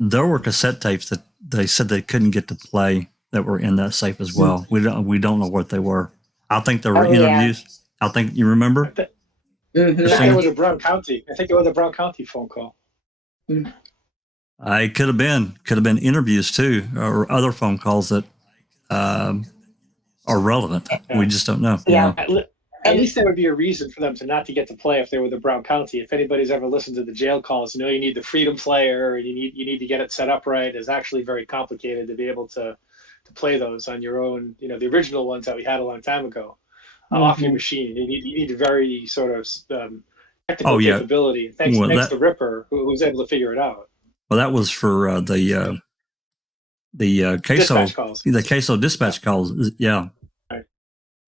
there were cassette tapes that they said they couldn't get to play that were in that safe as well. We don't know what they were. I think there were interviews. Yeah. I think you remember. I think it was a Brown County. I think it was a Brown County phone call. It could have been interviews too, or other phone calls that are relevant. Yeah. We just don't know. Yeah. At least there would be a reason for them to not to get to play if they were the Brown County. If anybody's ever listened to the jail calls, you need the Freedom Player and you need to get it set up right. It's actually very complicated to be able to play those on your own. The original ones that we had a long time ago off your machine. You need a very sort of technical capability. Thanks to Ripper, who was able to figure it out. Well, that was for the queso dispatch calls. Yeah.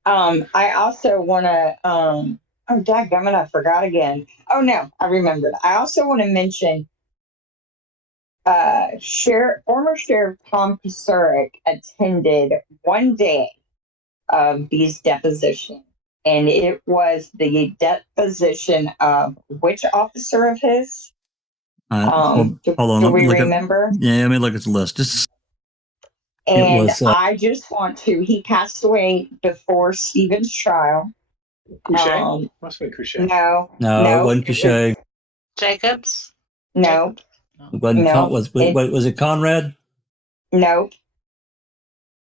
I also want to, oh, dadgummit, I forgot again. Oh, no, I remembered. I also want to mention Former Sheriff Tom Kusurik attended one day of these depositions, and it was the deposition of which officer of his? Hold on. Do we remember? Let me look at the list. And I just want to. He passed away before Stephen's trial. Couché? Must have been Couché. No, it wasn't Couché. Jacobs? No. It wasn't was it Conrad? No.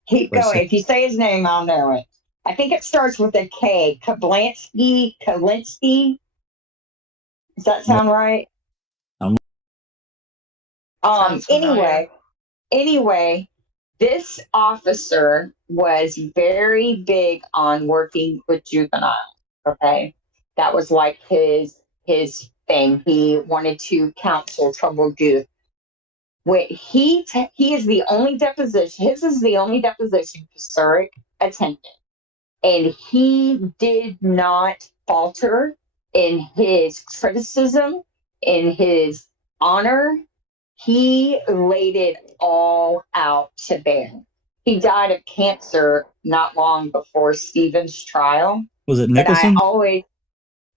Keep going. If you say his name, I'll know it. I think it starts with a K. Kalinsky. Does that sound right? Anyway, this officer was very big on working with juveniles. Okay, that was like his thing. He wanted to counsel troubled youth. He is the only deposition. His is the only deposition Kusurik attended, and he did not falter in his criticism, in his honor. He laid it all out to bear. He died of cancer not long before Stephen's trial. Was it Nicholson? And I always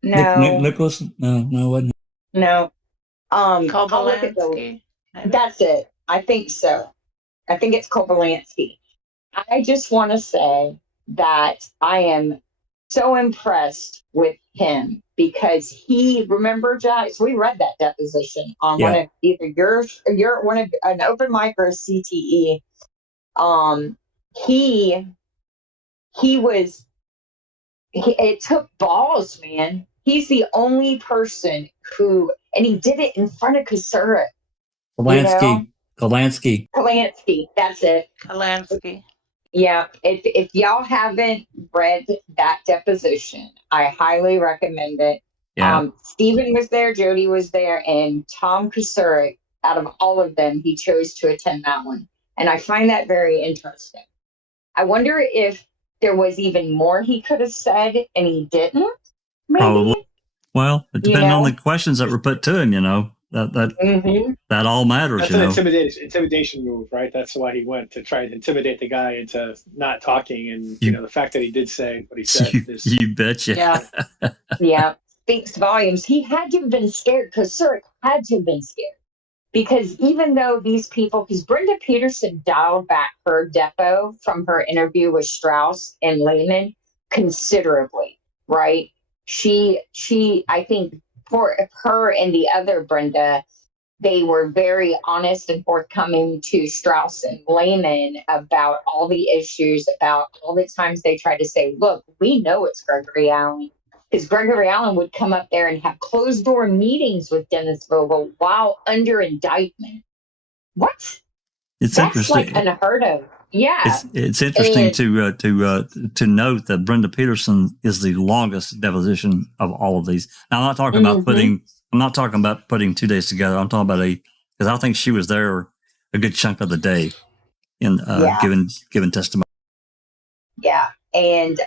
Nicholson? No, it wasn't. No. Kobolansky? That's it. I think so. I think it's Kobolansky. I just want to say that I am so impressed with him because remember, Jax, we read that deposition on one of either your one of an open mic or a CTE. It took balls, man. He's the only person and he did it in front of Kusurik. Kolansky. That's it. Kolansky. Yeah. If y'all haven't read that deposition, I highly recommend it. Yeah. Stephen was there, Jody was there, and Tom Kusurik, out of all of them, he chose to attend that one. And I find that very interesting. I wonder if there was even more he could have said and he didn't. Maybe? Probably. Well, it depends on the questions that were put to him, That all matters. That's an intimidation move, right? That's why he went, to try and intimidate the guy into not talking. And the fact that he did say what he said. You betcha. Yeah. Yeah. Speaks volumes. He had to have been scared. Kusurik had to have been scared. Because even though these people, because Brenda Peterson dialed back her depo from her interview with Strauss and Lehman considerably, right? She, I think for her and the other Brenda, they were very honest and forthcoming to Strauss and Lehman about all the issues, about all the times they tried to say, look, we know it's Gregory Allen. Because Gregory Allen would come up there and have closed door meetings with Dennis Vogel while under indictment. What? That's interesting. Like unheard of. Yeah. It's interesting to note that Brenda Peterson is the longest deposition of all of these. Now, I'm not talking about putting 2 days together. I'm talking about because I think she was there a good chunk of the day in giving testimony. Yeah. And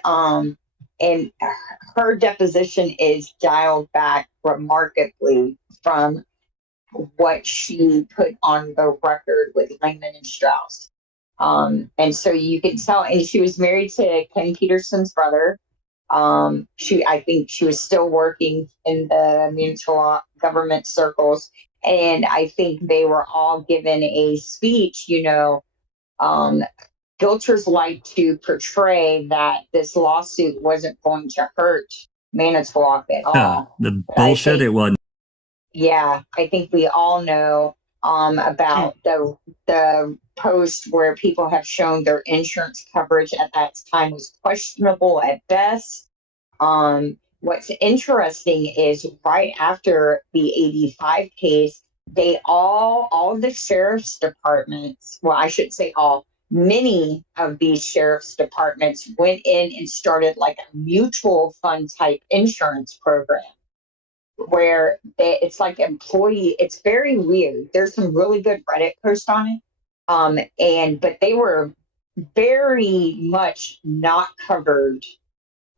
her deposition is dialed back remarkably from what she put on the record with Lehman and Strauss. And so you can tell, and she was married to Ken Peterson's brother. I think she was still working in the municipal government circles. And I think they were all given a speech, Filters like to portray that this lawsuit wasn't going to hurt Manitowoc at all. The bullshit it wasn't. Yeah, I think we all know about the post where people have shown their insurance coverage at that time was questionable at best. What's interesting is right after the 85 case, all of the sheriff's departments, well, I shouldn't say all, many of these sheriff's departments went in and started like a mutual fund type insurance program where it's like it's very weird. There's some really good Reddit posts on it. But they were very much not covered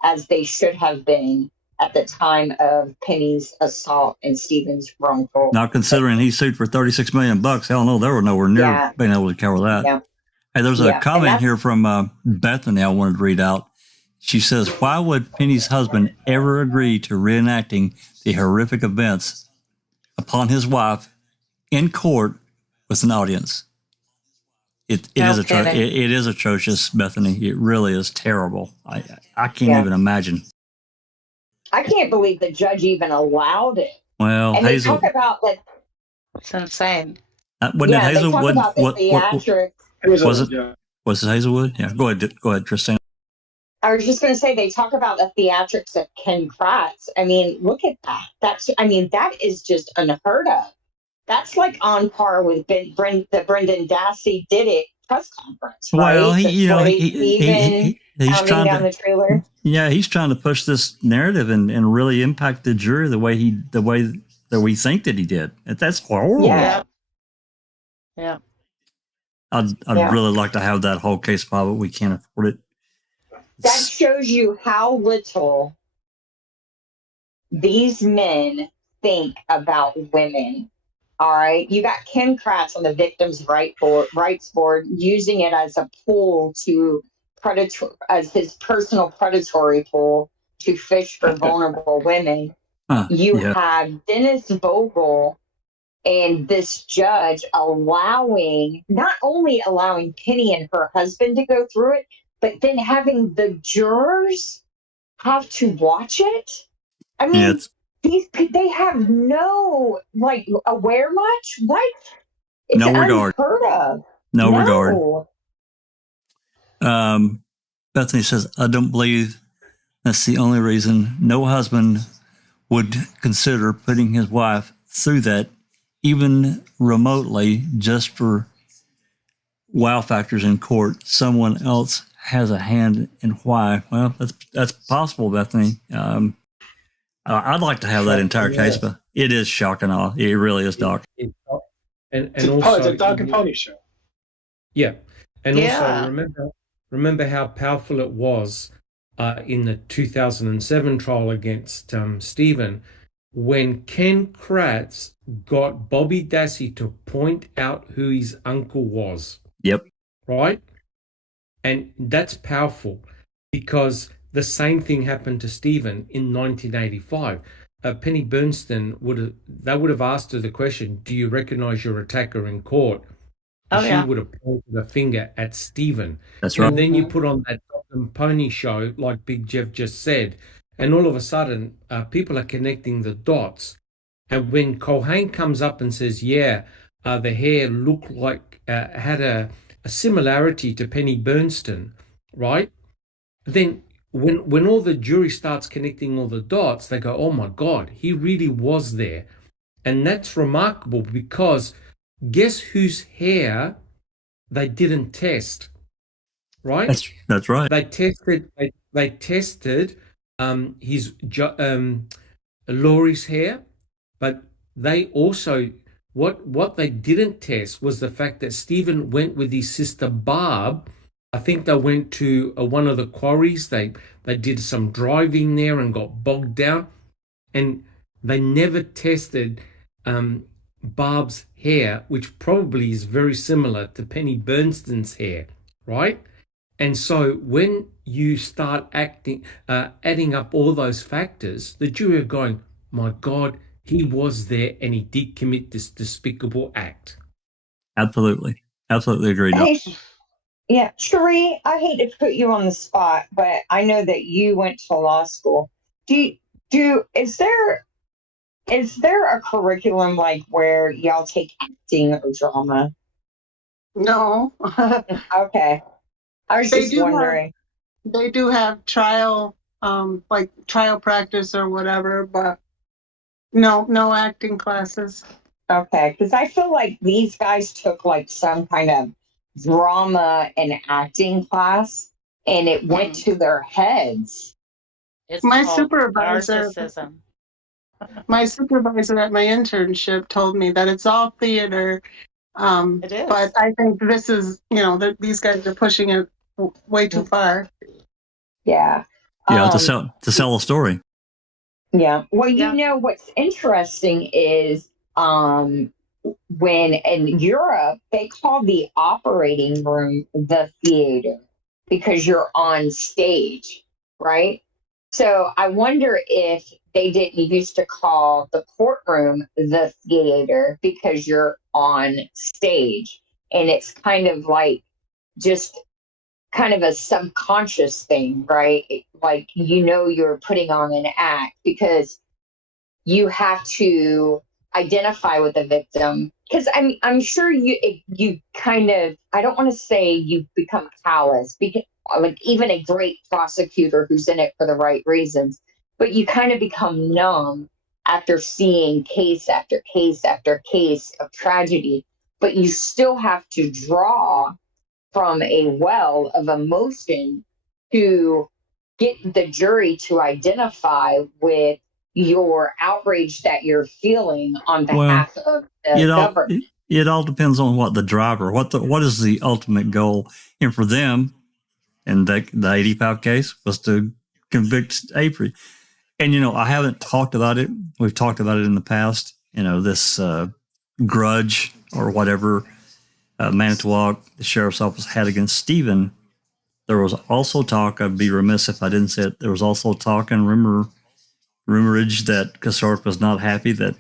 as they should have been at the time of Penny's assault and Stephen's wrongful. Now, considering he sued for $36 million, hell no, they were nowhere near being able to cover that. Yeah. Hey, there's a comment here from Bethany I wanted to read out. She says, why would Penny's husband ever agree to reenacting the horrific events upon his wife in court with an audience? It is atrocious, Bethany. It really is terrible. I can't even imagine. I can't believe the judge even allowed it. Well, and Hazel, they talk about like it's insane. Wasn't it Hazelwood? Was it Hazelwood? Yeah. Go ahead, Tristan. I was just going to say they talk about the theatrics of Ken Kratz. I mean, look at that. That is just unheard of. That's like on par with the Brendan Dassey did it press conference, right? Well, he's trying down the trailer. Yeah, he's trying to push this narrative and really impact the jury the way that we think that he did. That's horrible. Yeah. I'd really like to have that whole case file, but we can't afford it. That shows you how little these men think about women. All right. You got Ken Kratz on the victims' rights board using it as a pool as his personal predatory pool to fish for vulnerable women. You have Dennis Vogel and this judge not only allowing Penny and her husband to go through it, but then having the jurors have to watch it. I mean, they have no aware much. What? It's unheard of. No regard. Bethany says, I don't believe that's the only reason no husband would consider putting his wife through that, even remotely, just for wow factors in court. Someone else has a hand in why. Well, that's possible, Bethany. I'd like to have that entire case, but it is shock and awe. It really is, Doc. And it's also, a Doc and Pony show. Yeah. And also remember how powerful it was in the 2007 trial against Stephen, when Ken Kratz got Bobby Dassey to point out who his uncle was. Yep. Right? And that's powerful because the same thing happened to Stephen in 1985. Penny Bernstein would have asked her the question, do you recognize your attacker in court? She would have pointed a finger at Stephen. That's right. And then you put on that Dog and Pony show, like Big Jeff just said, and all of a sudden, people are connecting the dots. And when Culhane comes up and says, the hair looked like, had a similarity to Penny Bernstein, right? Then when all the jury starts connecting all the dots, they go, oh my God, he really was there. And that's remarkable because guess whose hair they didn't test, right? That's right. They tested his Laurie's hair, but they also what they didn't test was the fact that Stephen went with his sister Barb. I think they went to one of the quarries. They did some driving there and got bogged down, and they never tested Barb's hair, which probably is very similar to Penny Bernstein's hair, right? And so when you start adding up all those factors, the jury are going, my God, he was there and he did commit this despicable act. Absolutely. Absolutely agree. Yeah, Cherie, I hate to put you on the spot, but I know that you went to law school. Is there a curriculum like where y'all take acting or drama? No. Okay. I was just wondering. They do have trial practice or whatever, but no acting classes. Okay, because I feel like these guys took like some kind of drama and acting class, and it went to their heads. It's my called supervisor narcissism. My supervisor at my internship told me that it's all theater. It is. But I think this is, these guys are pushing it way too far. Yeah. Yeah, to sell a story. Yeah. Well, Yeah. you know what's interesting is when in Europe they call the operating room the theater because you're on stage, right? So I wonder if they didn't used to call the courtroom the theater because you're on stage. And it's kind of like just kind of a subconscious thing, right? Like, you know, you're putting on an act because you have to identify with the victim. Because I'm sure you kind of, I don't want to say you become callous, because like even a great prosecutor who's in it for the right reasons, but you kind of become numb after seeing case after case after case of tragedy. But you still have to draw from a well of emotion to get the jury to identify with your outrage that you're feeling on behalf of the government. It all depends on what the driver, what is the ultimate goal. And for them, and the 85 case was to convict Avery. And, you know, I haven't talked about it. We've talked about it in the past, you know, this grudge or whatever Manitowoc, the sheriff's office had against Stephen. There was also talk, I'd be remiss if I didn't say it, there was also talk and rumorage that Casark was not happy that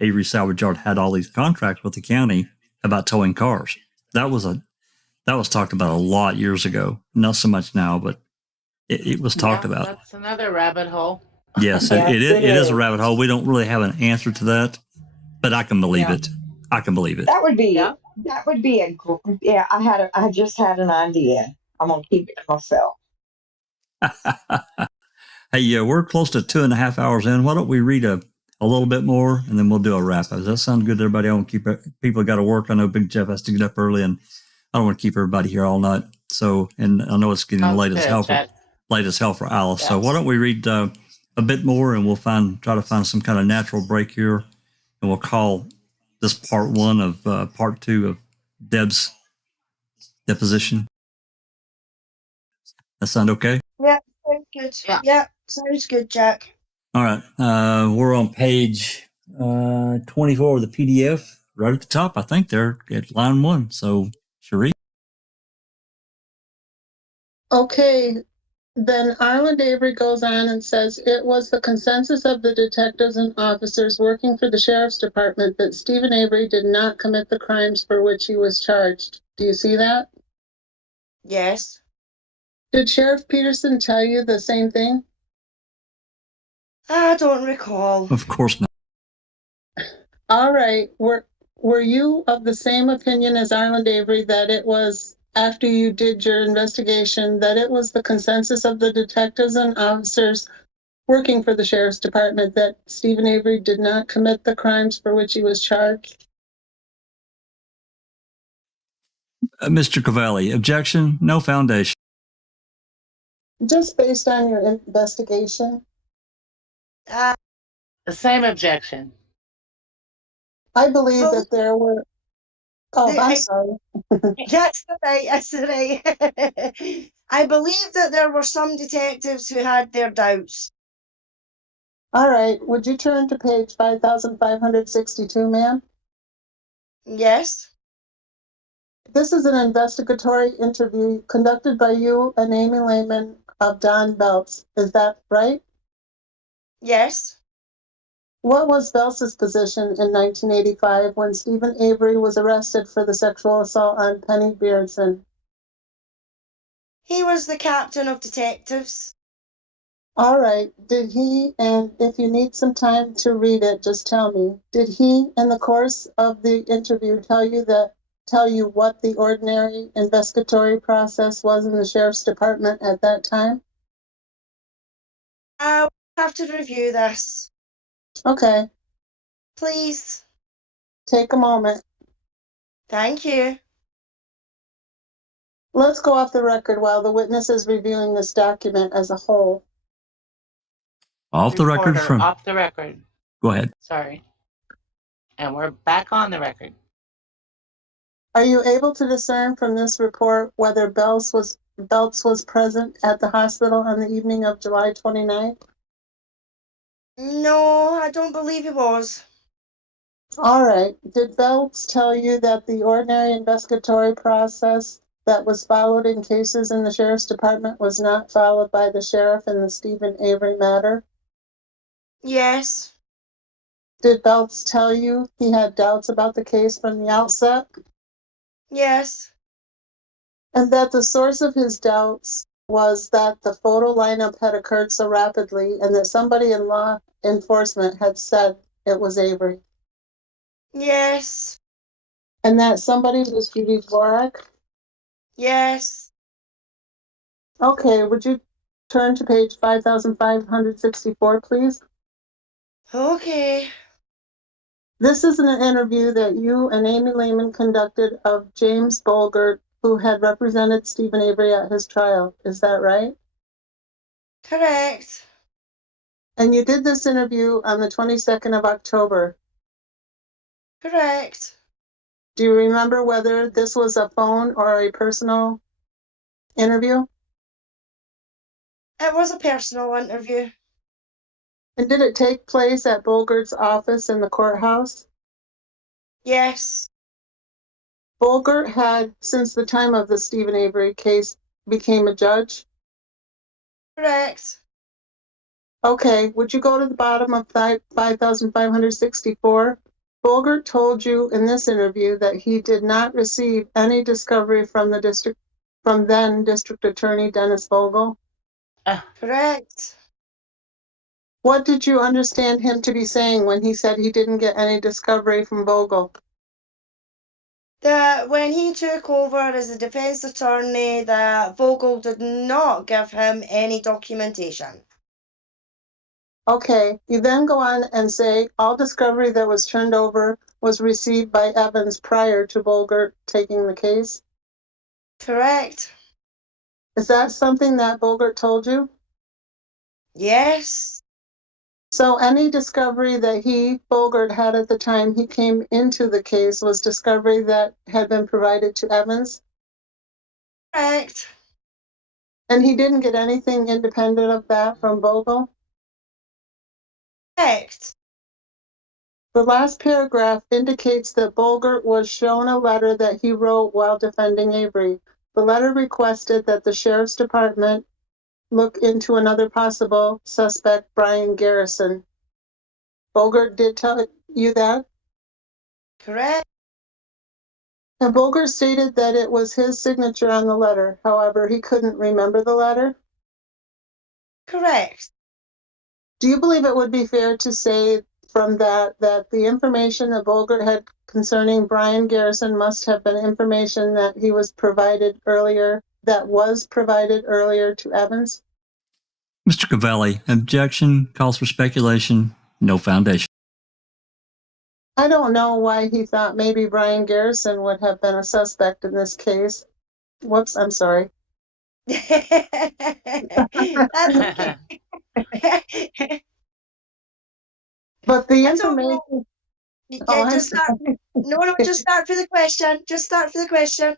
Avery Salvage Yard had all these contracts with the county about towing cars. That was talked about a lot years ago. Not so much now, but it was talked about. That's another rabbit hole. Yes, it is a rabbit hole. We don't really have an answer to that, but I can believe it. I can believe it. That would be I just had an idea. I'm gonna keep it to myself. Hey, we're close to 2.5 hours in. Why don't we read a little bit more and then we'll do a wrap up? Does that sound good to everybody? I want to keep people got to work. I know Big Jeff has to get up early, and I don't want to keep everybody here all night. So, and I know it's getting late as hell for Alice. Yes. So why don't we read a bit more and we'll try to find some kind of natural break here, and we'll call this part one of part two of Deb's deposition. That sound okay? Yeah, sounds good. Yeah, sounds good, Jack. All right. We're on page 24 of the PDF, right at the top. I think they're at line 1. So, Cherie. Okay. Then Arlen Avery goes on and says, it was the consensus of the detectives and officers working for the sheriff's department that Stephen Avery did not commit the crimes for which he was charged. Do you see that? Yes. Did Sheriff Peterson tell you the same thing? I don't recall. Of course not. All right. Were you of the same opinion as Arlen Avery that it was, after you did your investigation, that it was the consensus of the detectives and officers working for the sheriff's department that Stephen Avery did not commit the crimes for which he was charged? Mr. Cavalli, objection, no foundation. Just based on your investigation? The same objection. I believe that there were... Oh, I'm sorry. That's right. That's right. I believe that there were some detectives who had their doubts. All right. Would you turn to page 5562, ma'am? Yes. This is an investigatory interview conducted by you and Amy Lehman of Don Belts. Is that right? Yes. What was Belts' position in 1985 when Stephen Avery was arrested for the sexual assault on Penny Beardson? He was the captain of detectives. All right. Did he, and if you need some time to read it, just tell me, did he, in the course of the interview, tell you what the ordinary investigatory process was in the sheriff's department at that time? I'll have to review this. Okay. Please. Take a moment. Thank you. Let's go off the record while the witness is reviewing this document as a whole. Off the record from... Off the record. Go ahead. Sorry. And we're back on the record. Are you able to discern from this report whether Belts was present at the hospital on the evening of July 29th? No, I don't believe he was. All right. Did Phelps tell you that the ordinary investigatory process that was followed in cases in the sheriff's department was not followed by the sheriff in the Stephen Avery matter? Yes. Did Phelps tell you he had doubts about the case from the outset? Yes. And that the source of his doubts was that the photo lineup had occurred so rapidly and that somebody in law enforcement had said it was Avery? Yes. And that somebody was Judy Dvorak? Yes. Okay, would you turn to page 5564, please? Okay. This is an interview that you and Amy Lehman conducted of James Bolgert, who had represented Stephen Avery at his trial. Is that right? Correct. And you did this interview on the 22nd of October. Correct. Do you remember whether this was a phone or a personal interview? It was a personal interview. And did it take place at Bolgert's office in the courthouse? Yes. Bolgert had, since the time of the Stephen Avery case, became a judge? Correct. Okay, would you go to the bottom of 5564? Bolgert told you in this interview that he did not receive any discovery from then District Attorney Dennis Vogel. Correct. What did you understand him to be saying when he said he didn't get any discovery from Vogel? That when he took over as a defense attorney, that Vogel did not give him any documentation. Okay, you then go on and say all discovery that was turned over was received by Evans prior to Bolgert taking the case. Correct. Is that something that Bolgert told you? Yes. So any discovery that Bolgert, had at the time he came into the case was discovery that had been provided to Evans? Correct. And he didn't get anything independent of that from Vogel? Correct. The last paragraph indicates that Bolgert was shown a letter that he wrote while defending Avery. The letter requested that the sheriff's department look into another possible suspect, Brian Garrison. Bolgert did tell you that? Correct. And Bolgert stated that it was his signature on the letter. However, he couldn't remember the letter. Correct. Do you believe it would be fair to say from that the information that Bolgert had concerning Brian Garrison must have been information that was provided earlier to Evans? Mr. Cavalli, objection calls for speculation, no foundation. I don't know why he thought maybe Brian Garrison would have been a suspect in this case. Whoops, I'm sorry. That's okay. But the I don't know. information. Yeah, just start. No, just start for the question. Just start for the question.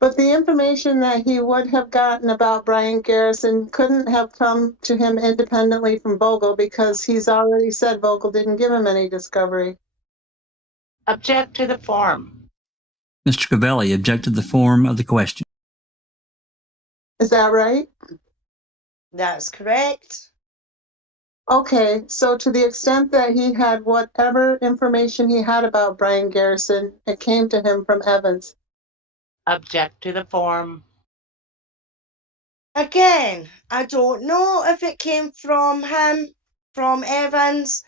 But the information that he would have gotten about Brian Garrison couldn't have come to him independently from Vogel because he's already said Vogel didn't give him any discovery. Object to the form. Mr. Cavalli, object to the form of the question. Is that right? That's correct. Okay, so to the extent that he had whatever information he had about Brian Garrison, it came to him from Evans. Object to the form. Again, I don't know if it came from him, from Evans,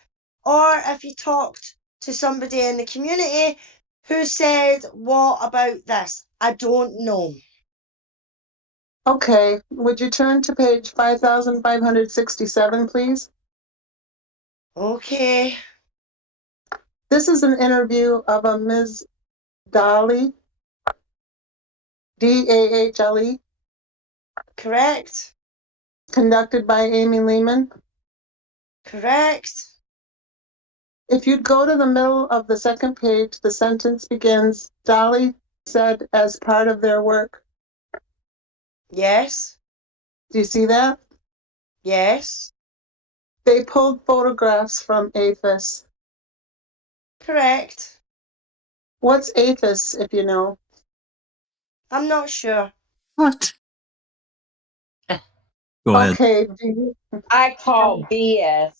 or if he talked to somebody in the community who said, what about this? I don't know. Okay, would you turn to page 5567, please? Okay. This is an interview of a Ms. Dahle, Dahle, Correct. conducted by Amy Lehman. Correct. If you'd go to the middle of the second page, the sentence begins, Dahle said as part of their work. Yes. Do you see that? Yes. They pulled photographs from APHIS. Correct. What's APHIS, if you know? I'm not sure. What? Go ahead. Okay. I call BS.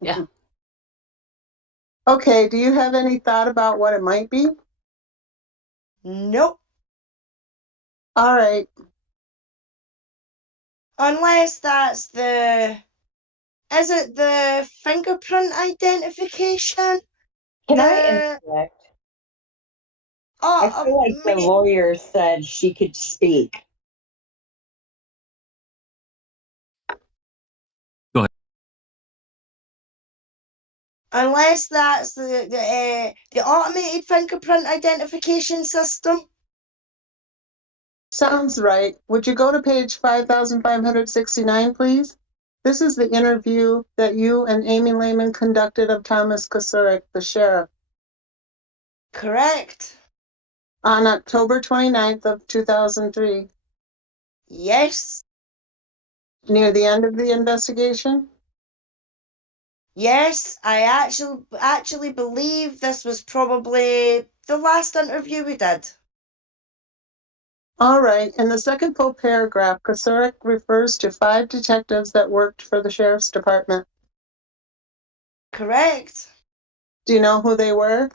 Yeah. Okay, do you have any thought about what it might be? Nope. All right. Unless that's is it the fingerprint identification? Can I interject? I feel like the lawyer said she could speak. Go ahead. Unless that's the automated fingerprint identification system. Sounds right. Would you go to page 5569, please? This is the interview that you and Amy Lehman conducted of Thomas Kosurik, the sheriff. Correct. On October 29th of 2003. Yes. Near the end of the investigation? Yes, I actually believe this was probably the last interview we did. All right. In the second full paragraph, Kosurik refers to 5 detectives that worked for the sheriff's department. Correct. Do you know who they were?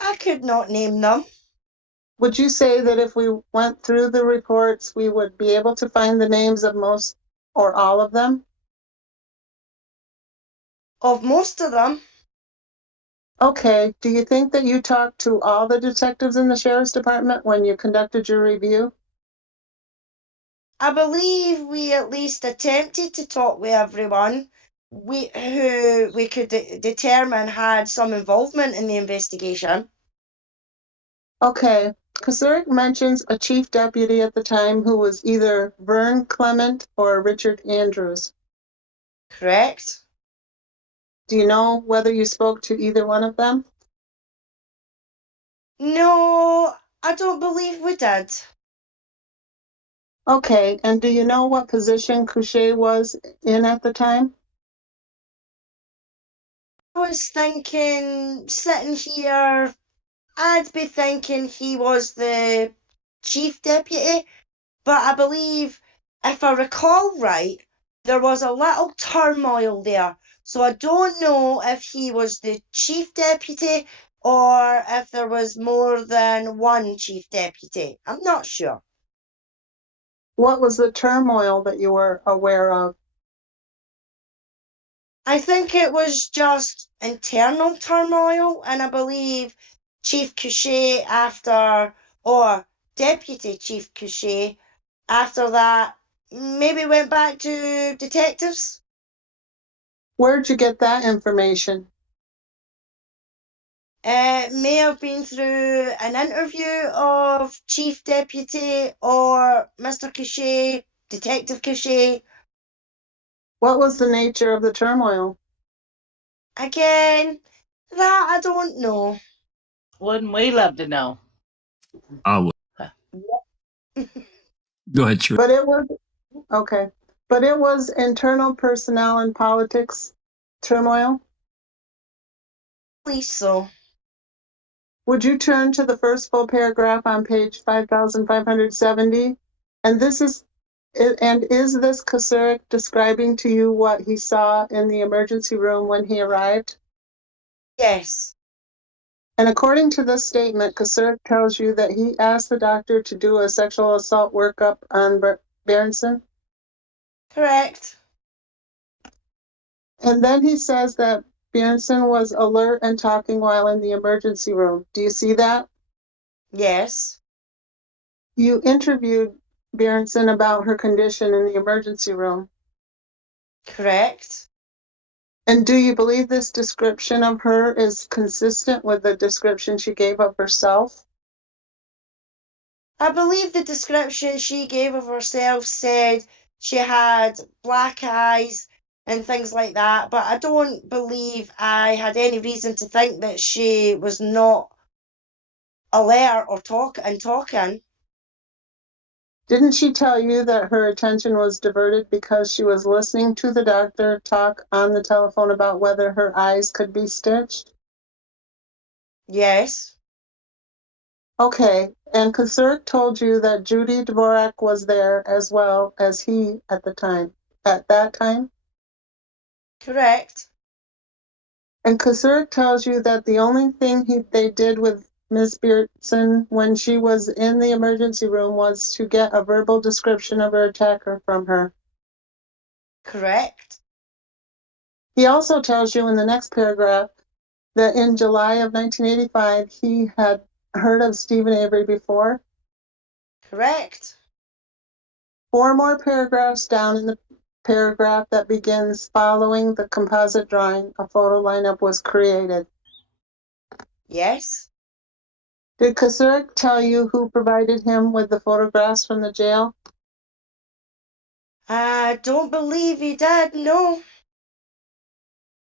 I could not name them. Would you say that if we went through the reports, we would be able to find the names of most or all of them? Of most of them. Okay. Do you think that you talked to all the detectives in the sheriff's department when you conducted your review? I believe we at least attempted to talk with everyone who we could determine had some involvement in the investigation. Okay. Kosurik mentions a chief deputy at the time who was either Vern Clement or Richard Andrews. Correct. Do you know whether you spoke to either one of them? No, I don't believe we did. Okay. And do you know what position Couchet was in at the time? I was thinking, sitting here, I'd be thinking he was the chief deputy, but I believe, if I recall right, there was a little turmoil there. So I don't know if he was the chief deputy or if there was more than one chief deputy. I'm not sure. What was the turmoil that you were aware of? I think it was just internal turmoil, and I believe Chief Couchet or Deputy Chief Couchet, after that, maybe went back to detectives. Where'd you get that information? It may have been through an interview of Chief Deputy or Mr. Couchet, Detective Couchet. What was the nature of the turmoil? Again, that I don't know. Wouldn't we love to know? I would. Go ahead, Shirley. But it was okay. But it was internal personnel and politics turmoil. At least so. Would you turn to the first full paragraph on page 5570? And is this Kosurik describing to you what he saw in the emergency room when he arrived? Yes. And according to this statement, Kosurik tells you that he asked the doctor to do a sexual assault workup on Berenson? Correct. And then he says that Berenson was alert and talking while in the emergency room. Do you see that? Yes. You interviewed Berenson about her condition in the emergency room. Correct. And do you believe this description of her is consistent with the description she gave of herself? I believe the description she gave of herself said she had black eyes and things like that, but I don't believe I had any reason to think that she was not alert or talking. Didn't she tell you that her attention was diverted because she was listening to the doctor talk on the telephone about whether her eyes could be stitched? Yes. Okay, and Kazurk told you that Judy Dvorak was there as well as he at that time. Correct. And Kazurk tells you that the only thing they did with Ms. Beardson when she was in the emergency room was to get a verbal description of her attacker from her. Correct. He also tells you in the next paragraph that in July of 1985, he had heard of Stephen Avery before. Correct. 4 more paragraphs down in the paragraph that begins following the composite drawing, a photo lineup was created. Yes. Did Kazurk tell you who provided him with the photographs from the jail? I don't believe he did, no.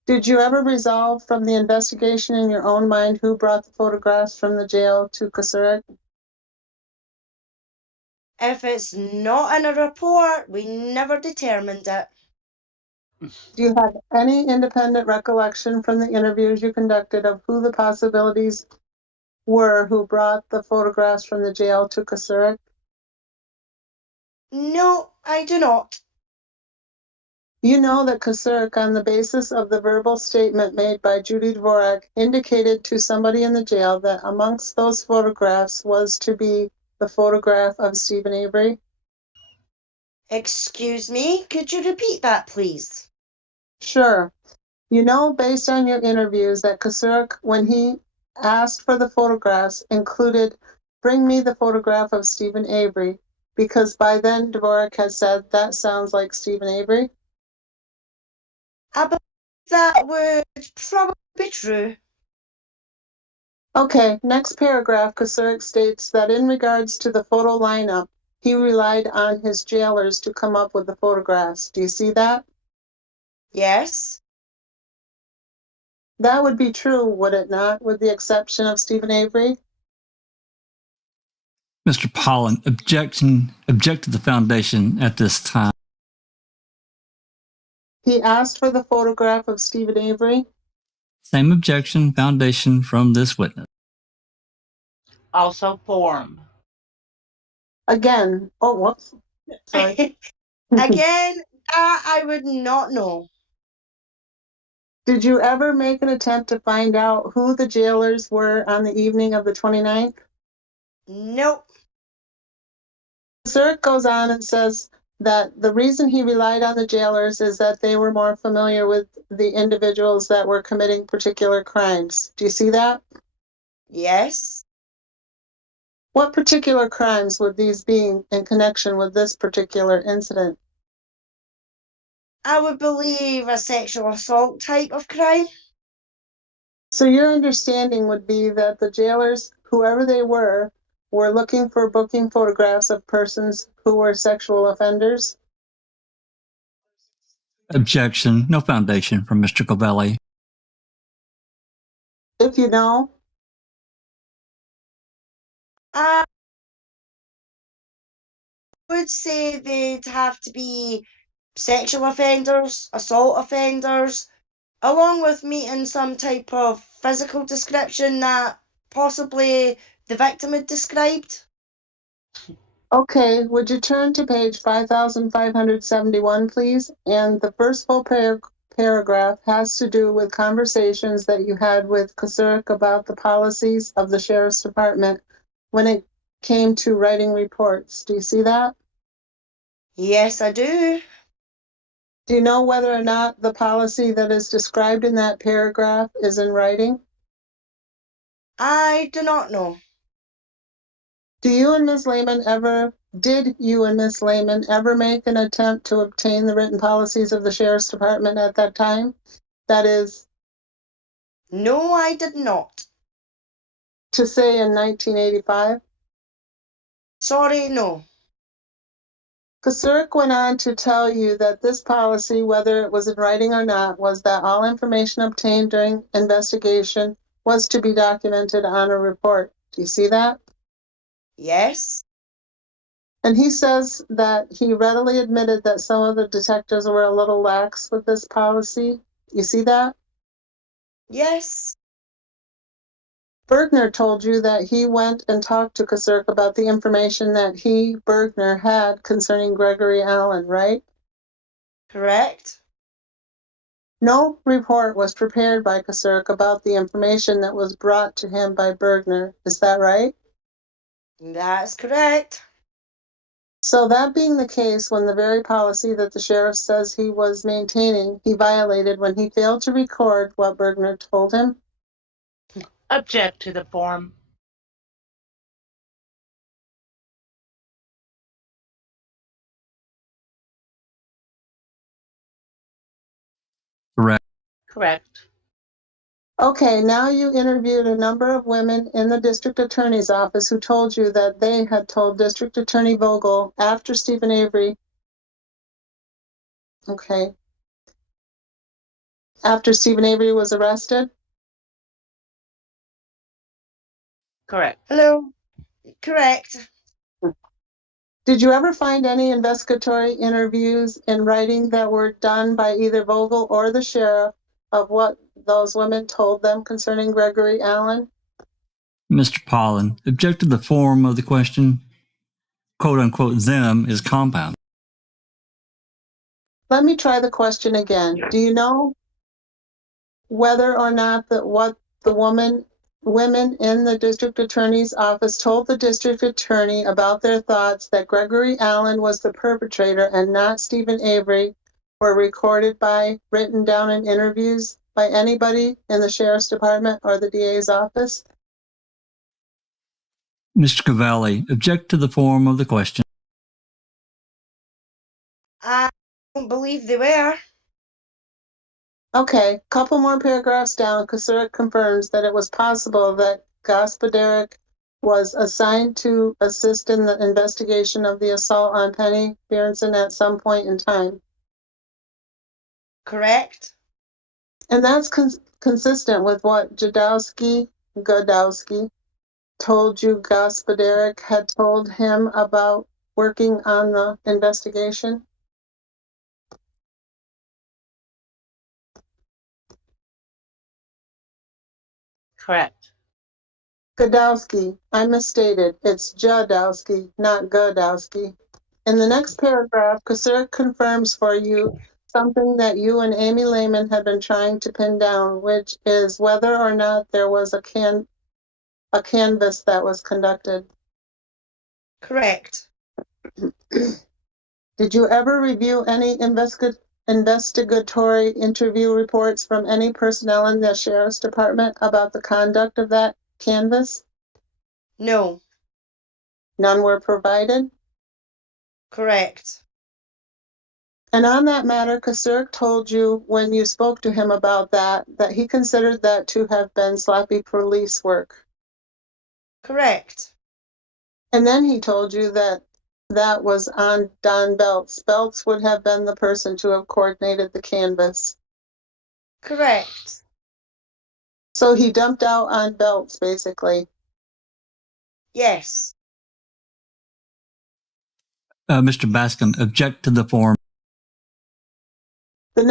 Did you ever resolve from the investigation in your own mind who brought the photographs from the jail to Kazurk? If it's not in a report, we never determined it. Do you have any independent recollection from the interviews you conducted of who the possibilities were who brought the photographs from the jail to Kazurk? No, I do not. You know that Kazurk, on the basis of the verbal statement made by Judy Dvorak, indicated to somebody in the jail that amongst those photographs was to be the photograph of Stephen Avery? Excuse me, could you repeat that, please? Sure. You know, based on your interviews, that Kazurk, when he asked for the photographs, included, "Bring me the photograph of Stephen Avery," because by then Dvorak had said, "That sounds like Stephen Avery." I believe that would probably be true. Okay, next paragraph, Kazurk states that in regards to the photo lineup, he relied on his jailers to come up with the photographs. Do you see that? Yes. That would be true, would it not, with the exception of Stephen Avery? Mr. Pollen, object to the foundation at this time. He asked for the photograph of Stephen Avery. Same objection, foundation from this witness. Also form. Again, oh, whoops. Sorry. Again, I would not know. Did you ever make an attempt to find out who the jailers were on the evening of the 29th? Nope. Kazurk goes on and says that the reason he relied on the jailers is that they were more familiar with the individuals that were committing particular crimes. Do you see that? Yes. What particular crimes would these be in connection with this particular incident? I would believe a sexual assault type of crime. So your understanding would be that the jailers, whoever they were looking for booking photographs of persons who were sexual offenders? Objection, no foundation from Mr. Covelli. If you know, I would say they'd have to be sexual offenders, assault offenders, along with meeting some type of physical description that possibly the victim had described. okay, would you turn to page 5571, please? And the first full paragraph has to do with conversations that you had with Kazurk about the policies of the Sheriff's Department when it came to writing reports. Do you see that? Yes, I do. Do you know whether or not the policy that is described in that paragraph is in writing? I do not know. Did you and Ms. Lehman ever make an attempt to obtain the written policies of the Sheriff's Department at that time? That is, No, I did not. to say in 1985? Sorry, no. Kazurk went on to tell you that this policy, whether it was in writing or not, was that all information obtained during investigation was to be documented on a report. Do you see that? Yes. And he says that he readily admitted that some of the detectives were a little lax with this policy. You see that? Yes. Bergner told you that he went and talked to Kasurk about the information that he, Bergner, had concerning Gregory Allen, right? Correct. No report was prepared by Kasurk about the information that was brought to him by Bergner. Is that right? That's correct. So that being the case, when the very policy that the sheriff says he was maintaining, he violated when he failed to record what Bergner told him? Object to the form. Correct. Correct. Okay, now you interviewed a number of women in the district attorney's office who told you that they had told District Attorney Vogel after Stephen Avery. Okay. After Stephen Avery was arrested? Correct. Hello. Correct. Did you ever find any investigatory interviews in writing that were done by either Vogel or the sheriff of what those women told them concerning Gregory Allen? Mr. Pollen, object to the form of the question. Quote unquote, them is compound. Let me try the question again. Do you know whether or not that what the women in the district attorney's office told the district attorney about their thoughts that Gregory Allen was the perpetrator and not Stephen Avery were recorded by, written down in interviews by anybody in the sheriff's department or the DA's office? Mr. Cavalli, object to the form of the question. I don't believe they were. Okay, couple more paragraphs down, Kasurek confirms that it was possible that Gospodarek was assigned to assist in the investigation of the assault on Penny Berenson at some point in time. Correct. And that's consistent with what Godowski told you Gospodarek had told him about working on the investigation. Correct. Godowski, I misstated. It's Jadowski, not Godowski. In the next paragraph, Kasurek confirms for you something that you and Amy Lehman had been trying to pin down, which is whether or not there was a canvass that was conducted. Correct. Did you ever review any investigatory interview reports from any personnel in the sheriff's department about the conduct of that canvass? No. None were provided? Correct. And on that matter, Kasurek told you when you spoke to him about that he considered that to have been sloppy police work. Correct. And then he told you that that was on Don Belts. Belts would have been the person to have coordinated the canvass. Correct. So he dumped out on Belts, basically. Yes. Mr. Baskin, object to the form. The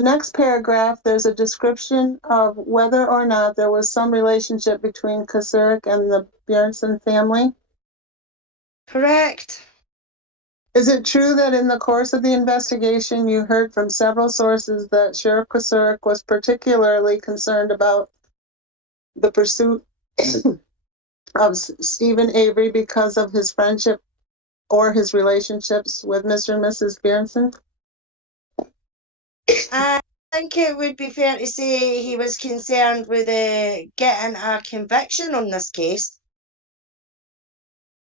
next paragraph, there's a description of whether or not there was some relationship between Kasurek and the Bjornson family. Correct. Is it true that in the course of the investigation you heard from several sources that Sheriff Kasurek was particularly concerned about the pursuit of Stephen Avery because of his friendship or his relationships with Mr. and Mrs. Bjornson? I think it would be fair to say he was concerned with getting a conviction on this case.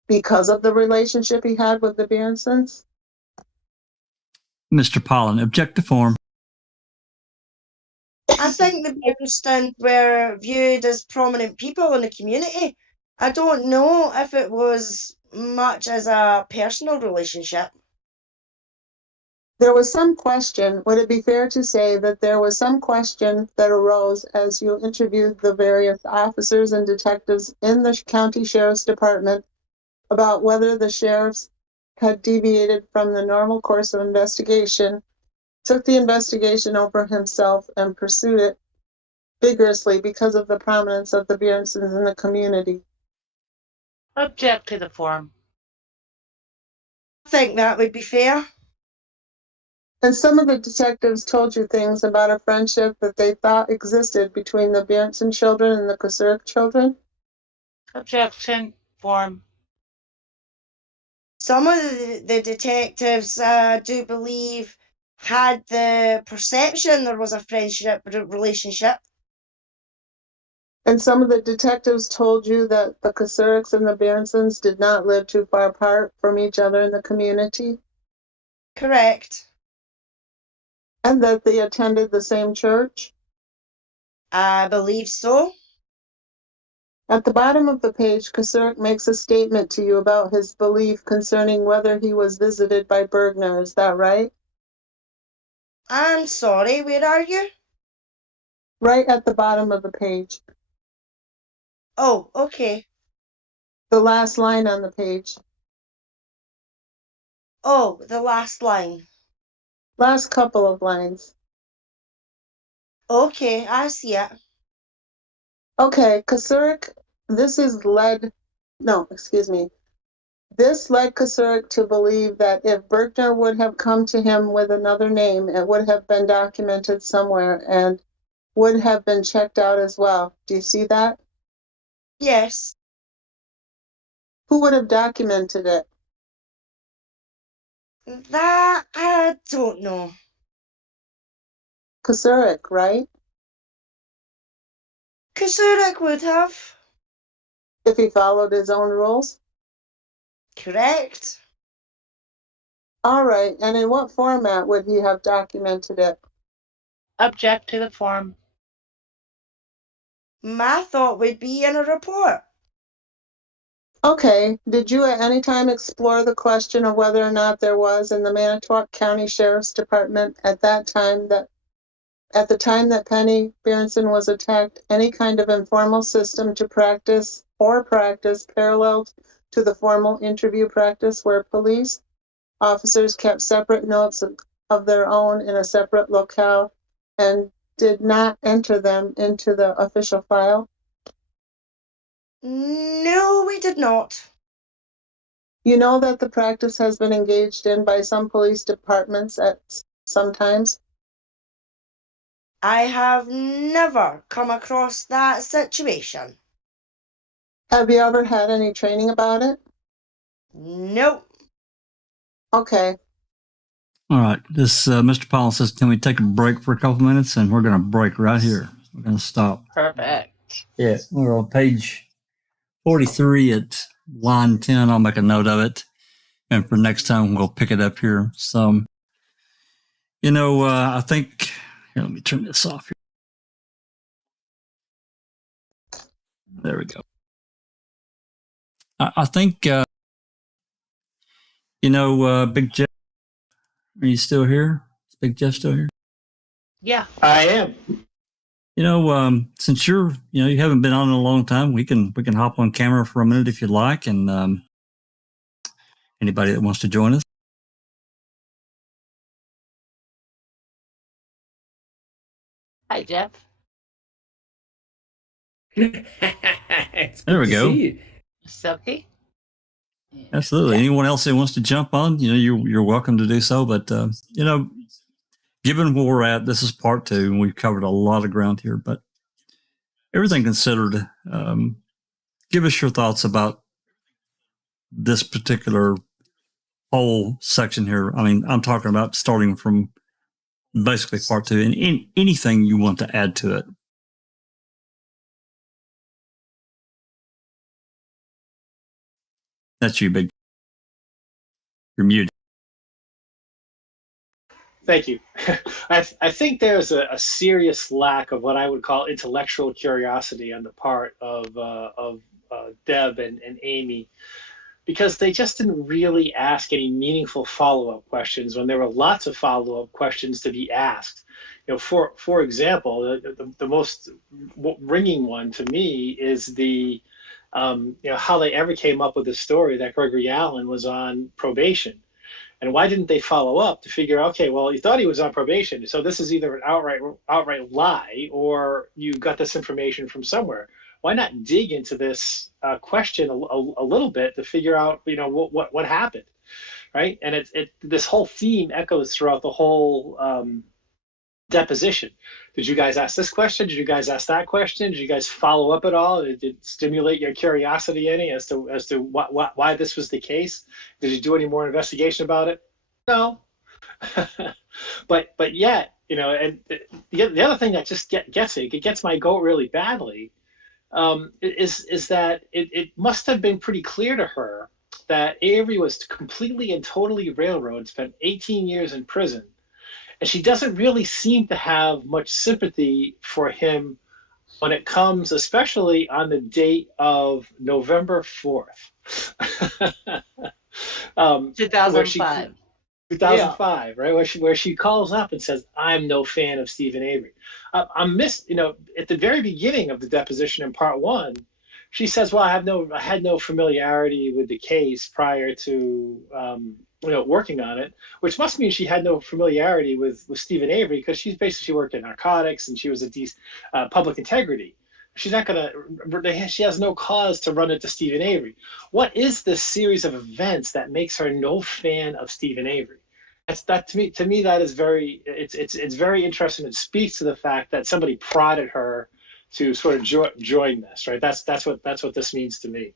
Because of the relationship he had with the Bjornsons? Mr. Pollen, object to form. I think the Bjornstons were viewed as prominent people in the community. I don't know if it was much as a personal relationship. There was some question, would it be fair to say that there was some question that arose as you interviewed the various officers and detectives in the county sheriff's department about whether the sheriffs had deviated from the normal course of investigation, took the investigation over himself, and pursued it vigorously because of the prominence of the Bjornsons in the community. Object to the form. I think that would be fair. And some of the detectives told you things about a friendship that they thought existed between the Bjornson children and the Kosurik children? Objection. Form. Some of the detectives do believe had the perception there was a friendship relationship. And some of the detectives told you that the Kosuriks and the Bjornsons did not live too far apart from each other in the community? Correct. And that they attended the same church? I believe so. At the bottom of the page, Kosurik makes a statement to you about his belief concerning whether he was visited by Bergner. Is that right? I'm sorry, where are you? Right at the bottom of the page. Oh, okay. The last line on the page. Oh, the last line. Last couple of lines. Okay, I see it. Okay, Kosurik, this led Kosurik to believe that if Bergner would have come to him with another name, it would have been documented somewhere and would have been checked out as well. Do you see that? Yes. Who would have documented it? That I don't know. Kosurik, right? Kosurik would have. If he followed his own rules? Correct. All right, and in what format would he have documented it? Object to the form. My thought would be in a report. Okay, did you at any time explore the question of whether or not there was in the Manitowoc County Sheriff's Department at the time that Penny Bjornson was attacked, any kind of informal system to practice parallel to the formal interview practice where police officers kept separate notes of their own in a separate locale and did not enter them into the official file? No, we did not. You know that the practice has been engaged in by some police departments at some times? I have never come across that situation. Have you ever had any training about it? Nope. Okay. All right. This Mr. Powell says, can we take a break for a couple minutes? And we're going to break right here. We're going to stop. Perfect. Yeah, we're on page 43 at line 10. I'll make a note of it. And for next time, we'll pick it up here. So, I think, here, let me turn this off here. There we go. I think, Big Jeff, are you still here? Is Big Jeff still here? Yeah. I am. Since you haven't been on in a long time, we can hop on camera for a minute if you'd like, and anybody that wants to join us. Hi, Jeff. There we go. Silky. Absolutely. Anyone else that wants to jump on, you're welcome to do so. But given where we're at, this is part 2, and we've covered a lot of ground here. But everything considered, give us your thoughts about this particular whole section here. I mean, I'm talking about starting from basically part 2, and anything you want to add to it. That's you, Big. You're muted. Thank you. I think there's a serious lack of what I would call intellectual curiosity on the part of Deb and Amy, because they just didn't really ask any meaningful follow-up questions when there were lots of follow-up questions to be asked. For example, the most ringing one to me is the how they ever came up with the story that Gregory Allen was on probation. And why didn't they follow up to figure out, okay, well, you thought he was on probation, so this is either an outright lie or you got this information from somewhere. Why not dig into this question a little bit to figure out, what happened, right? And this whole theme echoes throughout the whole deposition. Did you guys ask this question? Did you guys ask that question? Did you guys follow up at all? Did it stimulate your curiosity any as to why this was the case? Did you do any more investigation about it? No. but yet, and the other thing that just gets my goat really badly, is that it must have been pretty clear to her that Avery was completely and totally railroaded, spent 18 years in prison, and she doesn't really seem to have much sympathy for him when it comes, especially on the date of November 4th. 2005. 2005, yeah. Right? Where she calls up and says, "I'm no fan of Stephen Avery." At the very beginning of the deposition in part 1, she says, "Well, I had no familiarity with the case prior to working on it," which must mean she had no familiarity with Stephen Avery, because she worked in narcotics and she was a public integrity. She's not she has no cause to run into Stephen Avery. What is this series of events that makes her no fan of Stephen Avery? To me that is it's very interesting. It speaks to the fact that somebody prodded her to sort of join this, right? That's what this means to me.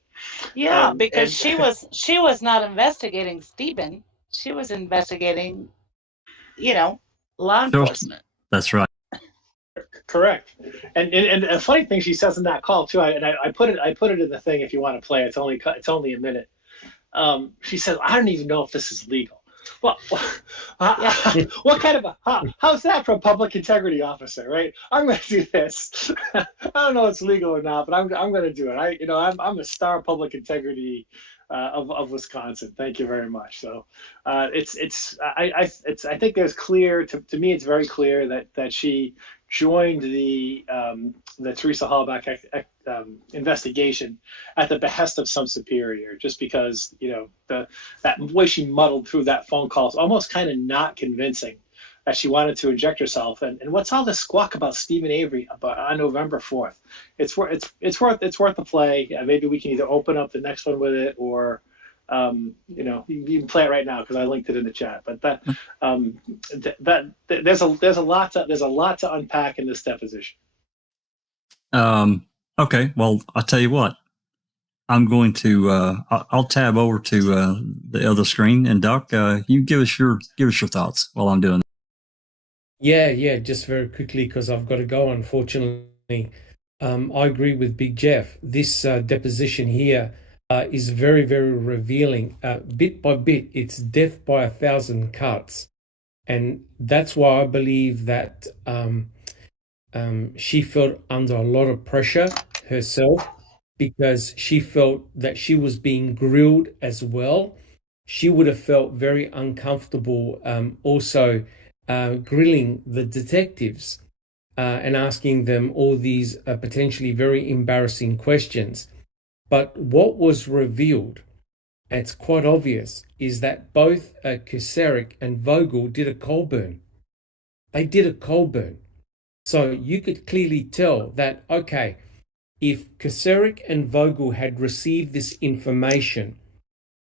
Yeah, because she was not investigating Stephen. She was investigating, law enforcement. That's right. Correct. And a funny thing she says in that call too, I put it in the thing if you want to play. It's only a minute. She says, "I don't even know if this is legal." Well, what kind of how's that for a public integrity officer, right? I'm going to do this. I don't know if it's legal or not, but I'm going to do it. I'm a star public integrity of Wisconsin. Thank you very much. So I think there's clear to me. It's very clear that she joined the Teresa Hallback investigation at the behest of some superior, just because that way she muddled through that phone call is almost kind of not convincing that she wanted to inject herself. And what's all this squawk about Stephen Avery on November 4th? It's worth the play. Maybe we can either open up the next one with it, or you can play it right now because I linked it in the chat. But there's a lot to unpack in this deposition. Okay, well, I'll tell you what. I'm going to I'll tab over to the other screen, and Doc, you give us your thoughts while I'm doing that. Yeah, just very quickly, because I've got to go, unfortunately. I agree with Big Jeff. This deposition here is very, very revealing. Bit by bit, it's death by 1,000 cuts. And that's why I believe that she felt under a lot of pressure herself, because she felt that she was being grilled as well. She would have felt very uncomfortable also grilling the detectives and asking them all these potentially very embarrassing questions. But what was revealed, and it's quite obvious, is that both Kosarik and Vogel did a coal burn. They did a coal burn. So you could clearly tell that, okay, if Kosarik and Vogel had received this information,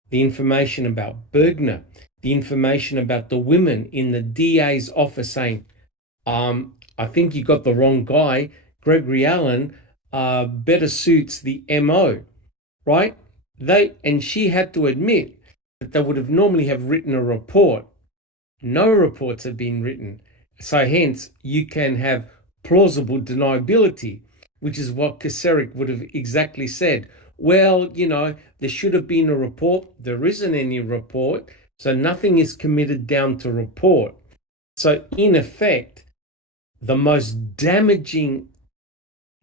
the information about Bergner, the information about the women in the DA's office saying, I think you got the wrong guy, Gregory Allen better suits the MO, right? And she had to admit that they would have normally have written a report. No reports have been written. So hence, you can have plausible deniability, which is what Kosarik would have exactly said. Well, there should have been a report. There isn't any report. So nothing is committed down to report. So in effect, the most damaging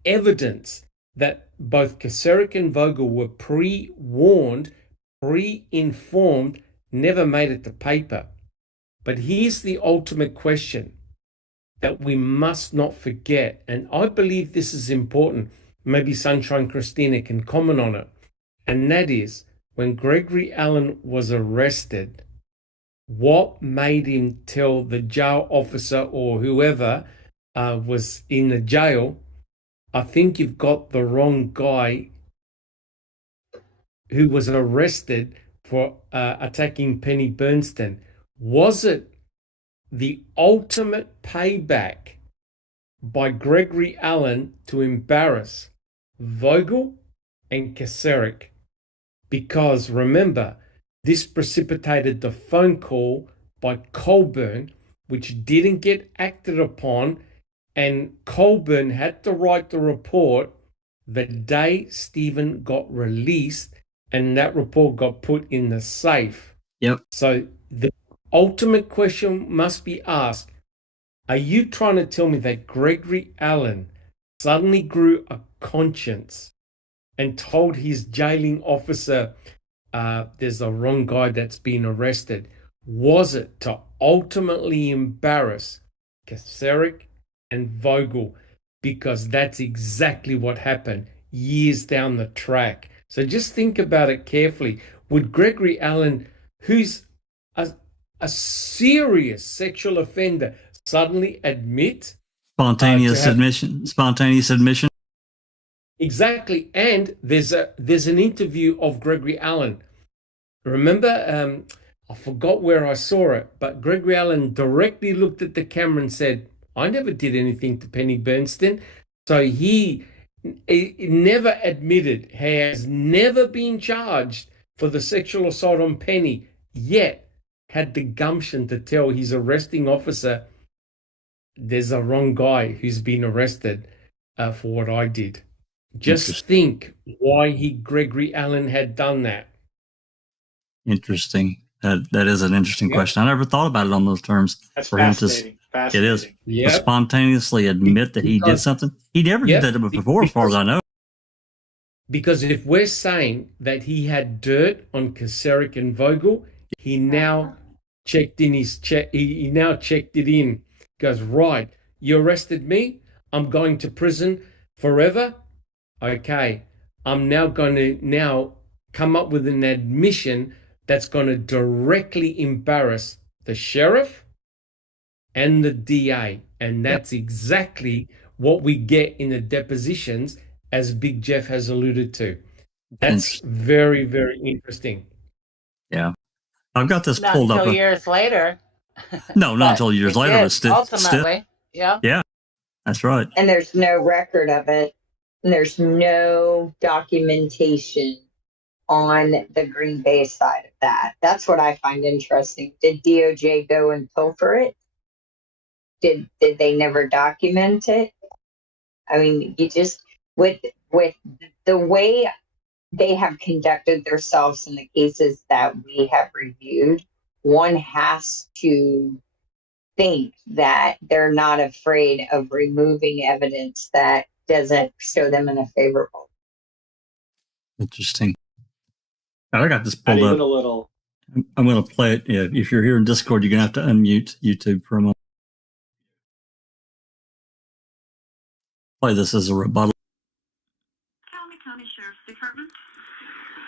evidence that both Kosarik and Vogel were pre-warned, pre-informed, never made it to paper. But here's the ultimate question that we must not forget, and I believe this is important. maybe Sunshine Christina can comment on it. And that is, when Gregory Allen was arrested, what made him tell the jail officer or whoever was in the jail, I think you've got the wrong guy who was arrested for attacking Penny Bernstein? Was it the ultimate payback by Gregory Allen to embarrass Vogel and Kacerik? Because remember, this precipitated the phone call by Colburn, which didn't get acted upon, and Colburn had to write the report the day Stephen got released, and that report got put in the safe. Yep. So the ultimate question must be asked, are you trying to tell me that Gregory Allen suddenly grew a conscience and told his jailing officer, there's the wrong guy that's been arrested? Was it to ultimately embarrass Kacerik and Vogel? Because that's exactly what happened years down the track. So just think about it carefully. Would Gregory Allen, who's a serious sexual offender, suddenly admit Spontaneous admission. Exactly. And there's an interview of Gregory Allen. Remember, I forgot where I saw it, but Gregory Allen directly looked at the camera and said, I never did anything to Penny Bernstein. So he never admitted, he has never been charged for the sexual assault on Penny, yet had the gumption to tell his arresting officer, there's a wrong guy who's been arrested for what I did. Just think why Gregory Allen had done that. Interesting. That is an interesting question. I never thought about it on those terms. That's for fascinating. Him to, fascinating. It is. Yep. To spontaneously admit that he did something. He never did that before, as far as I know. Because if we're saying that he had dirt on Kacerik and Vogel, he now checked in his check. He now checked it in. Goes, right, you arrested me. I'm going to prison forever. Okay, I'm now going to come up with an admission that's going to directly embarrass the sheriff and the DA. And that's exactly what we get in the depositions, as Big Jeff has alluded to. That's very, very interesting. Yeah. I've got this not pulled until up. Years later. No, not until years later, but still. Ultimately, yeah. Yeah, that's right. And there's no record of it. And there's no documentation on the Green Bay side of that. That's what I find interesting. Did DOJ go and pilfer it? Did they never document it? I mean, you just with the way they have conducted themselves in the cases that we have reviewed, one has to think that they're not afraid of removing evidence that doesn't show them in a favorable. Interesting. I got this pulled up. Even a little. I'm going to play it. If you're here in Discord, you're going to have to unmute YouTube for a moment. Play this as a rebuttal. County Sheriff's Department.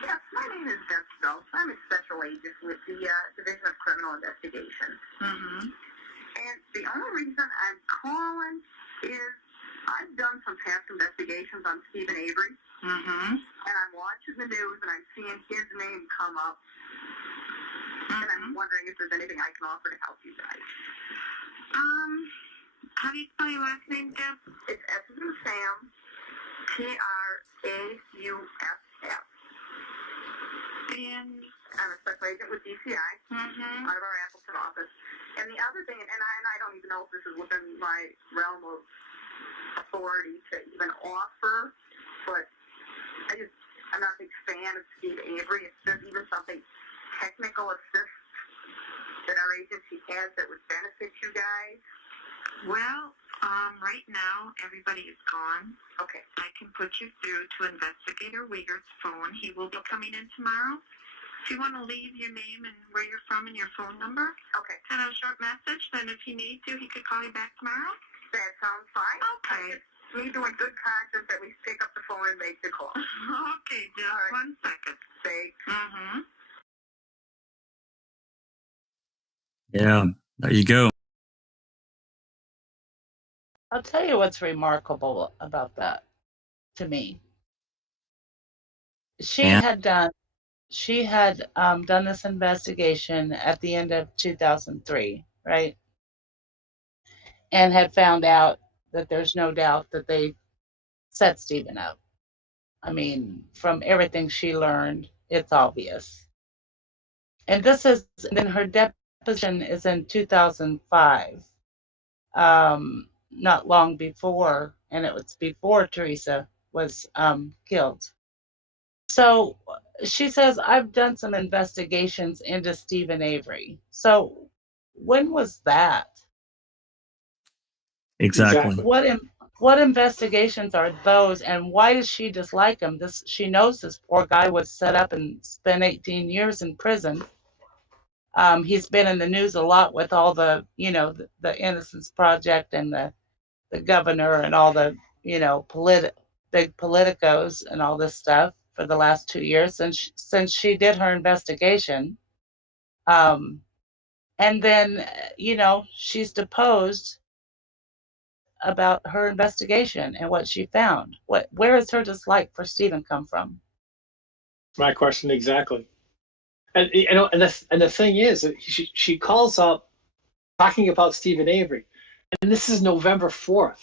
Yes, my name is Deb Strauss. I'm a special agent with the Division of Criminal Investigations. Mm-hmm. And the only reason I'm calling is I've done some past investigations on Stephen Avery. Mm-hmm. And I'm watching the news and I'm seeing his name come up. Mm-hmm. And I'm wondering if there's anything I can offer to help you guys. How do you spell your last name, Deb? It's S as in Sam, Trauss. And I'm a special agent with DCI, out of our Appleton office. And the other thing, and I don't even know if this is within my realm of authority to even offer, but I'm not a big fan of Steve Avery. If there's even something technical assist that our agency has that would benefit you guys. Well, right now everybody is gone. Okay. I can put you through to Investigator Wiegert's phone. He will be coming in tomorrow. If you want to leave your name and where you're from and your phone number, okay, and a short message, then if you need to, he could call you back tomorrow. That sounds fine. Okay. need to, in good conscience, at least pick up the phone and make the call. Okay, just All right. 1 second. Say, Mm-hmm. Yeah, there you go. I'll tell you what's remarkable about that to me. She And had done this investigation at the end of 2003, right? And had found out that there's no doubt that they set Stephen up. I mean, from everything she learned, it's obvious. And then her deposition is in 2005, not long before, and it was before Teresa was killed. So she says, I've done some investigations into Stephen Avery. So when was that? exactly. What investigations are those, and why does she dislike him? She knows this poor guy was set up and spent 18 years in prison. He's been in the news a lot with all the, the Innocence Project and the governor and all the, big politicos and all this stuff for the last 2 years since she did her investigation. And then, she's deposed about her investigation and what she found. Where does her dislike for Stephen come from? My question exactly. And and the thing is, she calls up talking about Stephen Avery, and this is November 4th.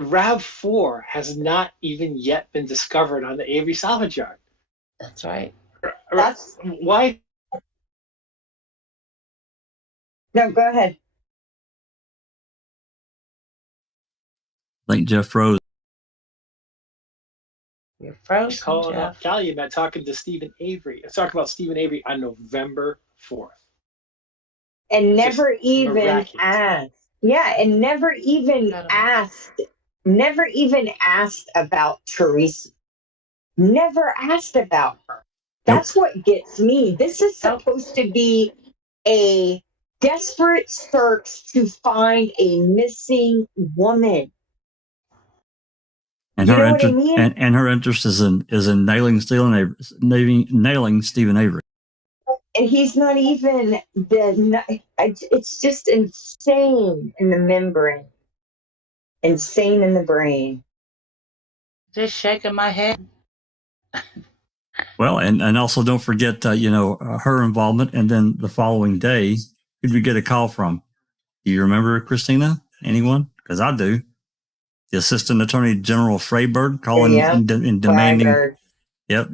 RAV4 has not even yet been discovered on the Avery salvage yard. That's right. That's why. No, go ahead. I think Jeff froze. You're frozen, She's calling Jeff. up Calumet talking to Stephen Avery. Let's talk about Stephen Avery on November 4th. And never Just even miraculous. asked. Yeah, and never even asked about Teresa. Never asked about her. That's what gets me. This is supposed to be a desperate search to find a missing woman. And You her know what I interest mean? and her interest is in nailing Stephen Avery. And he's not even it's just insane in the membrane. Insane in the brain. Just shaking my head. Well, and also don't forget, her involvement. And then the following day, who did we get a call from? Do you remember, Christina? Anyone? Because I do. The Assistant Attorney General Freiberg calling and demanding, Freiberg.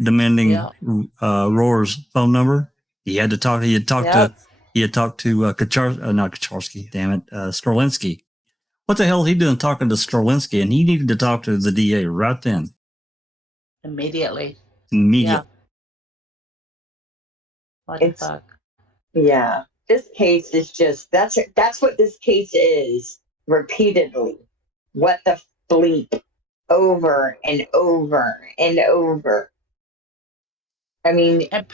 demanding Rohr's phone number. He had to talk. He had talked to Kaczarski. Damn it, Skorlinski. What the hell is he doing talking to Skorlinski? And he needed to talk to the DA right then. Immediately. Yeah. What the fuck? Yeah. This case is just that's what this case is repeatedly. What the bleep, over and over and over. I mean, and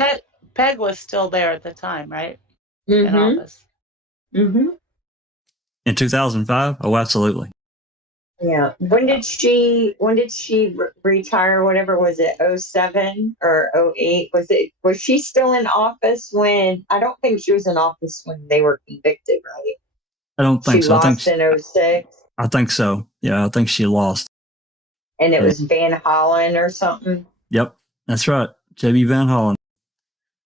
Peg was still there at the time, right? Mm-hmm. In office. Mm-hmm. In 2005? Oh, absolutely. Yeah. When did she retire? Whatever was it? 07 or 08? Was she still in office when? I don't think she was in office when they were convicted, right? I don't think so. Lost in 06. I think so. Yeah, I think she lost. And it was Van Hollen or something. Yep, that's right. J.B. Van Hollen.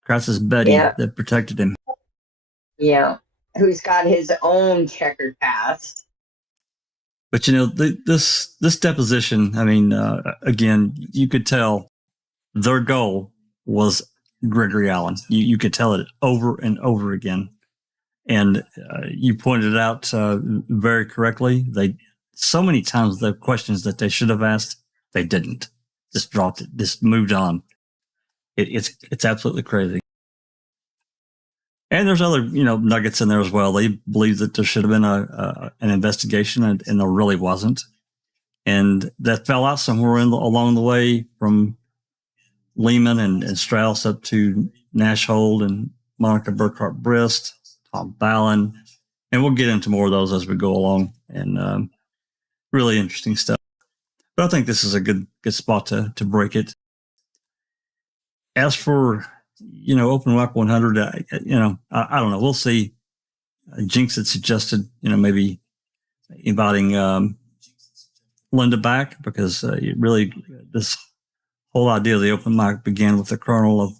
Crisis Betty that protected him. Yeah, who's got his own checkered past. But this deposition, I mean, again, you could tell their goal was Gregory Allen. You could tell it over and over again. And you pointed out very correctly. So many times the questions that they should have asked, they didn't. Just dropped it. Just moved on. It's absolutely crazy. And there's other nuggets in there as well. They believe that there should have been an investigation, and there really wasn't. And that fell out somewhere along the way from Lehman and Strauss up to Nash Holt and Monica Burkhart Brist, Tom Ballin, and we'll get into more of those as we go along. And really interesting stuff. But I think this is a good spot to break it. As for, Open Mic 100, I don't know. We'll see. Jinx had suggested, maybe inviting Linda back, because really this whole idea of the open mic began with a kernel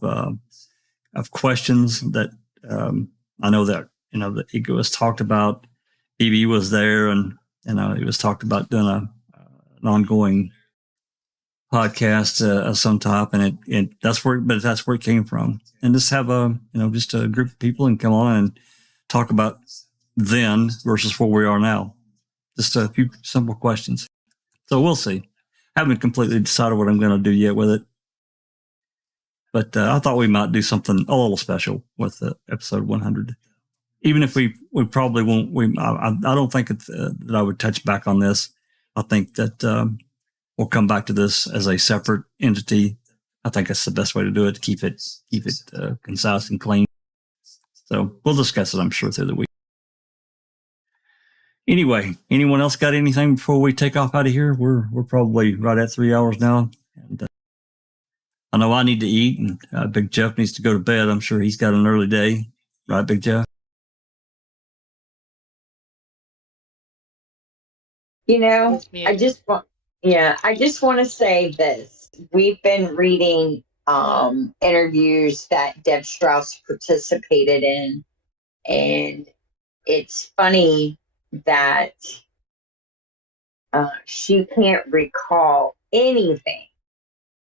of questions that I know that, the ego was talked about. BB was there, and, it was talked about doing an ongoing podcast of some type, and that's where it came from. And just have just a group of people and come on and talk about then versus where we are now. Just a few simple questions. So we'll see. Haven't completely decided what I'm going to do yet with it, but I thought we might do something a little special with episode 100. Even if we probably won't. I don't think that I would touch back on this. I think that we'll come back to this as a separate entity. I think that's the best way to do it. To keep it concise and clean. So we'll discuss it, I'm sure, through the week. Anyway, anyone else got anything before we take off out of here? We're probably right at 3 hours now. And I know I need to eat, and Big Jeff needs to go to bed. I'm sure he's got an early day. Right, Big Jeff? I just want to say this. We've been reading interviews that Deb Strauss participated in, and it's funny that she can't recall anything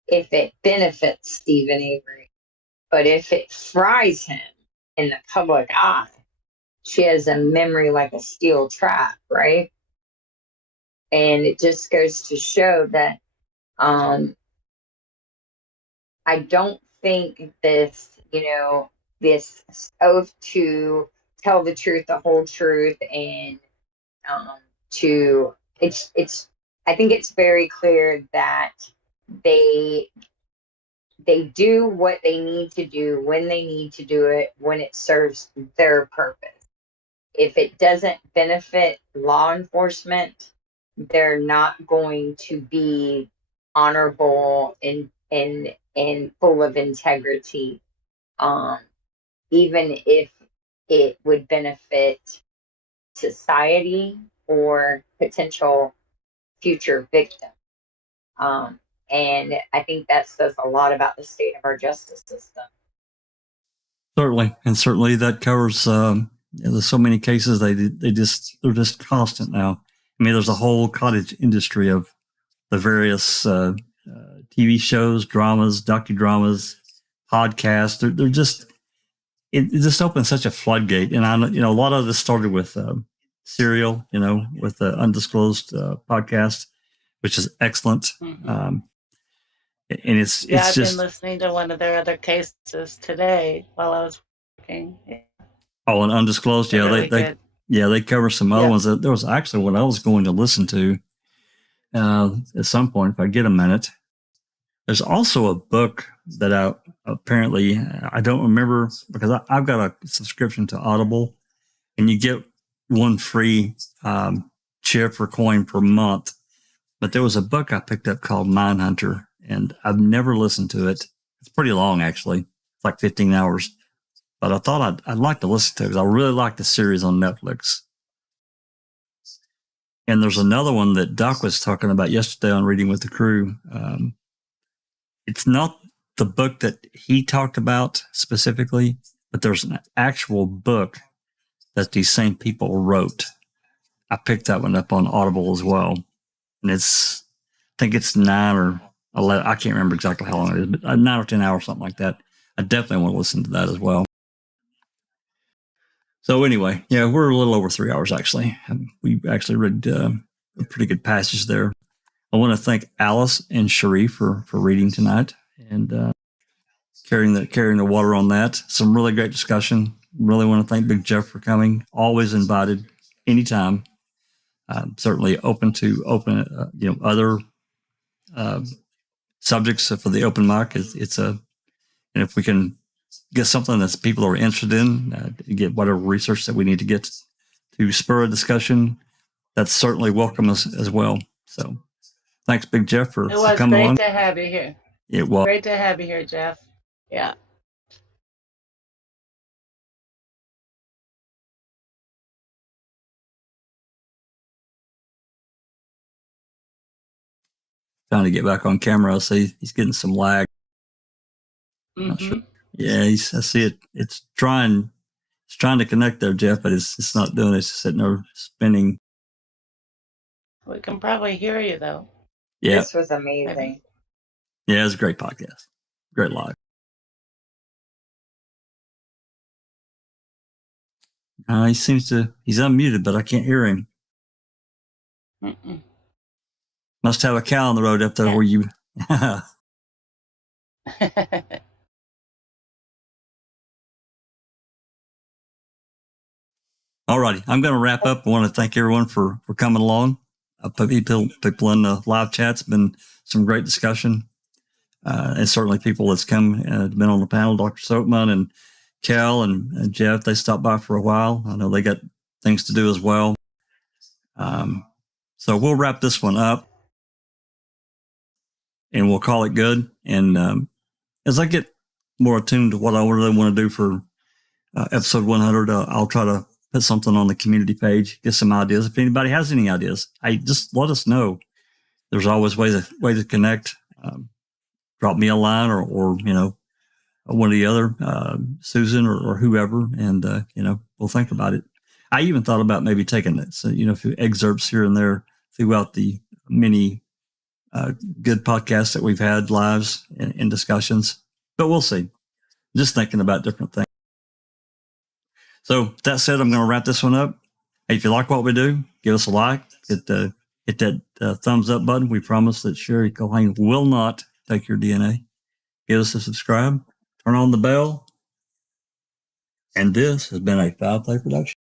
if it benefits Stephen Avery, but if it fries him in the public eye, she has a memory like a steel trap, right? And it just goes to show that I don't think this, this oath to tell the truth, the whole truth, and I think it's very clear that they do what they need to do when they need to do it, when it serves their purpose. If it doesn't benefit law enforcement, they're not going to be honorable and full of integrity, even if it would benefit society or potential future victims. And I think that says a lot about the state of our justice system. Certainly, and certainly that covers. There's so many cases they're just constant now. I mean, there's a whole cottage industry of the various TV shows, dramas, docudramas, podcasts. They're just it just opens such a floodgate. And a lot of this started with Serial, with the undisclosed podcast, which is excellent. Mm-hmm. And it's I've just been listening to one of their other cases today while I was working. Yeah. Oh, and undisclosed. Yeah, really they cover some other ones. There was actually what I was going to listen to at some point if I get a minute. There's also a book that I don't remember, because I've got a subscription to Audible, and you get one free chip or coin per month. But there was a book I picked up called Mindhunter, and I've never listened to it. It's pretty long, actually. It's like 15 hours. But I thought I'd like to listen to it because I really like the series on Netflix. And there's another one that Doc was talking about yesterday on Reading with the Crew. It's not the book that he talked about specifically, but there's an actual book that these same people wrote. I picked that one up on Audible as well. And I think it's 9 or 11. I can't remember exactly how long it is, but 9 or 10 hours, something like that. I definitely want to listen to that as well. So anyway, we're a little over 3 hours, actually. We actually read a pretty good passage there. I want to thank Alice and Cherie for reading tonight and carrying the water on that. Some really great discussion. Really want to thank Big Jeff for coming. Always invited, anytime. Certainly open to other subjects for the open mic. And if we can get something that people are interested in, get whatever research that we need to get to spur a discussion, that's certainly welcome as well. So Thanks, Big Jeff, for It was coming great along. to have you here. It was. Great to have you here, Jeff. Yeah. Trying to get back on camera. I see he's getting some lag. Not sure. Yeah, I see it. It's trying to connect there, Jeff, but it's not doing it. It's just sitting there spinning. We can probably hear you though. Yeah. This was amazing. Maybe. Yeah, it's a great podcast. Great live. He's unmuted, but I can't hear him. Must have a cow on the road up there where you. All righty. I'm going to wrap up. I want to thank everyone for coming along. People in the live chat's been some great discussion. And certainly people that's come and been on the panel, Dr. Silkman and Cal and Jeff, they stopped by for a while. I know they got things to do as well. So we'll wrap this one up and we'll call it good. And as I get more attuned to what I really want to do for episode 100, I'll try to put something on the community page, get some ideas. If anybody has any ideas, just let us know. There's always ways to connect. Drop me a line or one of the other, Susan or whoever, and we'll think about it. I even thought about maybe taking it, so a few excerpts here and there throughout the many good podcasts that we've had, lives and discussions. But we'll see. Just thinking about different things. So that said, I'm going to wrap this one up. Hey, if you like what we do, give us a like. Hit that thumbs up button. We promise that Sherry Culhane will not take your DNA. Give us a subscribe. Turn on the bell. And this has been a Foul Play production.